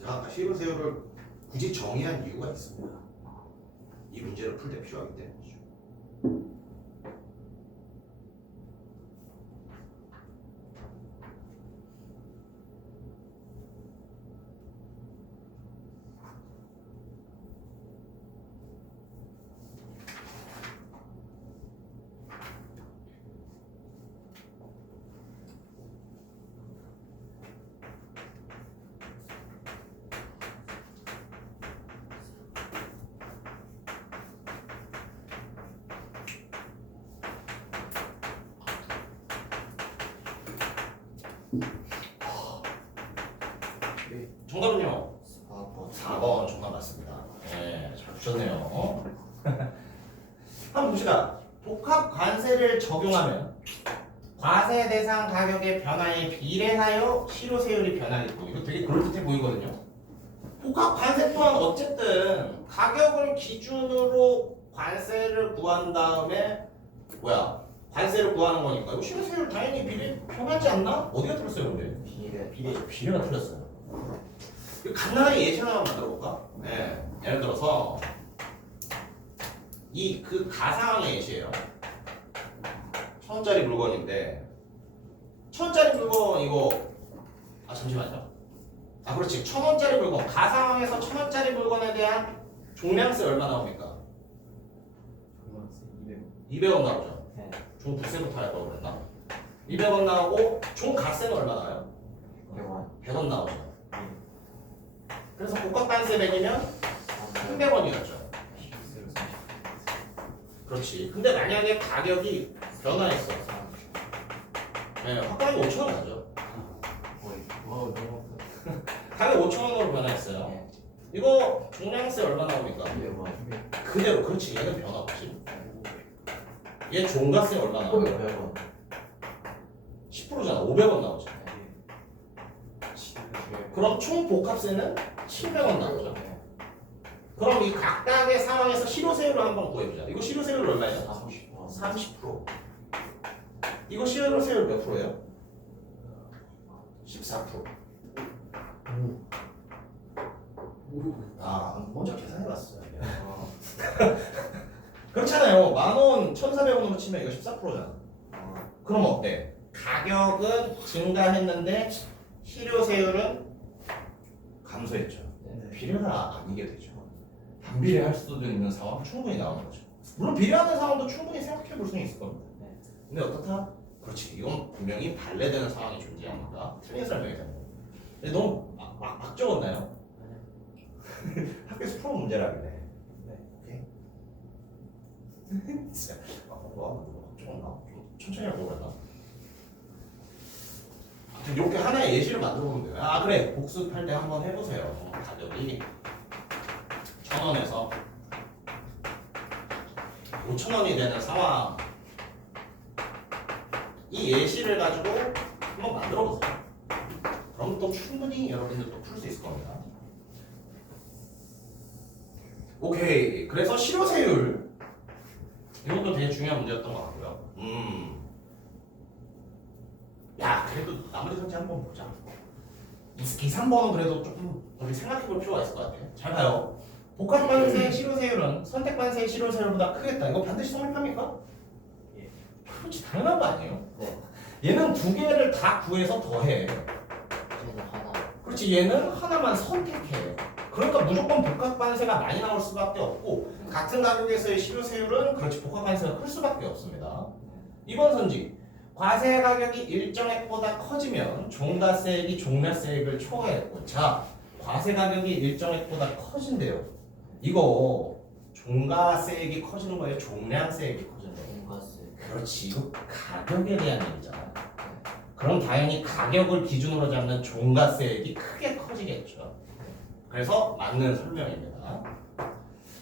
제가 아까 시로세요를 굳이 정의한 이유가 있습니다. 이 문제를 풀 때 필요하기 때문이죠. 정답은요? 4번 정답 맞습니다. 잘 pu셨네요. 한번 봅시다. 복합 관세를 적용하면 과세 대상 가격의 변화에 비례하여 실효세율이 변하겠고, 이거 되게 그럴듯해 보이거든요. 복합 관세 또한 어쨌든 가격을 기준으로 관세를 구한 다음에 관세를 구하는 거니까 이거 실효세율 당연히 변하지 않나? 어디가 틀렸어요 근데? 비례가 틀렸어요. 간단하게 예시 하나 만들어 볼까? 예를 들어서 그 가상의 예시예요. 1,000원짜리 물건인데 1,000원짜리 물건 이거 잠시만요. 그렇지. 1,000원짜리 물건 가상에서 1,000원짜리 물건에 대한 종량세 얼마 나옵니까? 200원 나오죠. 종 부세부터 할 걸 그랬나? 200원 나오고 종 갓세는 얼마 나와요? 100원 나오죠. 그래서 복합관세 100이면 300원이었죠. 그렇지. 근데 만약에 가격이 변화했어. 확가격이 5,000원 가죠. 가격 5,000원으로 변화했어요. 이거 종량세 얼마 나옵니까? 그대로. 그렇지. 얘는 변화 없지. 얘 종가세 얼마 나옵니까? 10%잖아. 500원 나오죠. 그럼 총 복합세는 700원 나오죠. 그럼 이 각각의 상황에서 실효세율을 한번 구해보자. 이거 실효세율 얼마예요? 30%. 이거 실효세율 몇 프로예요? 14%. 먼저 계산해봤어요. 그렇잖아요. 10,000원, 1,400원으로 치면 이거 14%잖아. 그럼 어때? 가격은 증가했는데 실효세율은 감소했죠. 비례가 아니게 되죠. 반비례할 수도 있는 상황 충분히 나오는 거죠. 물론 비례하는 상황도 충분히 생각해 볼 수는 있을 겁니다. 근데 어떻다? 그렇지. 이건 분명히 반대되는 상황이 존재하니까 틀린 설명이 됩니다. 근데 너무 막 적었나요? 학교에서 풀어 문제라길래. 오케이. 진짜 적었나? 좀 천천히 하고 그랬나? 이렇게 하나의 예시를 만들어 보면 돼요. 그래. 복습할 때 한번 해보세요. 가격이 1,000원에서 5,000원이 되는 상황. 이 예시를 가지고 한번 만들어 보세요. 그럼 또 충분히 여러분들도 풀 수 있을 겁니다. 오케이. 그래서 실효세율. 이것도 되게 중요한 문제였던 것 같고요. 그래도 나머지 선지 한번 보자. 이 3번은 그래도 조금 우리 생각해 볼 필요가 있을 것 같아. 잘 봐요. 복합관세의 실효세율은 선택관세의 실효세율보다 크겠다. 이거 반드시 성립합니까? 그렇지. 당연한 거 아니에요? 얘는 두 개를 다 구해서 더해. 그렇지. 그치 얘는 하나만 선택해요. 그러니까 무조건 복합 관세가 많이 나올 수밖에 없고 같은 가격에서의 실효세율은 그렇지 복합 관세가 클 수밖에 없습니다. 이번 선지 과세 가격이 일정액보다 커지면 종가세액이 종량세액을 초과했고 자 과세 가격이 일정액보다 커진대요. 이거 종가세액이 커지는 거예요? 종량세액이 커지는 거예요? 돈가스. 그렇지 이거 가격에 대한 얘기잖아. 그럼 당연히 가격을 기준으로 잡는 종가세액이 크게 커지겠죠. 그래서 맞는 설명입니다.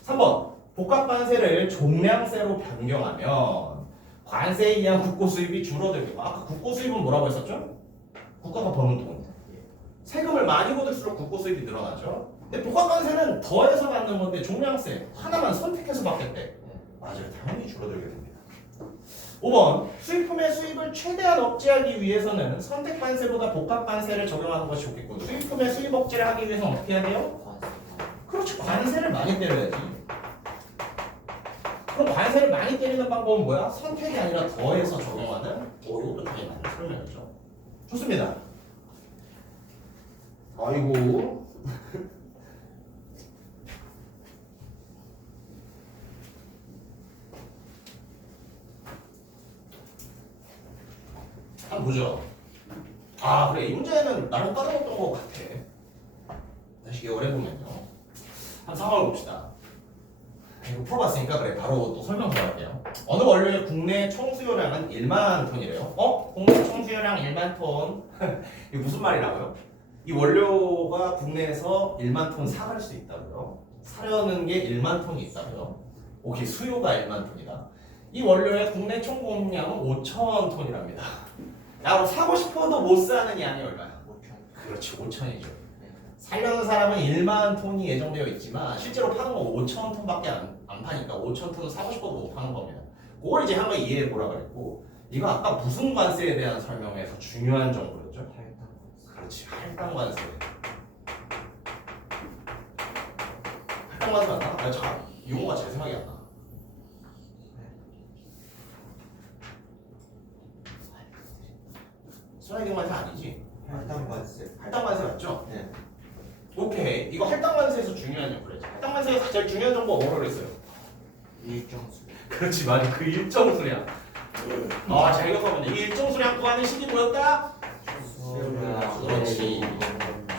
3번 복합관세를 종량세로 변경하면 관세에 의한 국고 수입이 줄어들고 아까 국고 수입은 뭐라고 했었죠? 국가가 버는 돈. 세금을 많이 받을수록 국고 수입이 늘어나죠. 근데 복합관세는 더해서 받는 건데 종량세 하나만 선택해서 받겠대. 맞아요. 당연히 줄어들게 됩니다. 5번 수입품의 수입을 최대한 억제하기 위해서는 선택관세보다 복합관세를 적용하는 것이 좋겠고 수입품의 수입 억제를 하기 위해서는 어떻게 해야 돼요? 그렇지 관세를 많이 때려야지. 그럼 관세를 많이 때리는 방법은 뭐야? 선택이 아니라 더해서 적용하는 이것도 되게 많은 설명이죠. 좋습니다. 아이고 한번 보죠. 아 그래 이 문제는 나름 까다로웠던 것 같아. 다시 기억을 해보면요. 한 상황을 봅시다. 이거 풀어봤으니까 그래 바로 또 설명 들어갈게요. 어느 원료의 국내 총수요량은 1만 톤이래요. 국내 총수요량 1만 톤. 이게 무슨 말이라고요? 이 원료가 국내에서 1만 톤 사갈 수 있다고요. 사려는 게 1만 톤이 있다고요. 오케이 수요가 1만 톤이다. 이 원료의 국내 총 공급량은 5천 톤이랍니다. 야 그럼 사고 싶어도 못 사는 양이 얼마야? 5천. 그렇지 5천이죠. 살려는 사람은 1만 톤이 예정되어 있지만 실제로 파는 건 5천 톤밖에 안 파니까 5천 톤은 사고 싶어도 못 파는 겁니다. 그걸 이제 한번 이해해 보라 그랬고 이거 아까 무슨 관세에 대한 설명에서 중요한 정보였죠? 그렇지 할당 관세. 할당 관세 맞나? 아 자 용어가 제 생각이 안 나. 슬라이딩 관세 아니지? 할당관세. 할당 관세 맞죠? 네. 오케이 이거 할당 관세에서 중요한 역할이지. 할당 관세에서 제일 중요한 정보가 뭐라고 그랬어요? 일정수. 그렇지 맞아 그 일정 수량. 자 이거 보면 이 일정 수량 구하는 식이 뭐였다? 그렇지.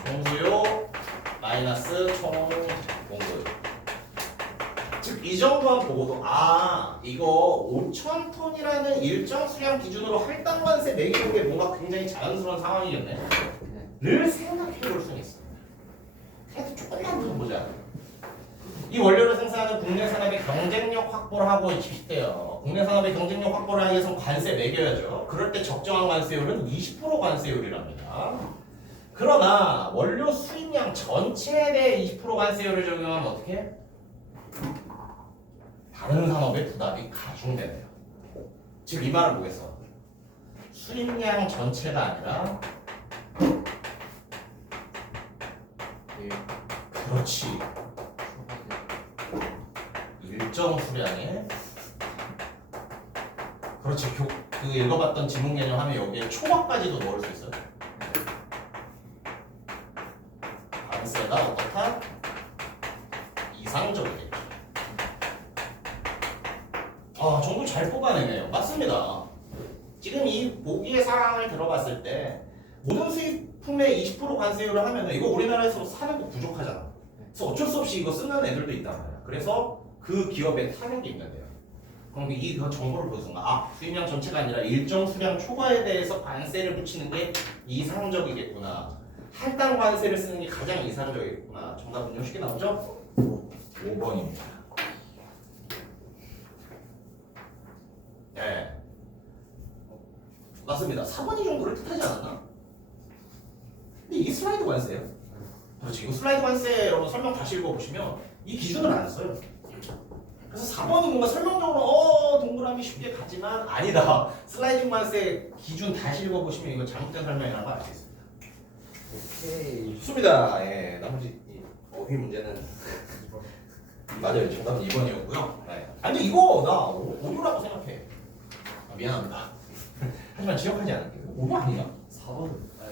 총수요 마이너스 총 공급. 즉 이 정도만 보고도 이거 5천 톤이라는 일정 수량 기준으로 할당 관세 매기는 게 뭔가 굉장히 자연스러운 상황이겠네. 를 생각해 볼 수는 있습니다. 그래도 조금만 더 보자. 이 원료를 생산하는 국내 산업의 경쟁력 확보를 하고 싶대요. 국내 산업의 경쟁력 확보를 하기 위해서는 관세 매겨야죠. 그럴 때 적정한 관세율은 20% 관세율이랍니다. 그러나 원료 수입량 전체에 대해 20% 관세율을 적용하면 어떻게 해? 다른 산업의 부담이 가중되네요. 즉 이 말은 뭐겠어? 수입량 전체가 아니라 그렇지 일정 수량의 그렇지 그 읽어봤던 지문 개념 하면 여기에 초과까지도 넣을 수 있어요. 관세가 어떻다? 이상적이겠죠. 정도 잘 뽑아내네요. 맞습니다. 지금 이 보기의 사항을 들어봤을 때 모든 수입품의 20% 관세율을 하면 이거 우리나라에서 사는 거 부족하잖아. 그래서 어쩔 수 없이 이거 쓰는 애들도 있단 말이야. 그래서 그 기업에 타는 게 있는데요. 그럼 이 정보를 보여준 거야. 수입량 전체가 아니라 일정 수량 초과에 대해서 관세를 붙이는 게 이상적이겠구나. 할당 관세를 쓰는 게 가장 이상적이겠구나. 정답은 쉽게 나오죠? 5번입니다. 네. 맞습니다. 4번이 좀 그럴듯하지 않았나? 근데 이게 슬라이드 관세예요. 그렇지. 이거 슬라이드 관세 여러분 설명 다시 읽어보시면 이 기준을 안 써요. 그래서 4번은 뭔가 설명적으로 동그라미 쉽게 가지만 아니다. 슬라이딩 관세 기준 다시 읽어보시면 이거 잘못된 설명이라는 걸 알 수 있습니다. 오케이. 좋습니다. 예, 나머지 이 어휘 문제는 맞아요. 정답은 2번이었고요. 네. 아니 근데 이거 나 5류라고 생각해. 미안합니다. 하지만 지적하지 않을게요. 5류 아니야? 4번은.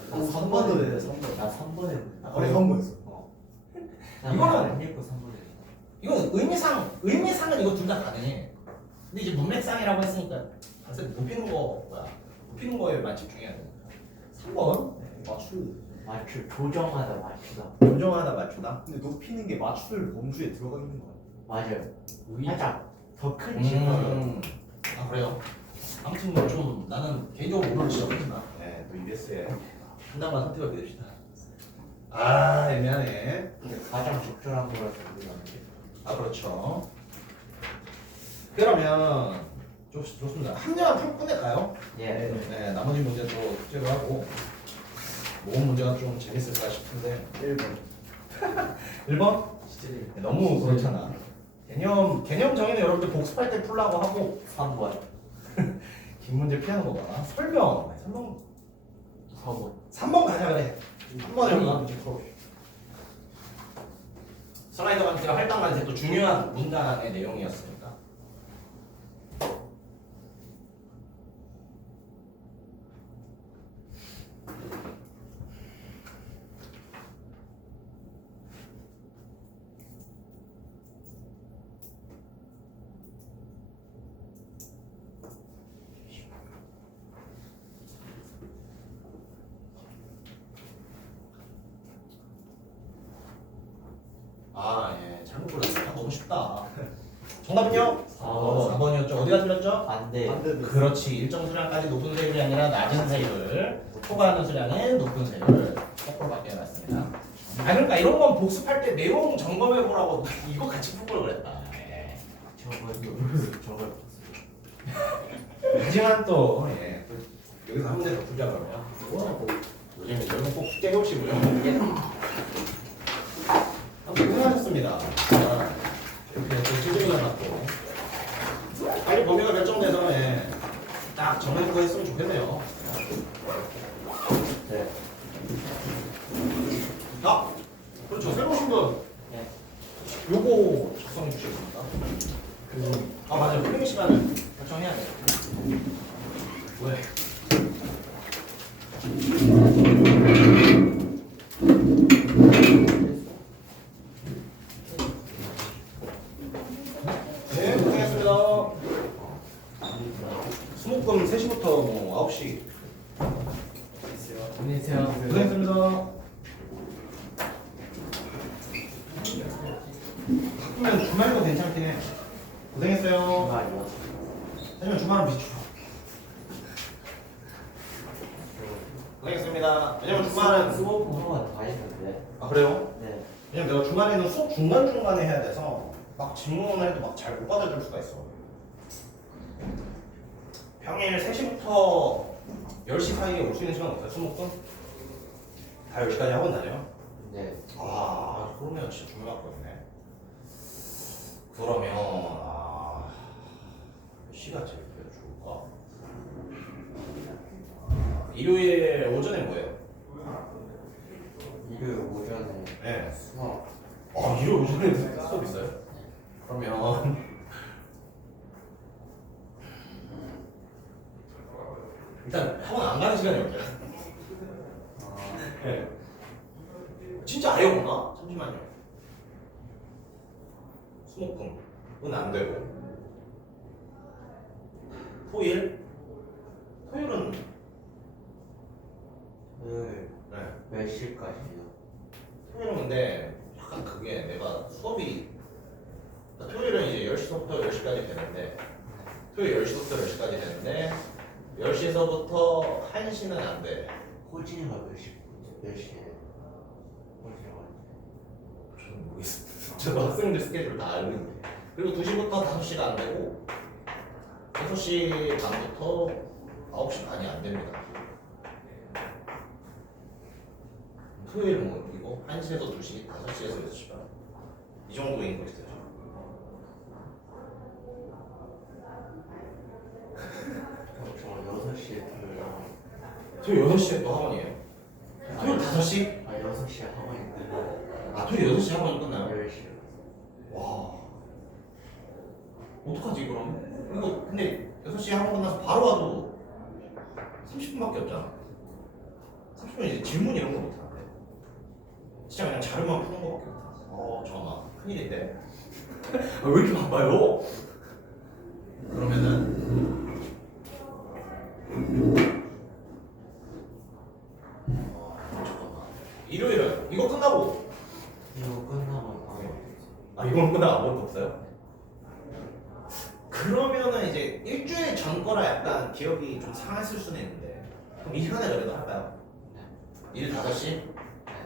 나 3번도 돼. 3번. 나 3번에 아, 그래 그래요? 3번이었어. 이거는- 안 읽고 3번에 이건 의미상은 이거 둘 다 가능해. 근데 이제 문맥상이라고 했으니까 사실 높이는 거에만 집중해야 되니까. 3번 맞출. 조정하다 맞추다. 조정하다 맞추다. 근데 높이는 게 맞출 범주에 들어가 있는 거야. 맞아요. 우리 살짝 더 큰 질문. 아 그래요? 아무튼 뭐 좀 나는 개인적으로 오늘 지었구나. 네, 또 EBS에 한 단만 선택을 믿읍시다. 아 애매하네. 가장 적절한 거라서 우리가 안 돼. 아 그렇죠. 그러면 좋습니다. 한 문제만 풀고 끝낼까요? 예. 네, 나머지 문제도 숙제로 하고 모은 문제가 좀 재밌을까 싶은데 1번. 1번? 진짜 너무 그렇잖아. 개념 정의는 여러분들 복습할 때 풀라고 하고 3번. 긴 문제 피하는 거 봐. 설명 4번. 3번 가자 그래. 3번에 문제 풀어. 슬라이더 관계와 할당 관계 또 중요한 문단의 내용이었으니까. 아, 예. 잘못 골랐어요. 너무 쉽다. 정답은요? 4번이었죠. 어디가 틀렸죠? 반대. 반대도. 그렇지. 일정 수량까지 높은 세율이 아니라 낮은 세율. 초과하는 수량은 높은 세율. 거꾸로 바뀌어놨습니다. 아, 그러니까 이런 건 복습할 때 내용 점검해보라고 이거 같이 풀 걸 그랬다. 예. 저걸 하지만 또, 예. 또 여기서 한 문제 더 풀자 그러면. 요즘 여러분 꼭 숙제 해오시고요. 고생하셨습니다. 자, 이렇게 또 실증이 나갔고 빨리 범위가 결정돼서 예, 딱 정해놓고 했으면 좋겠네요. 네. 아, 그렇죠. 새로 오신 분 네. 요거 작성해 주시겠습니까? 아 맞아요. 풀링 시간을 결정해야 돼요. 왜? 네, 고생했습니다. 수목금 3시부터 뭐 9시. 안녕히 계세요. 고생했습니다. 바쁘면 주말도 괜찮긴 해. 고생했어요. 주말이요. 하지만 주말은 비추. 고생했습니다. 왜냐면 주말은 수업 한번 다 했는데. 아 그래요? 네. 왜냐면 내가 주말에는 수업 중간중간에 해야 돼서 막 질문을 해도 막 잘 못 받아줄 수가 있어. 평일 3시부터 10시 사이에 올 수 있는 시간 없어요? 수목금? 다 10시까지 학원 다녀요? 네. 아 그러면 진짜 중요하거든요. 그러면 몇 시가 제일 좋을까? 일요일 오전에 뭐예요? 일요일 오전에 네. 수업. 일요일 오전에 수업 있어요? 그러면 일단 학원 안 가는 시간이 없어요. 네. 진짜 아예 없나? 잠시만요. 수목금은 안 되고 토요일은 토요일 네. 몇 시까지요? 토요일은 근데 약간 그게 내가 수업이 그러니까 토요일은 이제 10시부터 10시까지 되는데 토요일 10시부터 10시까지 되는데 10시에서부터 1시는 안 돼. 호진이가 몇 시에? 호진이가 저는 모르겠습니다. 저도 학생들 스케줄 다 알는데. 그리고 2시부터 5시가 안 되고 6시 반부터 9시 반이 안 됩니다. 토요일 뭐 이거 1시에서 2시, 5시에서 6시 반. 이 정도인 거 있어요. 저 6시에 토요일 6시에 또 학원이에요. 토요일 5시? 6시에 학원인데 토요일 6시 학원이 끝나요? 10시. 와. 어떡하지 그럼? 이거 근데 6시 학원 끝나서 바로 와도 30분밖에 없잖아. 30분 이제 질문 이런 거 못하는데. 진짜 그냥 자료만 푸는 거밖에 못하. 잠깐만. 큰일인데. 왜 이렇게 바빠요? 그러면은 잠깐만. 일요일은 이거 끝나고 이거 끝나면 바로 이건 끝나고 아무것도 없어요? 그러면은 이제 일주일 전 거라 약간 기억이 좀 상했을 수는 있는데 그럼 이 시간에 그래도 할까요? 일 5시?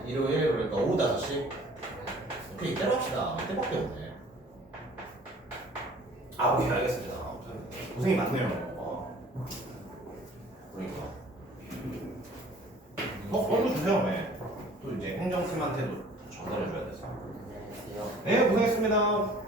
일요일 그러니까 오후 5시? 오케이 이때로 합시다. 이때밖에 없네. 오케이 알겠습니다. 고생이 많네요. 그러니까 얼른 주세요. 네. 또 이제 행정팀한테도 전달해줘야 돼서. 안녕히 계세요. 네 고생했습니다.